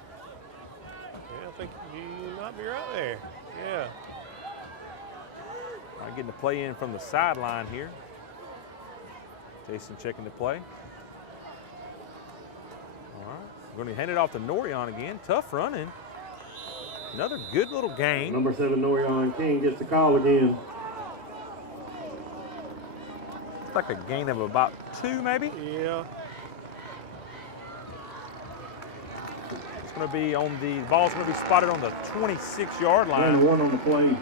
Yeah, I think you might be right there. Yeah. Getting the play in from the sideline here. Jason checking the play. All right, we're going to hand it off to Norion again. Tough running. Another good little gain. Number 7, Norion King gets the call again. It's like a gain of about 2 maybe. Yeah. It's going to be on the ball's going to be spotted on the 26-yard line. And 1 on the play.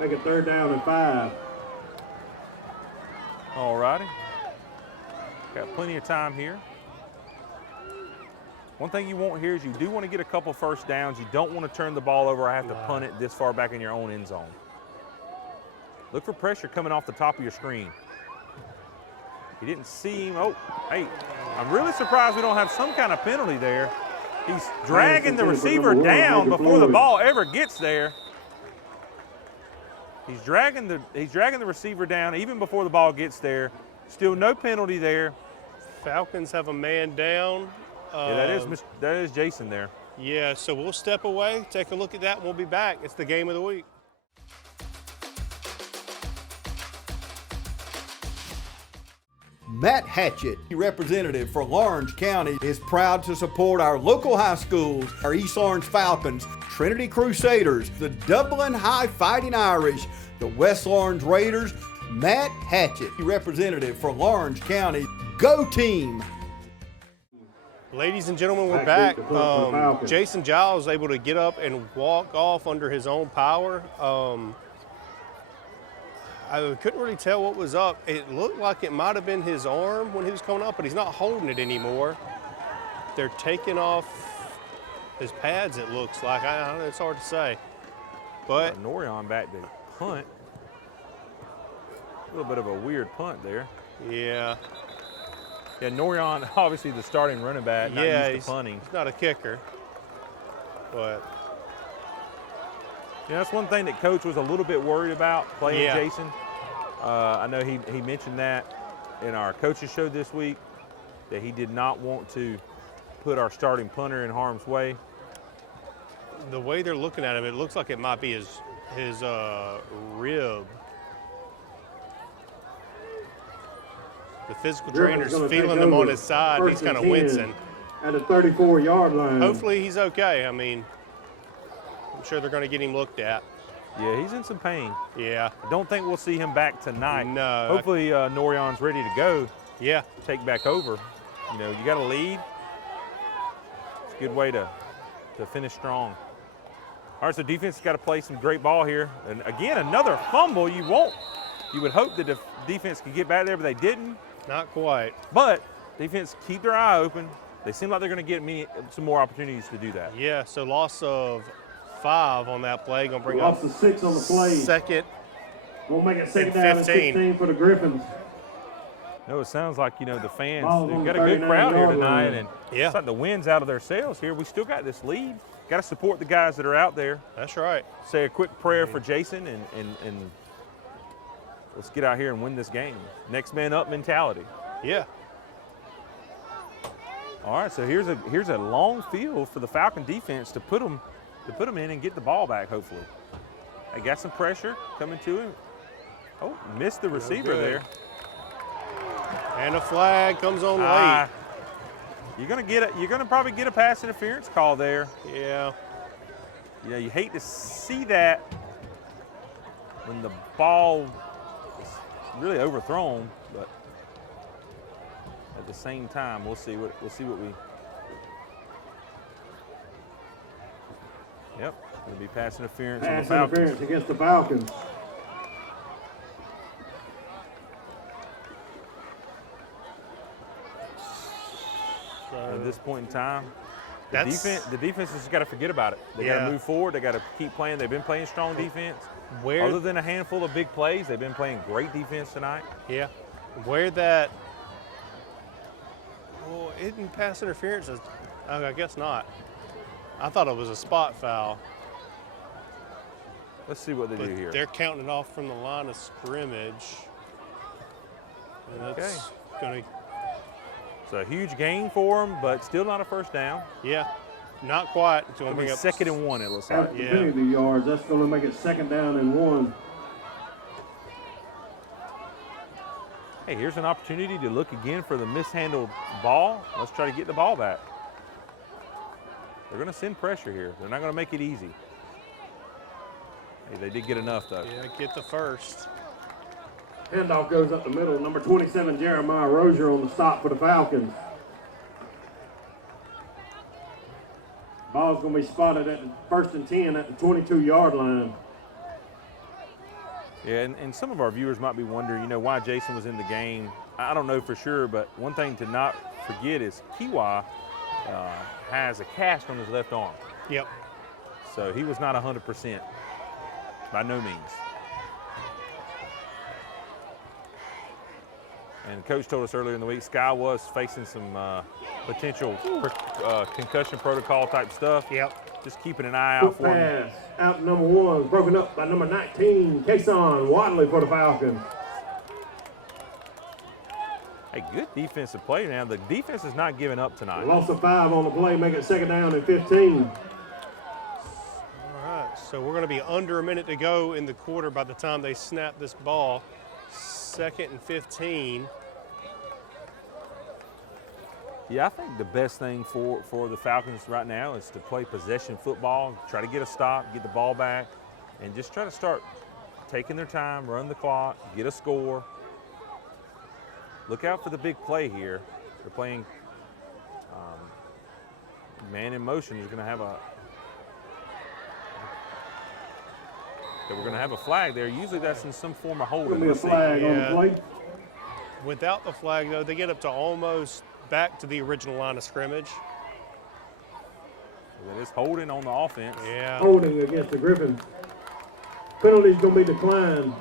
Make it 3rd down and 5. All righty. Got plenty of time here. One thing you want here is you do want to get a couple first downs. You don't want to turn the ball over or have to punt it this far back in your own end zone. Look for pressure coming off the top of your screen. You didn't see him. Oh, hey, I'm really surprised we don't have some kind of penalty there. He's dragging the receiver down before the ball ever gets there. He's dragging the receiver down even before the ball gets there. Still no penalty there. Falcons have a man down. Yeah, that is Jason there. Yeah, so we'll step away, take a look at that, and we'll be back. It's the game of the week. Matt Hatchett, representative for Lawrence County, is proud to support our local high schools, our East Lawrence Falcons, Trinity Crusaders, the Dublin High Fighting Irish, the West Lawrence Raiders. Matt Hatchett, representative for Lawrence County. Go team! Ladies and gentlemen, we're back. Jason Giles was able to get up and walk off under his own power. I couldn't really tell what was up. It looked like it might have been his arm when he was coming up, but he's not holding it anymore. They're taking off his pads, it looks like. I don't know, it's hard to say. But Norion back to punt. A little bit of a weird punt there. Yeah. Yeah, Norion, obviously the starting running back, not used to punting. He's not a kicker, but. Yeah, that's one thing that Coach was a little bit worried about playing Jason. I know he mentioned that in our coaches show this week, that he did not want to put our starting punter in harm's way. The way they're looking at him, it looks like it might be his rib. The physical trainer's feeling him on his side, and he's kind of wincing. At the 34-yard line. Hopefully he's okay. I mean, I'm sure they're going to get him looked at. Yeah, he's in some pain. Yeah. I don't think we'll see him back tonight. No. Hopefully Norion's ready to go. Yeah. Take back over. You know, you got to lead. It's a good way to finish strong. All right, so defense has got to play some great ball here. And again, another fumble. You would hope that the defense could get back there, but they didn't. Not quite. But defense keep their eye open. They seem like they're going to get some more opportunities to do that. Yeah, so loss of 5 on that play. Going to bring loss up of 6 on the play. Second. We'll make it 2nd down and 15 for the Gryphons. No, it sounds like, you know, the fans, Ball's they've on got the a good crowd here 39-yard tonight. line. And yeah, it's like the wind's out of their sails here. We still got this lead. Got to support the guys that are out there. That's right. Say a quick prayer for Jason and let's get out here and win this game. Next man up mentality. Yeah. All right, so here's a long field for the Falcon defense to put them in and get the ball back, hopefully. They got some pressure coming to him. Oh, missed the receiver there. And a flag comes on late. You're gonna probably get a pass interference call there. Yeah. You know, you hate to see that when the ball is really overthrown, but at the same time, we'll see what we. Yep, going to be pass interference on the Pass Falcons. interference against the Falcons. At this point in time, the defense has got to forget about it. They got to move forward. They got to keep playing. They've been playing strong defense. Other than a handful of big plays, they've been playing great defense tonight. Yeah. Where that, well, isn't pass interference? I guess not. I thought it was a spot foul. Let's see what they do here. They're counting it off from the line of scrimmage. And that's going to. It's a huge gain for them, but still not a first down. Yeah, not quite. It's going to be bring up 2nd and 1, it looks like. After the yards, that's going to make it 2nd down and 1. Hey, here's an opportunity to look again for the mishandled ball. Let's try to get the ball back. They're going to send pressure here. They're not going to make it easy. Hey, they did get enough, though. Yeah, get the first. Handoff goes up the middle. Number 27, Jeremiah Rozier on the stop for the Falcons. Ball's going to be spotted at the 1st and 10 at the 22-yard line. Yeah, and some of our viewers might be wondering, why Jason was in the game. I don't know for sure, but one thing to not forget is Kiwa has a cast on his left arm. Yep. So he was not 100%, by no means. And Coach told us earlier in the week, Sky was facing some potential concussion protocol type stuff. Yep. Just keeping an eye out for him. Pass out number 1, broken up by number 19, Kason Watley for the Falcons. Hey, good defensive play now. The defense is not giving up tonight. Loss of 5 on the play, make it 2nd down and 15. All right, so we're going to be under a minute to go in the quarter by the time they snap this ball. 2nd and 15. Yeah, I think the best thing for the Falcons right now is to play possession football, try to get a stop, get the ball back, and just try to start taking their time, run the clock, get a score. Look out for the big play here. They're playing man in motion. Is going to have we're going to have a flag there. Usually that's in some form of holding. There'll be a flag on the play. Without the flag, though, they get up to almost back to the original line of scrimmage. That is holding on the offense. Yeah. Holding against the Gryphons. Penalty's going to be declined.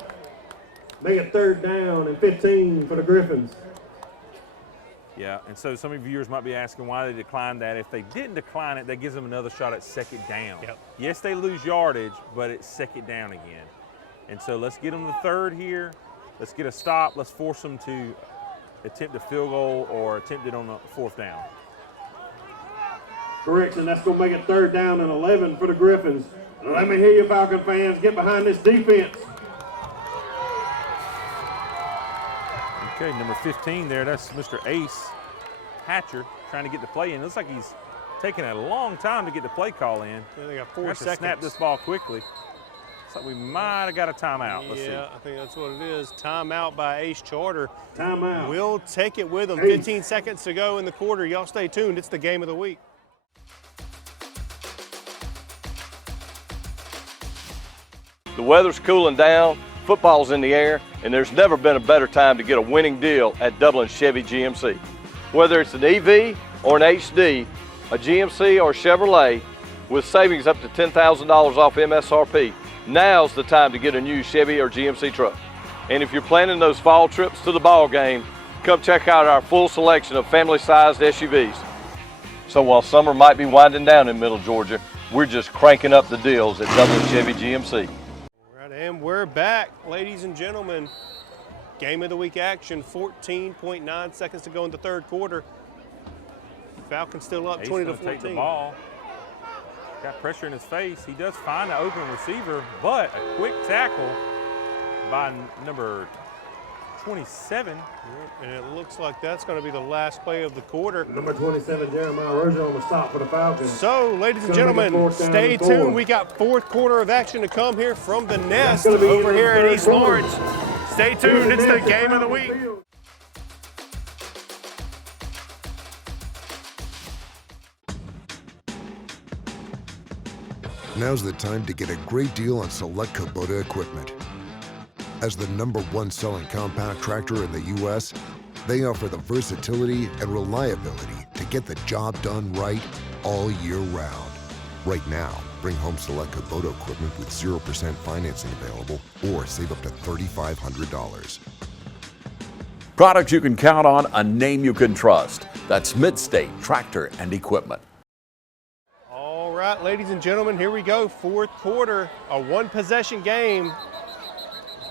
Make it 3rd down and 15 for the Gryphons. Yeah, and so some of your viewers might be asking why they declined that. If they didn't decline it, that gives them another shot at 2nd down. Yep. Yes, they lose yardage, but it's 2nd down again. And so let's get them the 3rd here. Let's get a stop. Let's force them to attempt a field goal or attempt it on the 4th down. Correction, that's going to make it 3rd down and 11 for the Gryphons. Let me hear you, Falcon fans. Get behind this defense. Okay, number 15 there, that's Mr. Ace Hatcher trying to get the play in. It looks like he's taking a long time to get the play call in. Yeah, they got 4 seconds. To snap this ball quickly. Looks like we might have got a timeout. Let's see. Yeah, I think that's what it is. Timeout by Ace Charter. Timeout. We'll take it with them. 15 seconds to go in the quarter. Y'all stay tuned. It's the game of the week. The weather's cooling down, football's in the air, and there's never been a better time to get a winning deal at Dublin Chevy GMC. Whether it's an EV or an HD, a GMC or Chevrolet, with savings up to $10,000 off MSRP, now's the time to get a new Chevy or GMC truck. And if you're planning those fall trips to the ball game, come check out our full selection of family-sized SUVs. So while summer might be winding down in Middle Georgia, we're just cranking up the deals at Dublin Chevy GMC. And we're back, ladies and gentlemen. Game of the week action, 14.9 seconds to go in the 3rd quarter. Falcons still up 20-14. Take the ball. Got pressure in his face. He does find an open receiver, but a quick tackle by number 27. And it looks like that's going to be the last play of the quarter. Number 27, Jeremiah Rozier on the stop for the Falcons. So, ladies and gentlemen, stay tuned. We got 4th quarter of action to come here from the Nest over here at East Lawrence. Stay tuned. It's the game of the week. Now's the time to get a great deal on select Kubota equipment. As the #1 selling compact tractor in the U.S., they offer the versatility and reliability to get the job done right all year round. Right now, bring home select Kubota equipment with 0% financing available or save up to $3,500. Products you can count on, a name you can trust. That's Mid-State Tractor and Equipment. All right, ladies and gentlemen, here we go. Fourth quarter, a one-possession game.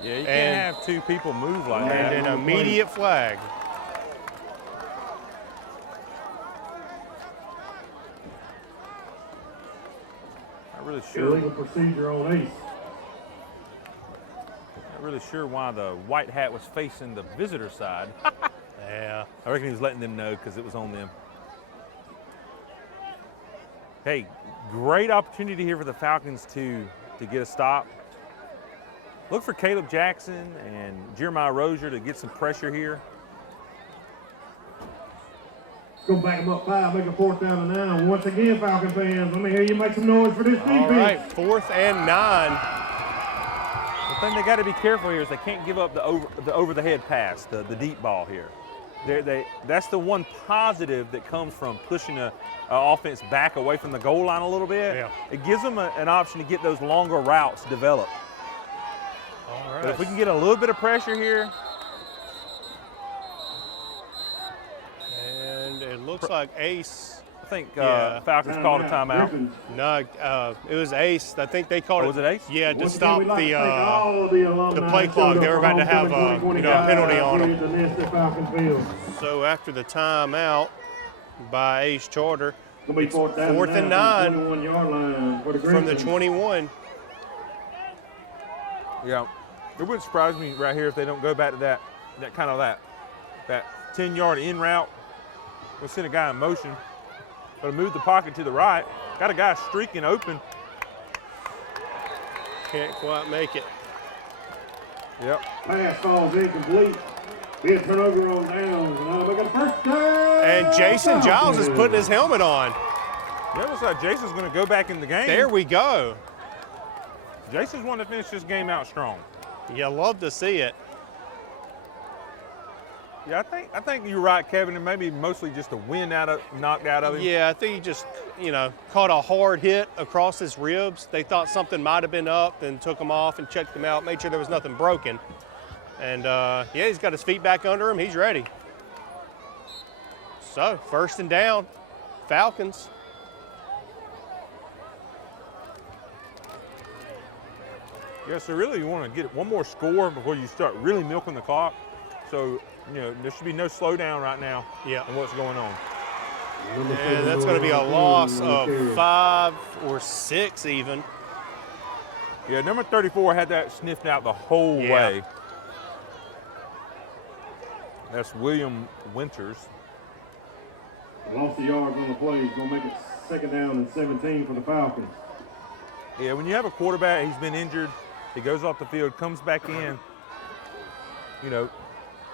Yeah, you can't have two people move like that. And an immediate flag. Not really sure. Illegal procedure on Ace. Not really sure why the white hat was facing the visitor side. Yeah. I reckon he was letting them know because it was on them. Hey, great opportunity here for the Falcons to get a stop. Look for Caleb Jackson and Jeremiah Rozier to get some pressure here. Let's go back them up 5, make a 4th down and 9. Once again, Falcon fans, let me hear you make some noise for this defense. All right, 4th and 9. The thing they got to be careful here is they can't give up the over-the-head pass, the deep ball here. That's the one positive that comes from pushing a offense back away from the goal line a little bit. Yeah. It gives them an option to get those longer routes developed. All right. But if we can get a little bit of pressure here. And it looks like Ace. I think Falcons called a timeout. No, it was Ace. I think they called it. Was it Ace? Yeah, to stop the play clock. They were about to have a penalty on them. So after the timeout by Ace Charter, it's 4th and 9 from the 21. Yeah, it wouldn't surprise me right here if they don't go back to that 10-yard in route. We'll send a guy in motion. But move the pocket to the right. Got a guy streaking open. Can't quite make it. Yep. Pass falls incomplete. Be a turnover on downs. And that'll make a first down. And Jason Giles is putting his helmet on. Yeah, it looks like Jason's going to go back in the game. There we go. Jason's wanting to finish this game out strong. You love to see it. Yeah, I think you're right, Kevin, and maybe mostly just a wind knocked out of him. Yeah, I think he just, caught a hard hit across his ribs. They thought something might have been up, then took him off and checked him out, made sure there was nothing broken. And, he's got his feet back under him. He's ready. So, 1st and down, Falcons. Yeah, so really you want to get one more score before you start really milking the clock. So, there should be no slowdown right now in what's going on. And that's going to be a loss of 5 or 6 even. Yeah, number 34 had that sniffed out the whole way. That's William Winters. Lost the yards on the play. He's going to make it 2nd down and 17 for the Falcons. Yeah, when you have a quarterback, he's been injured, he goes off the field, comes back in,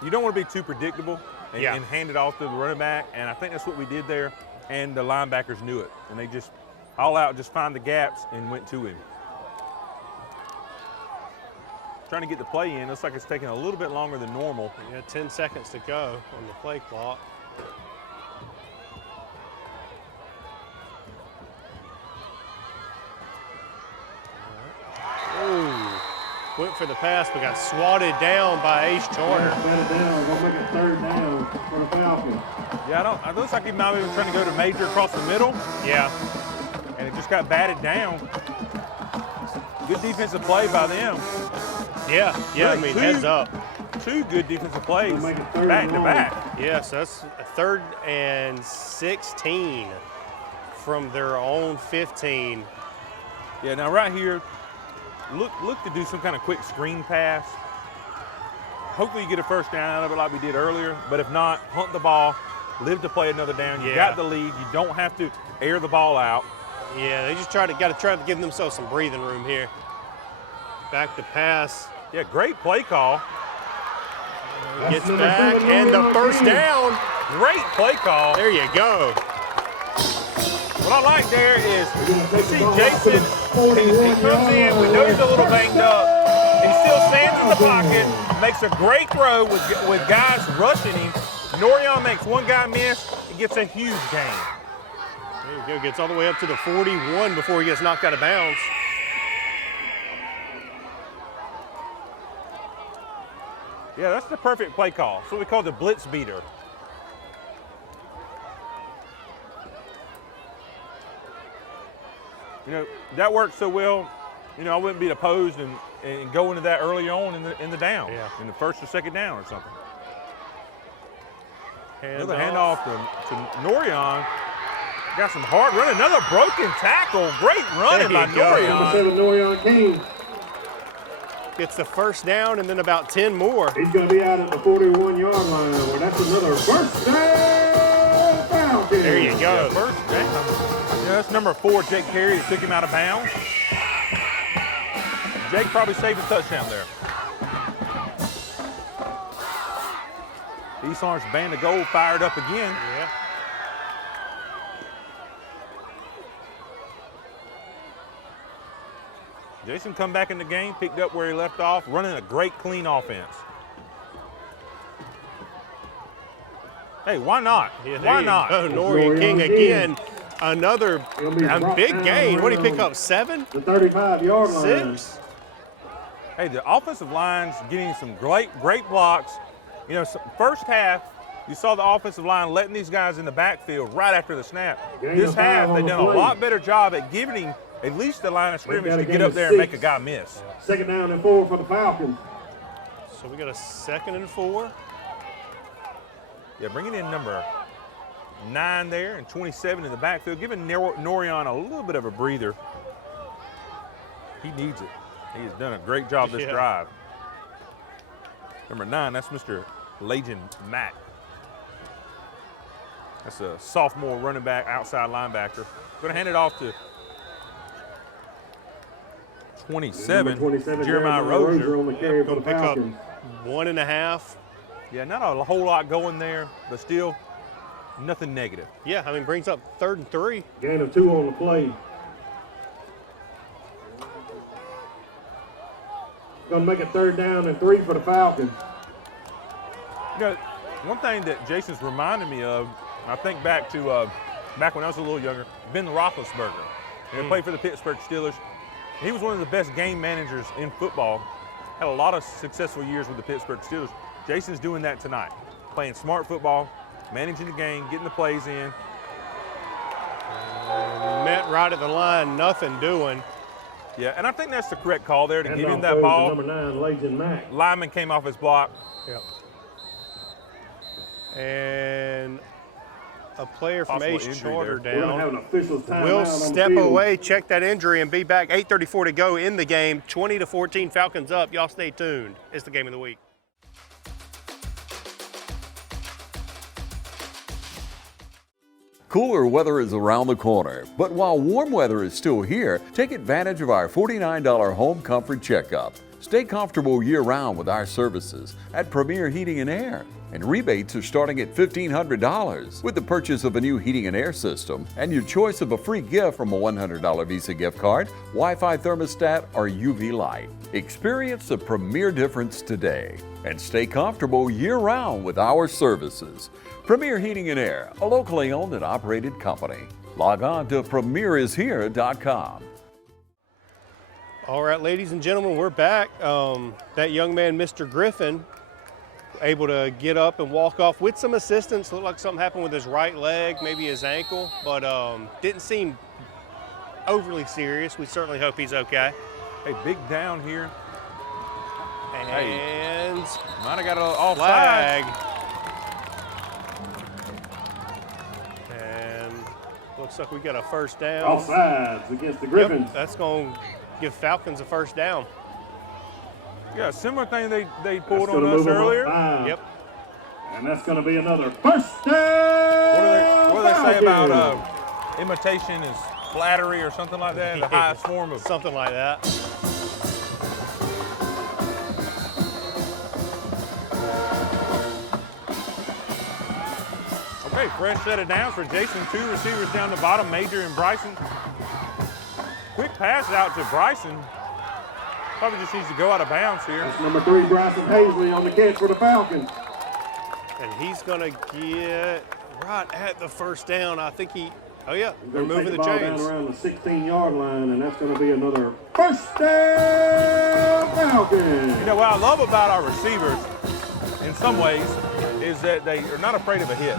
you don't want to be too predictable and hand it off to the running back, and I think that's what we did there, and the linebackers knew it, and they just all out just find the gaps and went to him. Trying to get the play in, looks like it's taking a little bit longer than normal. Yeah, 10 seconds to go on the play clock. Went for the pass, but got swatted down by Ace Charter. Gonna make it 3rd down for the Falcons. Yeah, it looks like he might be trying to go to Major across the middle. Yeah. And it just got batted down. Good defensive play by them. Yeah, really heads up. 2 good defensive plays back to back. Yes, that's 3rd and 16 from their own 15. Yeah, now right here, look to do some kind of quick screen pass. Hopefully you get a 1st down out of it like we did earlier, but if not, hunt the ball, live to play another down. You got the lead. You don't have to air the ball out. Yeah, they just got to try to give themselves some breathing room here. Back to pass. Yeah, great play call. Gets back and the 1st down. Great play call. There you go. What I like there is you see Jason comes in, we know he's a little banged up. He still stands in the pocket, makes a great throw with guys rushing him. Norion makes one guy miss, he gets a huge gain. There you go, gets all the way up to the 41 before he gets knocked out of bounds. Yeah, that's the perfect play call. That's what we call the blitz beater. You know, that worked so well, you know, I wouldn't be opposed and go into that early on in the down, in the first or second down or something. Another handoff to Norion. Got some hard run, another broken tackle. Great running by Norion. Number 7, Norion King. Gets the first down and then about 10 more. He's going to be out at the 41-yard line. Well, that's another first down. Falcons. There you go. Yeah, first down. Yeah, that's number 4, Jake Perry, that took him out of bounds. Jake probably saved a touchdown there. East Orange Band of Gold fired up again. Yeah. Jason come back in the game, picked up where he left off, running a great clean offense. Hey, why not? Yeah, why not? Oh, Norion King again. Another big gain. What did he pick up, 7? The 35-yard line. 6? Hey, the offensive line's getting some great blocks. You know, first half, you saw the offensive line letting these guys in the backfield right after the snap. This half, they've done a lot better job at giving him at least the line of scrimmage to get up there and make a guy miss. Second down and 4 for the Falcons. So we got a 2nd and 4. Yeah, bringing in number 9 there and 27 in the backfield, giving Norion a little bit of a breather. He needs it. He has done a great job this drive. Number 9, that's Mr. Legion Mack. That's a sophomore running back, outside linebacker. Going to hand it off to 27 Jeremiah Rozier. On the carry for the Pick up Falcons. 1.5. Yeah, not a whole lot going there, but still nothing negative. Yeah, I mean, brings up 3rd and 3. Gain of 2 on the play. Going to make it 3rd down and 3 for the Falcons. You know, one thing that Jason's reminded me of, I think back to back when I was a little younger, Ben Roethlisberger. He played for the Pittsburgh Steelers. He was one of the best game managers in football. Had a lot of successful years with the Pittsburgh Steelers. Jason's doing that tonight, playing smart football, managing the game, getting the plays in. Met right at the line, nothing doing. Yeah, and I think that's the correct call there to And give him off that goes ball. Number 9, Legion Mack. Lineman came off his block. Yep. And a player from Possible Ace injury Charter there. We're going to have down. an official's timeout We'll on the step field. away, check that injury, and be back. 8:34 to go in the game. 20-14, Falcons up. Y'all stay tuned. It's the game of the week. Cooler weather is around the corner, but while warm weather is still here, take advantage of our $49 home comfort checkup. Stay comfortable year-round with our services at Premier Heating and Air. And rebates are starting at $1,500 with the purchase of a new heating and air system and your choice of a free gift from a $100 Visa gift card, Wi-Fi thermostat, or UV light. Experience the Premier difference today and stay comfortable year-round with our services. Premier Heating and Air, a locally owned and operated company. Log on to premierishere.com. All right, ladies and gentlemen, we're back. That young man, Mr. Gryphon, able to get up and walk off with some assistance. Looked like something happened with his right leg, maybe his ankle, but didn't seem overly serious. We certainly hope he's okay. Hey, big down here. And might have got an offside. Flag. And looks like we got a first down. Offsides against the Gryphons. Yep, that's going to give Falcons a first down. Yeah, similar thing they pulled That's on gonna us move them up earlier. 5. Yep. And that's going to be another first down. What do they say about imitation is flattery or something like that? The highest form of something like that. Okay, fresh set of downs for Jason. 2 receivers down the bottom, Major and Bryson. quick pass out to Bryson. Probably just needs to go out of bounds here. That's number 3, Bryson Paisley on the catch for the Falcons. And he's going to get right at the first down. I think oh yeah, they're moving the chains. Down around the 16-yard line, and that's going to be another first down Falcons. You know what I love about our receivers in some ways is that they are not afraid of a hit.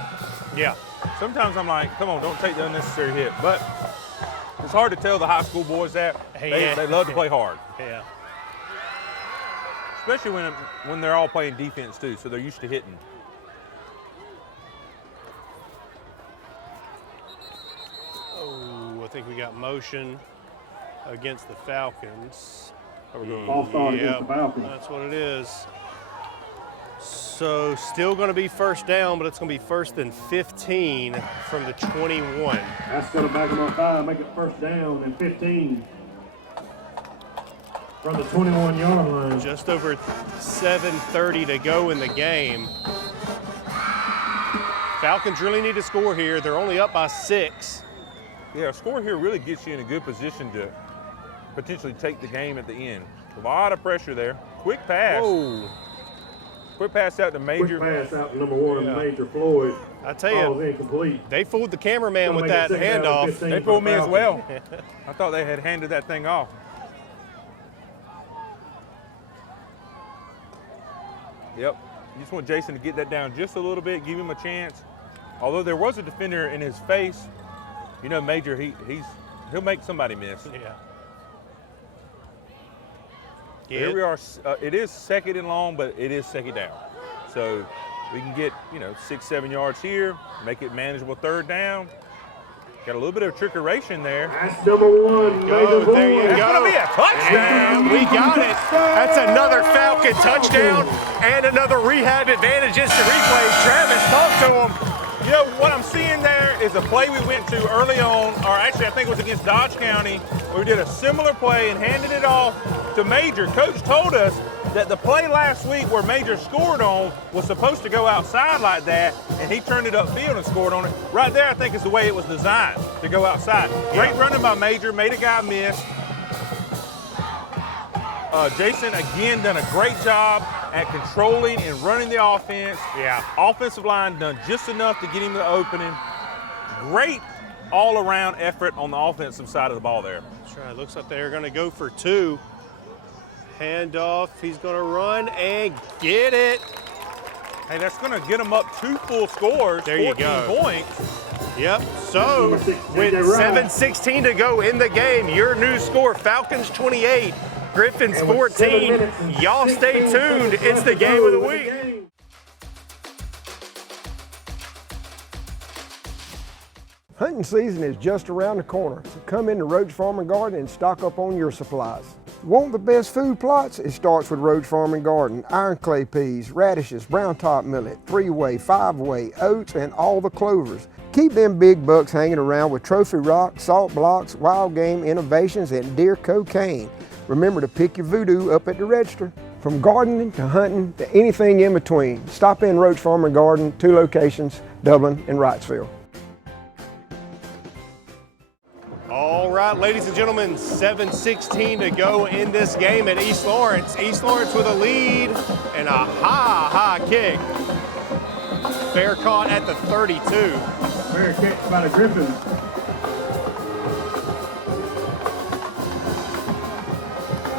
Yeah. Sometimes I'm like, come on, don't take the unnecessary hit. But it's hard to tell the high school boys that. They love to play hard. Yeah. Especially when they're all playing defense too, so they're used to hitting. Oh, I think we got motion against the Falcons. False start against the Falcons. That's what it is. So still going to be first down, but it's going to be 1st and 15 from the 21. That's going to back them up 5, make it first down and 15 from the 21-yard line. Just over 7:30 to go in the game. Falcons really need to score here. They're only up by 6. Yeah, a score here really gets you in a good position to potentially take the game at the end. A lot of pressure there. Quick pass. Whoa. Quick pass out to Major. Quick pass out to number 1, Major Floyd. I tell you, incomplete. They fooled the cameraman with that handoff. They fooled me as well. I thought they had handed that thing off. Yep. You just want Jason to get that down just a little bit, give him a chance. Although there was a defender in his face, you know, Major, he'll make somebody miss. Yeah. Here we are. It is 2nd and long, but it is 2nd down. So we can get, 6-7 yards here, make it manageable 3rd down. Got a little bit of trickeration there. That's number 1. There you go. That's going to be a touchdown. We got it. That's another Falcon touchdown and another rehab advantage instant replay. Travis, talk to him. You know, what I'm seeing there is a play we went to early on, or actually I think it was against Dodge County, where we did a similar play and handed it off to Major. Coach told us that the play last week where Major scored on was supposed to go outside like that, and he turned it upfield and scored on it. Right there, I think is the way it was designed, to go outside. Great running by Major, made a guy miss. Jason, again, done a great job at controlling and running the offense. Yeah. Offensive line done just enough to get him the opening. Great all-around effort on the offensive side of the ball there. That's right. Looks like they're going to go for 2. Handoff. He's going to run and get it. Hey, that's going to get them up 2 full scores. There you go. 14 points. Yep. So with 7:16 to go in the game, your new score: Falcons 28. Gryphons 14. Y'all stay tuned. It's the game of the week. Hunting season is just around the corner, so come into Roach Farm and Garden and stock up on your supplies. Want the best food plots? It starts with Roach Farm and Garden. Iron clay peas, radishes, brown top millet, 3-way, 5-way, oats, and all the clovers. Keep them big bucks hanging around with trophy rock, salt blocks, wild game innovations, and deer cocaine. Remember to pick your voodoo up at the register. From gardening to hunting to anything in between, stop in Roach Farm and Garden, 2 locations, Dublin and Wrightsville. All right, ladies and gentlemen, 7:16 to go in this game at East Lawrence. East Lawrence with a lead and a high kick. Fair caught at the 32. Fair catch by the Gryphons.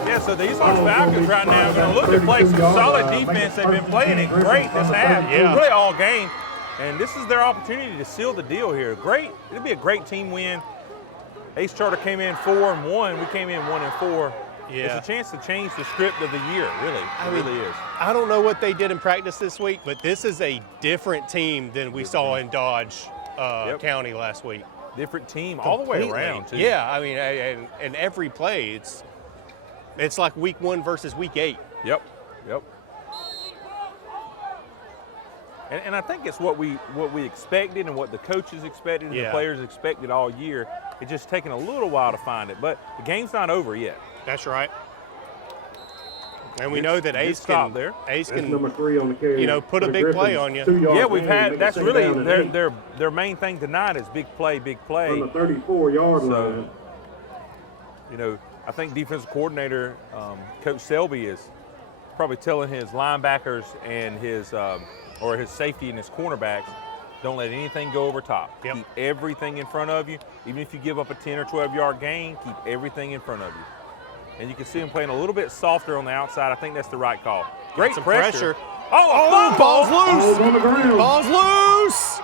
Yeah, so the East Lawrence Falcons right now are going to look to play some solid defense. They've been playing it great this half, really all game. And this is their opportunity to seal the deal here. Great, it'll be a great team win. Ace Charter came in 4-1. We came in 1-4. Yeah. It's a chance to change the script of the year, really. It really is. I don't know what they did in practice this week, but this is a different team than we saw in Dodge County last week. Different team all the way around, too. Yeah, I mean, and every play, it's like week 1 versus week 8. Yep. And I think it's what we expected and what the coaches expected and the players expected all year. It's just taken a little while to find it, but the game's not over yet. That's right. And we know that Ace can number 3 on the carry. Put a big play on you. Yeah, we've had. That's really their main thing tonight is big play. From the 34-yard line. You know, I think defensive coordinator Coach Selby is probably telling his linebackers and his or his safety and his cornerbacks, don't let anything go over top. Yep. Keep everything in front of you. Even if you give up a 10 or 12 yard gain, keep everything in front of you. And you can see him playing a little bit softer on the outside. I think that's the right call. Great pressure. Oh, ball's loose. Ball's on the ground. Ball's loose.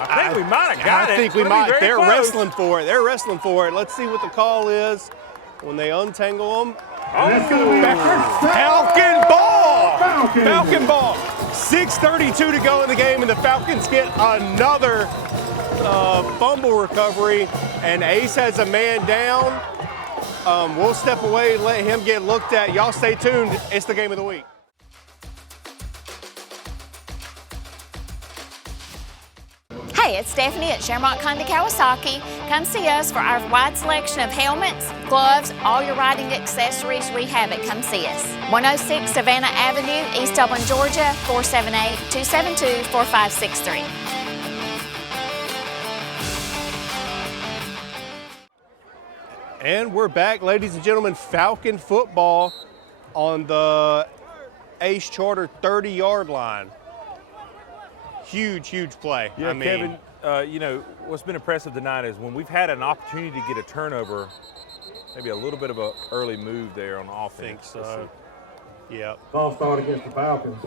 I think we might have got it. I think It's we gonna be might. very They're close. wrestling for it. They're wrestling for it. Let's see what the call is when they untangle them. That's going to be Falcon ball. Falcon Ball. 6:32 to go in the game, and the Falcons get another fumble recovery, and Ace has a man down. We'll step away and let him get looked at. Y'all stay tuned. It's the game of the week. Hey, it's Stephanie at Shermont Honda Kawasaki. Come see us for our wide selection of helmets, gloves, all your riding accessories. We have it. Come see us. 106 Savannah Avenue, East Dublin, Georgia, 478-272-4563. And we're back, ladies and gentlemen. Falcon football on the Ace Charter 30-yard line. Huge play. Yeah, I mean, Kevin, you know, what's been impressive tonight is when we've had an opportunity to get a turnover, maybe a little bit of an early move there on offense. I think so. Yep. False start against the Falcons.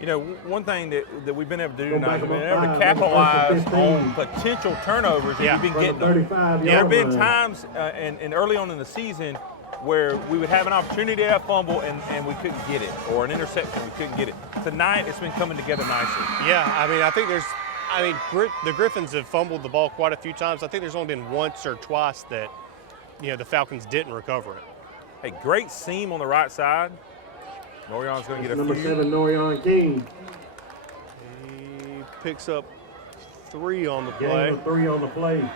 You know, one thing that we've been able to do Go back tonight, we've been about able to five, capitalize first and 15. on potential turnovers, and we've been From the getting them. 35 There have been line. times and early on in the season where we would have an opportunity to have fumble and we couldn't get it, or an interception, we couldn't get it. Tonight, it's been coming together nicely. Yeah, I mean, I think the Gryphons have fumbled the ball quite a few times. I think there's only been once or twice that, you know, the Falcons didn't recover it. Hey, great seam on the right side. Norion's going to get a Number few. 7, Norion King. He picks up 3 on the Gain play. of 3 on the play.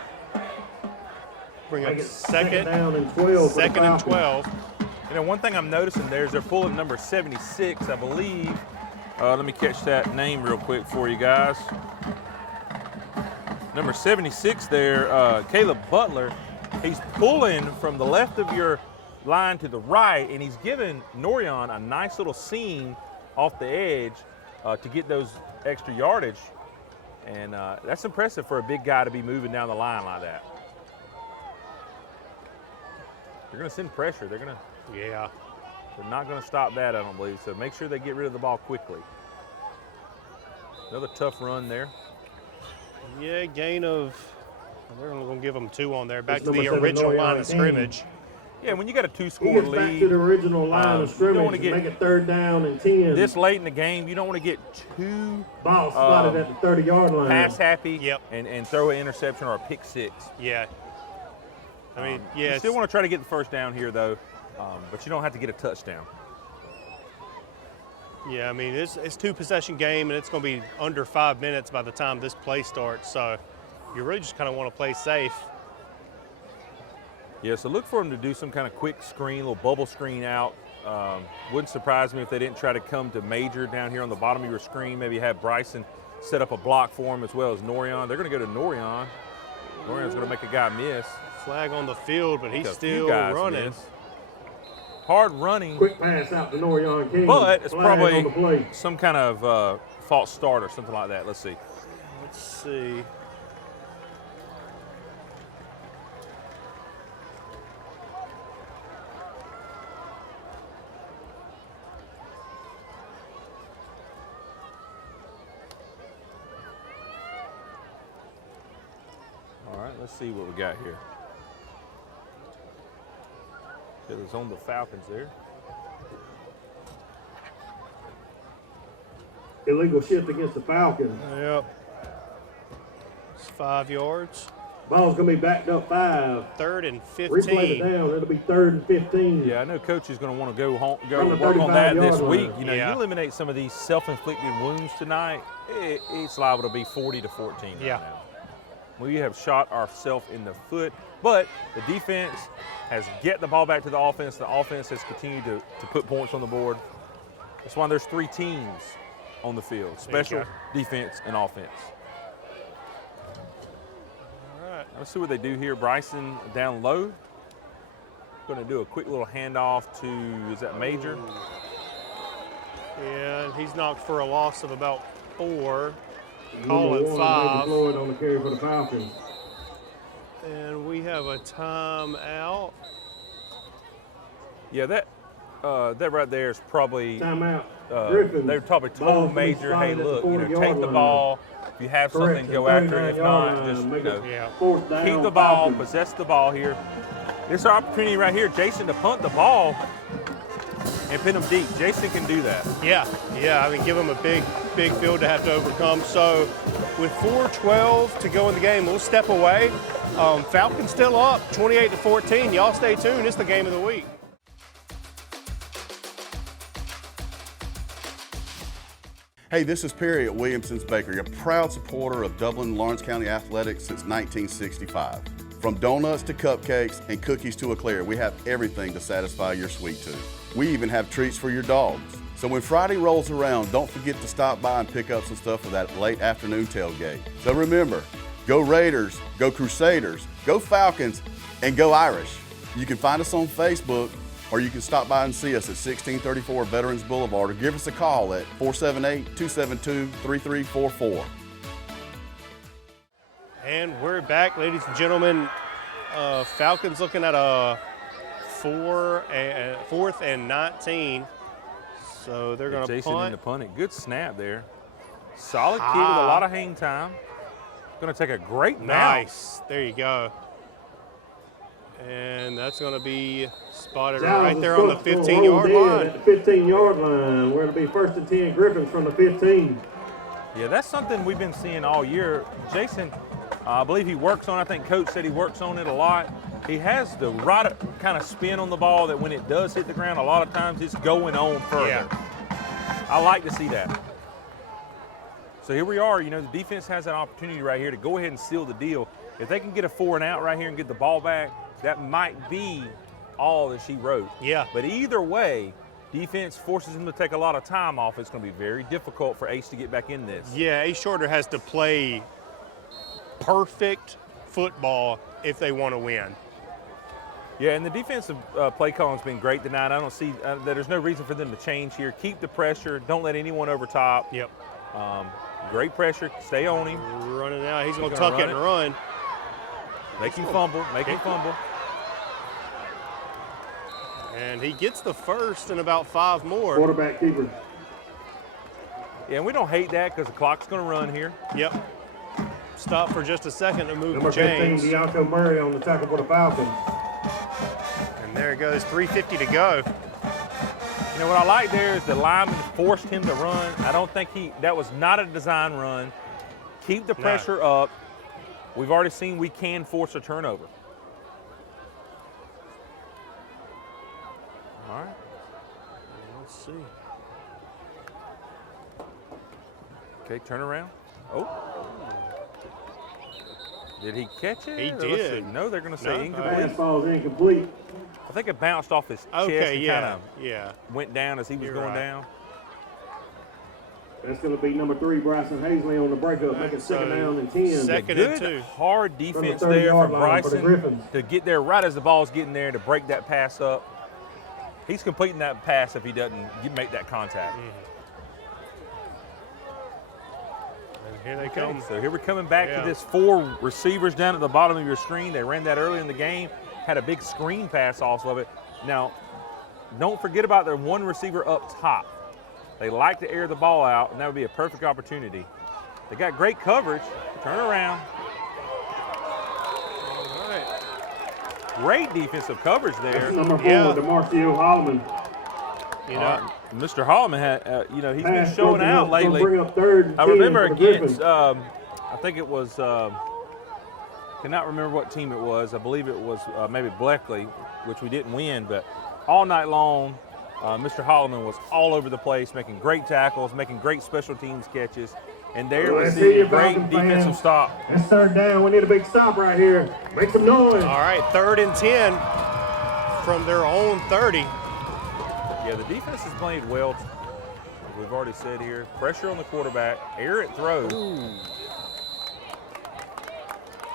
Bring Make up it second down and 12. for the and Falcons. 12. You know, one thing I'm noticing there is they're pulling number 76, I believe. Let me catch that name real quick for you guys. Number 76 there, Caleb Butler. He's pulling from the left of your line to the right, and he's giving Norion a nice little seam off the edge to get those extra yardage. And that's impressive for a big guy to be moving down the line like that. They're going to send pressure. They're not going to stop that, I don't believe. So make sure they get rid of the ball quickly. Another tough run there. Yeah, gain of, they're only going to give them 2 on there. Back It's to the number 7, original Norion line of King. scrimmage. Yeah, when you got a He two-score gets lead. back to the original line of you scrimmage don't want to and get make it 3rd down and 10. this late in the game. You don't want to get too Ball spotted at the 30-yard line. pass happy Yep. and throw an interception or a pick 6. Yeah. I mean, You still want to try to get the first down here, though, but you don't have to get a touchdown. Yeah, I mean, it's 2-possession game, and it's going to be under 5 minutes by the time this play starts. So you really just kind of want to play safe. Yeah, so look for them to do some kind of quick screen, little bubble screen out. Wouldn't surprise me if they didn't try to come to Major down here on the bottom of your screen. Maybe have Bryson set up a block for him as well as Norion. They're going to go to Norion. Norion's going to make a guy miss. Flag on the field, but he's A few still guys running. miss. Hard running, Quick pass out to Norion King. but it's Flag on the probably play. some kind of false start or something like that. Let's see. Let's see. All right, let's see what we got here. It's on the Falcons there. Illegal shift against the Falcons. Yep. It's 5 yards. Ball's going to be backed up 5. 3rd and 15. Replay it down. It'll be 3rd and 15. Yeah, I know Coach is going to want to go home, From the work on that 35-yard this week. line. You know, Yeah. you eliminate some of these self-inflicted wounds tonight, it's liable to be 40-14 right Yeah. now. We have shot ourselves in the foot, but the defense has get the ball back to the offense. The offense has continued to put points on the board. That's why there's 3 teams on the field: special, defense, and offense. All right. Let's see what they do here. Bryson down low. Going to do a quick little handoff to, is that Major? Yeah, and he's knocked for a loss of about 4. Number Call it 1, 5. Floyd on the carry for the Falcons. And we have a timeout. Yeah, that right there is probably Timeout. they probably told Major, hey, look, take the ball. If you have something, go after it. If not, just keep the ball, possess the ball here. This is our opportunity right here, Jason, to punt the ball and pin them deep. Jason can do that. Yeah. I mean, give him a big field to have to overcome. So with 4:12 to go in the game, we'll step away. Falcons still up, 28-14. Y'all stay tuned. It's the game of the week. Hey, this is Perry at Williamson's Bakery, a proud supporter of Dublin and Lawrence County athletics since 1965. From donuts to cupcakes and cookies to eclair, we have everything to satisfy your sweet tooth. We even have treats for your dogs. So when Friday rolls around, don't forget to stop by and pick up some stuff for that late afternoon tailgate. So remember, go Raiders, go Crusaders, go Falcons, and go Irish. You can find us on Facebook, or you can stop by and see us at 1634 Veterans Boulevard, or give us a call at 478-272-3344. And we're back, ladies and gentlemen. Falcons looking at a 4th and 19. So they're going to Jason punt. in the punt it. Good snap there. Solid kick with a lot of hang time. Going to take a great bounce. Nice. There you go. And that's going to be spotted right there on the 15-yard line. At the 15-yard line. We're going to be 1st and 10 Gryphons from the 15. Yeah, that's something we've been seeing all year. Jason, I believe he works on it. I think Coach said he works on it a lot. He has the right kind of spin on the ball that when it does hit the ground, a lot of times it's going on further. Yeah. I like to see that. So here we are. You know, the defense has an opportunity right here to go ahead and seal the deal. If they can get a 4 and out right here and get the ball back, that might be all that she wrote. Yeah. But either way, defense forces him to take a lot of time off. It's going to be very difficult for Ace to get back in this. Yeah, Ace Shorter has to play perfect football if they want to win. Yeah, and the defensive play calling has been great tonight. I don't see that there's no reason for them to change here. Keep the pressure. Don't let anyone over top. Yep. Great pressure. Stay on him. Running out. He's going to tuck it and run. Make him fumble. Make him fumble. And he gets the first and about 5 more. Quarterback keeper. Yeah, and we don't hate that because the clock's going to run here. Yep. Stop for just a second to move Number James. 15, Deonto Murray on the tackle for the Falcons. And there it goes, 3:50 to go. You know what I like there is the lineman forced him to run. I don't think that was not a design run. Keep the pressure up. We've already seen we can force a turnover. All right. Let's see. Okay, turn around. Oh. Did he catch it? He did. No, they're going to say incomplete. Fastball is incomplete. I think it bounced off his chest and kind of went down as he was going down. That's going to be number 3, Bryson Hazley on the breakup, making 2nd down and 10. Second and 2. Hard defense there from Bryson to get there right as the ball's getting there to break that pass up. He's completing that pass if he doesn't make that contact. And here they come. So here we're coming back to this 4 receivers down at the bottom of your screen. They ran that early in the game, had a big screen pass off of it. Now, don't forget about their 1 receiver up top. They like to air the ball out, and that would be a perfect opportunity. They got great coverage. Turn around. All right. Great defensive coverage there. That's number 4, DeMarcio Holloman. You know, Mr. Holloman had, he's been showing out lately. Bring up 3rd and 10 I remember for the against, I think it was, cannot remember what team it was. I believe it was maybe Bleckley, which we didn't win, but all night long, Mr. Holloman was all over the place, making great tackles, making great special teams catches. And there was the great defensive stop. That's 3rd down. We need a big stop right here. Make some noise. All right, 3rd and 10 from their own 30. Yeah, the defense has played well, as we've already said here. Pressure on the quarterback, air it throws.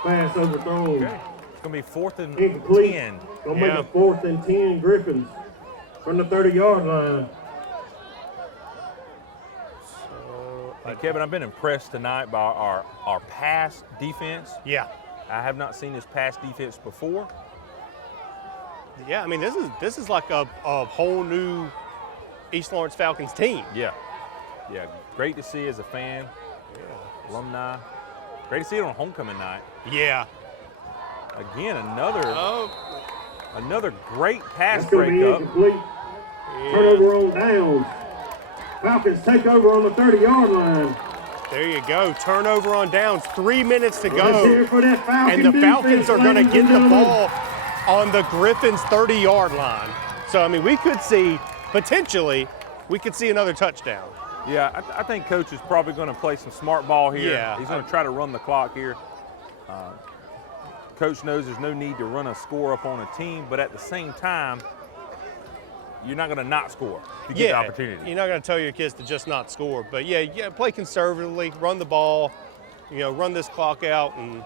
Pass overthrown. Okay. It's going to be 4th and Incomplete. 10. Gonna make it 4th and 10 Gryphons from the 30-yard line. And Kevin, I've been impressed tonight by our pass defense. Yeah. I have not seen this pass defense before. Yeah, I mean, this is like a whole new East Lawrence Falcons team. Yeah. Yeah, great to see as a fan, alumni. Great to see it on homecoming night. Yeah. Again, another great pass That's gonna be breakup. incomplete. Turnover on downs. Falcons take over on the 30-yard line. There you go. Turnover on downs. 3 minutes to Let's go. hear it for that Falcon And the Falcons defense, are going to ladies get and the gentlemen. ball on the Gryphons' 30-yard line. So, I mean, we could see, potentially, we could see another touchdown. Yeah, I think Coach is probably going to play some smart ball here. Yeah. He's going to try to run the clock here. Coach knows there's no need to run a score up on a team, but at the same time, you're not going to not score to get the opportunity. You're not going to tell your kids to just not score. But, yeah, play conservatively, run the ball, run this clock out, and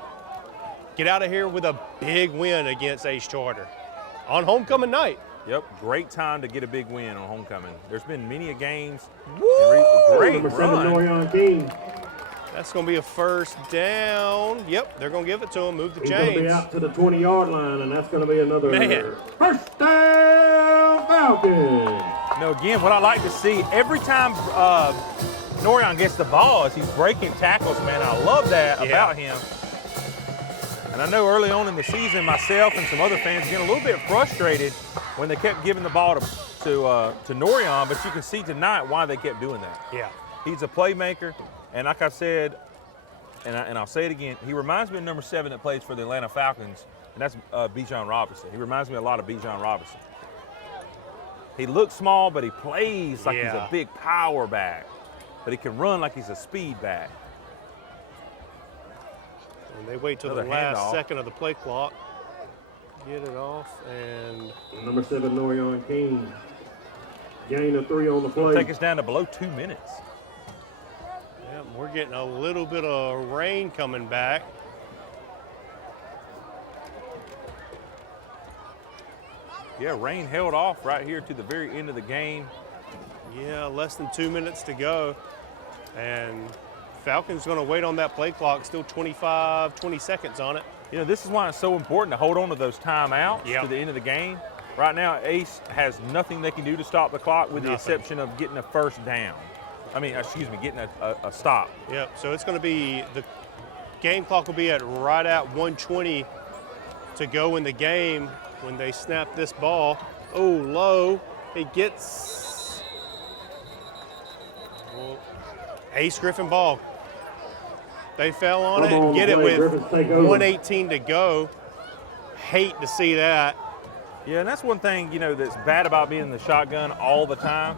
get out of here with a big win against Ace Charter on homecoming night. Yep, great time to get a big win on homecoming. There's been many a games. Woo! Great Number 7, run. Norion King. That's going to be a first down. Yep, they're going to give it to him. Move the He's going to be chains. out to the 20-yard line, and that's going to be another Man. first down Falcons. Again, what I like to see, every time Norion gets the ball is he's breaking tackles, man. I love that about him. And I know early on in the season, myself and some other fans getting a little bit frustrated when they kept giving the ball to Norion, but you can see tonight why they kept doing that. Yeah. He's a playmaker, and like I said, and I'll say it again, he reminds me of number 7 that plays for the Atlanta Falcons, and that's Bijan Robinson. He reminds me a lot of Bijan Robinson. He looks small, but he plays like he's a big power back, but he can run like he's a speed back. And they wait till the last second of the play clock. Get it off, and number 7, Norion King. Gain of 3 on the play. Take us down to below 2 minutes. yeah, we're getting a little bit of rain coming back. Yeah, rain held off right here to the very end of the game. Yeah, less than 2 minutes to go. And Falcons going to wait on that play clock, still 20 seconds on it. This is why it's so important to hold on to those timeouts to the end of the game. Right now, Ace has nothing they can do to stop the clock with the exception of getting a first down. Getting a stop. Yep, so it's going to be, the game clock will be right at 1:20 to go in the game when they snap this ball. Oh, low. It gets Ace Griffin ball. They fell on it and get it with 1:18 to go. Hate to see that. Yeah, and that's one thing, that's bad about being in the shotgun all the time.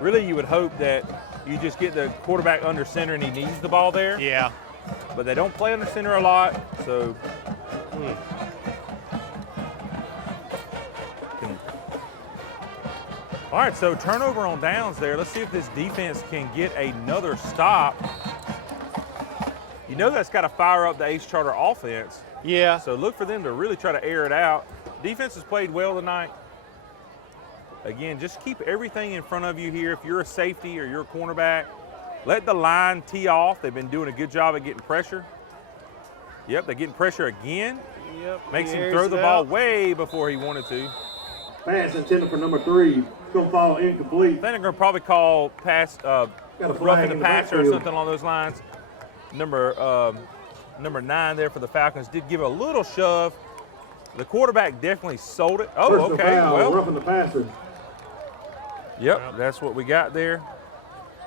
Really, you would hope that you just get the quarterback under center and he needs the ball there. Yeah. But they don't play under center a lot, so. All right, so turnover on downs there. Let's see if this defense can get another stop. That's got to fire up the Ace Charter offense. Yeah. So look for them to really try to air it out. Defense has played well tonight. Again, just keep everything in front of you here. If you're a safety or you're a cornerback, let the line tee off. They've been doing a good job at getting pressure. Yep, they're getting pressure again. Yep. Makes him throw the ball way before he wanted to. Pass intended for number 3. It's going to fall incomplete. I think they're going to probably call pass, roughing the passer or something along those lines. Number 9 there for the Falcons did give a little shove. The quarterback definitely sold it. Oh, Personal okay. foul, Well, roughing the passer. Yep, that's what we got there.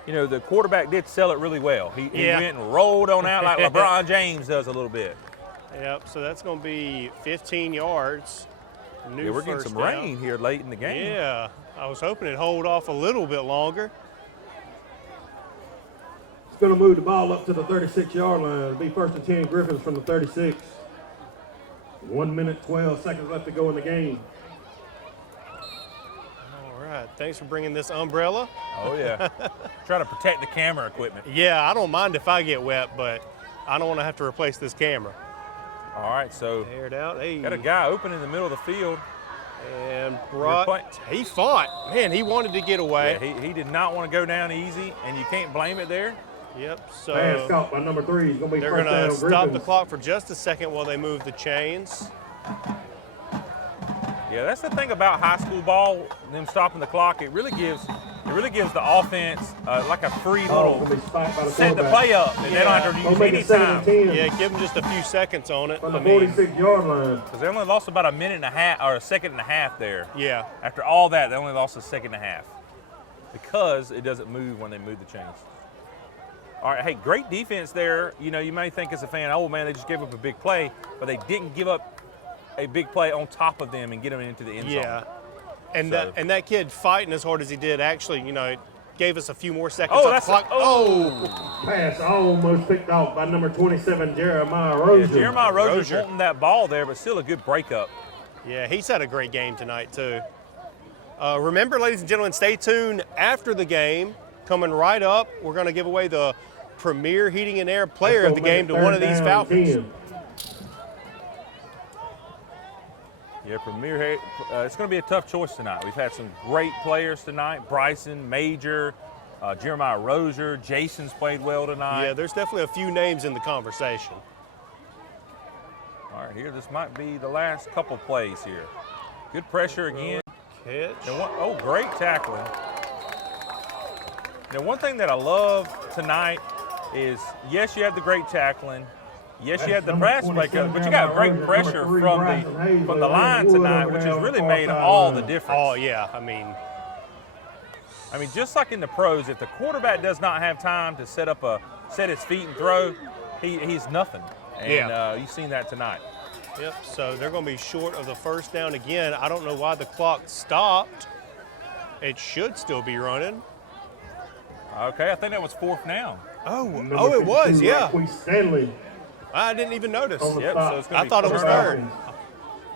The quarterback did sell it really well. He Yeah. went and rolled on out like LeBron James does a little bit. Yep, so that's going to be 15 yards. Yeah, we're getting some rain here late in the game. Yeah, I was hoping it'd hold off a little bit longer. It's going to move the ball up to the 36-yard line. It'll be 1st and 10 Gryphons from the 36. 1 minute, 12 seconds left to go in the game. All right, thanks for bringing this umbrella. Oh, yeah. Try to protect the camera equipment. Yeah, I don't mind if I get wet, but I don't want to have to replace this camera. All right, so aired out. Hey. Got a guy open in the middle of the field. And he fought. Man, he wanted to get away. Yeah, he did not want to go down easy, and you can't blame it there. Yep, so pass caught by number 3. It's gonna be they're first going to down, stop Gryphons. the clock for just a second while they move the chains. Yeah, that's the thing about high school ball, them stopping the clock. It really gives the offense like a free little set the play up, and they don't have to use any time. Yeah, give them just a few seconds on it. From the 46-yard line. Because they only lost about a minute and a half, or a second and a half there. Yeah. After all that, they only lost a second and a half because it doesn't move when they move the chains. All right, hey, great defense there. You know, you may think as a fan, oh man, they just gave up a big play, but they didn't give up a big play on top of them and get them into the end zone. Yeah, and that kid fighting as hard as he did actually, you know, it gave us a few more seconds. Oh, on that's the clock. Pass almost picked off by number 27, Jeremiah Rozier. Yeah, Jeremiah Rozier's wanting that ball there, but still a good breakup. Yeah, he's had a great game tonight too. Remember, ladies and gentlemen, stay tuned after the game. Coming right up, we're going to give away the Premier Heating and Air Player of the game to one of these Falcons. Yeah, Premier, it's going to be a tough choice tonight. We've had some great players tonight. Bryson, Major, Jeremiah Rozier, Jason's played well tonight. Yeah, there's definitely a few names in the conversation. All right, here, this might be the last couple plays here. Good pressure again. Catch. Oh, great tackling. Now, one thing that I love tonight is, yes, you have the great tackling. Yes, you had the pass breakup, but you got great pressure from the line tonight, which has really made all the difference. Oh, yeah. I mean, just like in the pros, if the quarterback does not have time to set his feet and throw, he's nothing. And you've seen that tonight. Yep, so they're going to be short of the first down again. I don't know why the clock stopped. It should still be running. Okay, I think that was fourth down. Oh, it was, yeah. Stanley. I didn't even notice. Yep, so it's gonna I be thought it was third.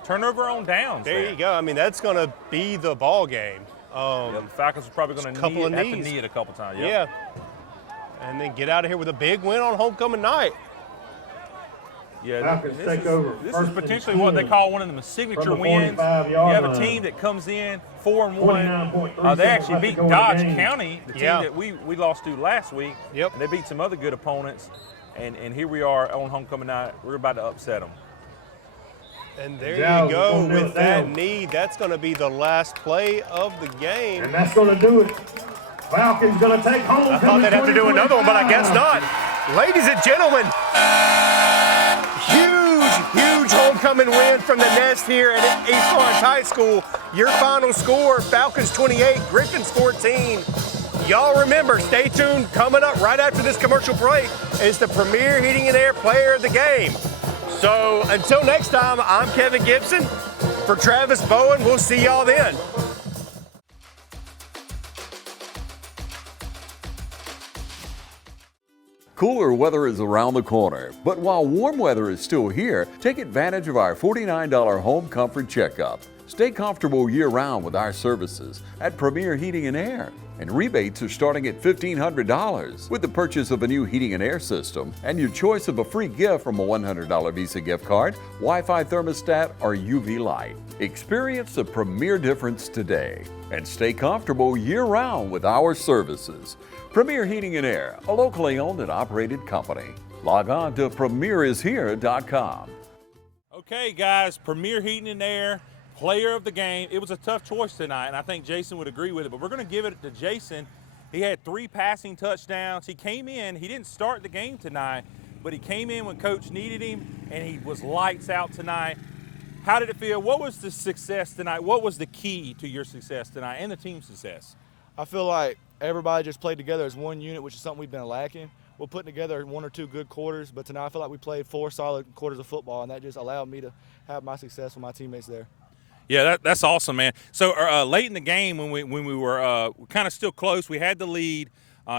Turnover on downs. There you go. I mean, that's going to be the ball game. The Falcons are probably going to have to knee it a couple times. Yep. Yeah. And then get out of here with a big win on homecoming night. Yeah, this is potentially what they call one of the signature wins. You have a team that comes in 4-1. They actually beat Dodge County, the team that we lost to last week. Yep. And they beat some other good opponents. And here we are on homecoming night. We're about to upset them. And there you go with that knee. That's going to be the last play of the game. And that's going to do it. Falcons going to take home. I thought they'd have to do another one, but I guess not. Ladies and gentlemen, huge homecoming win from the Nest here at East Lawrence High School. Your final score, Falcons 28, Gryphons 14. Y'all remember, stay tuned. Coming up right after this commercial break is the Premier Heating and Air Player of the game. So until next time, I'm Kevin Gibson. For Travis Bowen, we'll see y'all then. Cooler weather is around the corner, but while warm weather is still here, take advantage of our $49 home comfort checkup. Stay comfortable year-round with our services at Premier Heating and Air. And rebates are starting at $1,500 with the purchase of a new heating and air system and your choice of a free gift from a $100 Visa gift card, Wi-Fi thermostat, or UV light. Experience the premier difference today and stay comfortable year-round with our services. Premier Heating and Air, a locally owned and operated company. Log on to premierishere.com. Okay, guys, Premier Heating and Air, player of the game. It was a tough choice tonight, and I think Jason would agree with it, but we're going to give it to Jason. He had 3 passing touchdowns. He came in, he didn't start the game tonight, but he came in when coach needed him, and he was lights out tonight. How did it feel? What was the success tonight? What was the key to your success tonight and the team's success? I feel like everybody just played together as one unit, which is something we've been lacking. We're putting together 1 or 2 good quarters, but tonight I feel like we played 4 solid quarters of football, and that just allowed me to have my success with my teammates there. Yeah, that's awesome, man. So late in the game when we were kind of still close, we had the lead.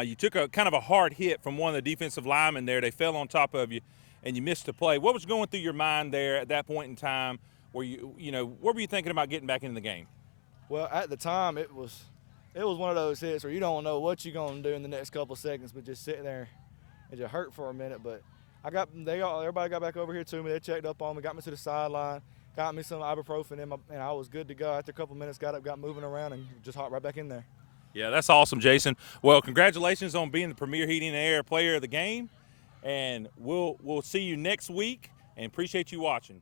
You took a kind of a hard hit from one of the defensive linemen there. They fell on top of you, and you missed the play. What was going through your mind there at that point in time? Where what were you thinking about getting back into the game? Well, at the time, it was one of those hits where you don't know what you're going to do in the next couple of seconds, but just sitting there, it just hurt for a minute. But everybody got back over here to me. They checked up on me, got me to the sideline, got me some ibuprofen and I was good to go. After a couple minutes, got up, got moving around, and just hopped right back in there. Yeah, that's awesome, Jason. Well, congratulations on being the Premier Heating and Air Player of the Game, and we'll see you next week, and appreciate you watching.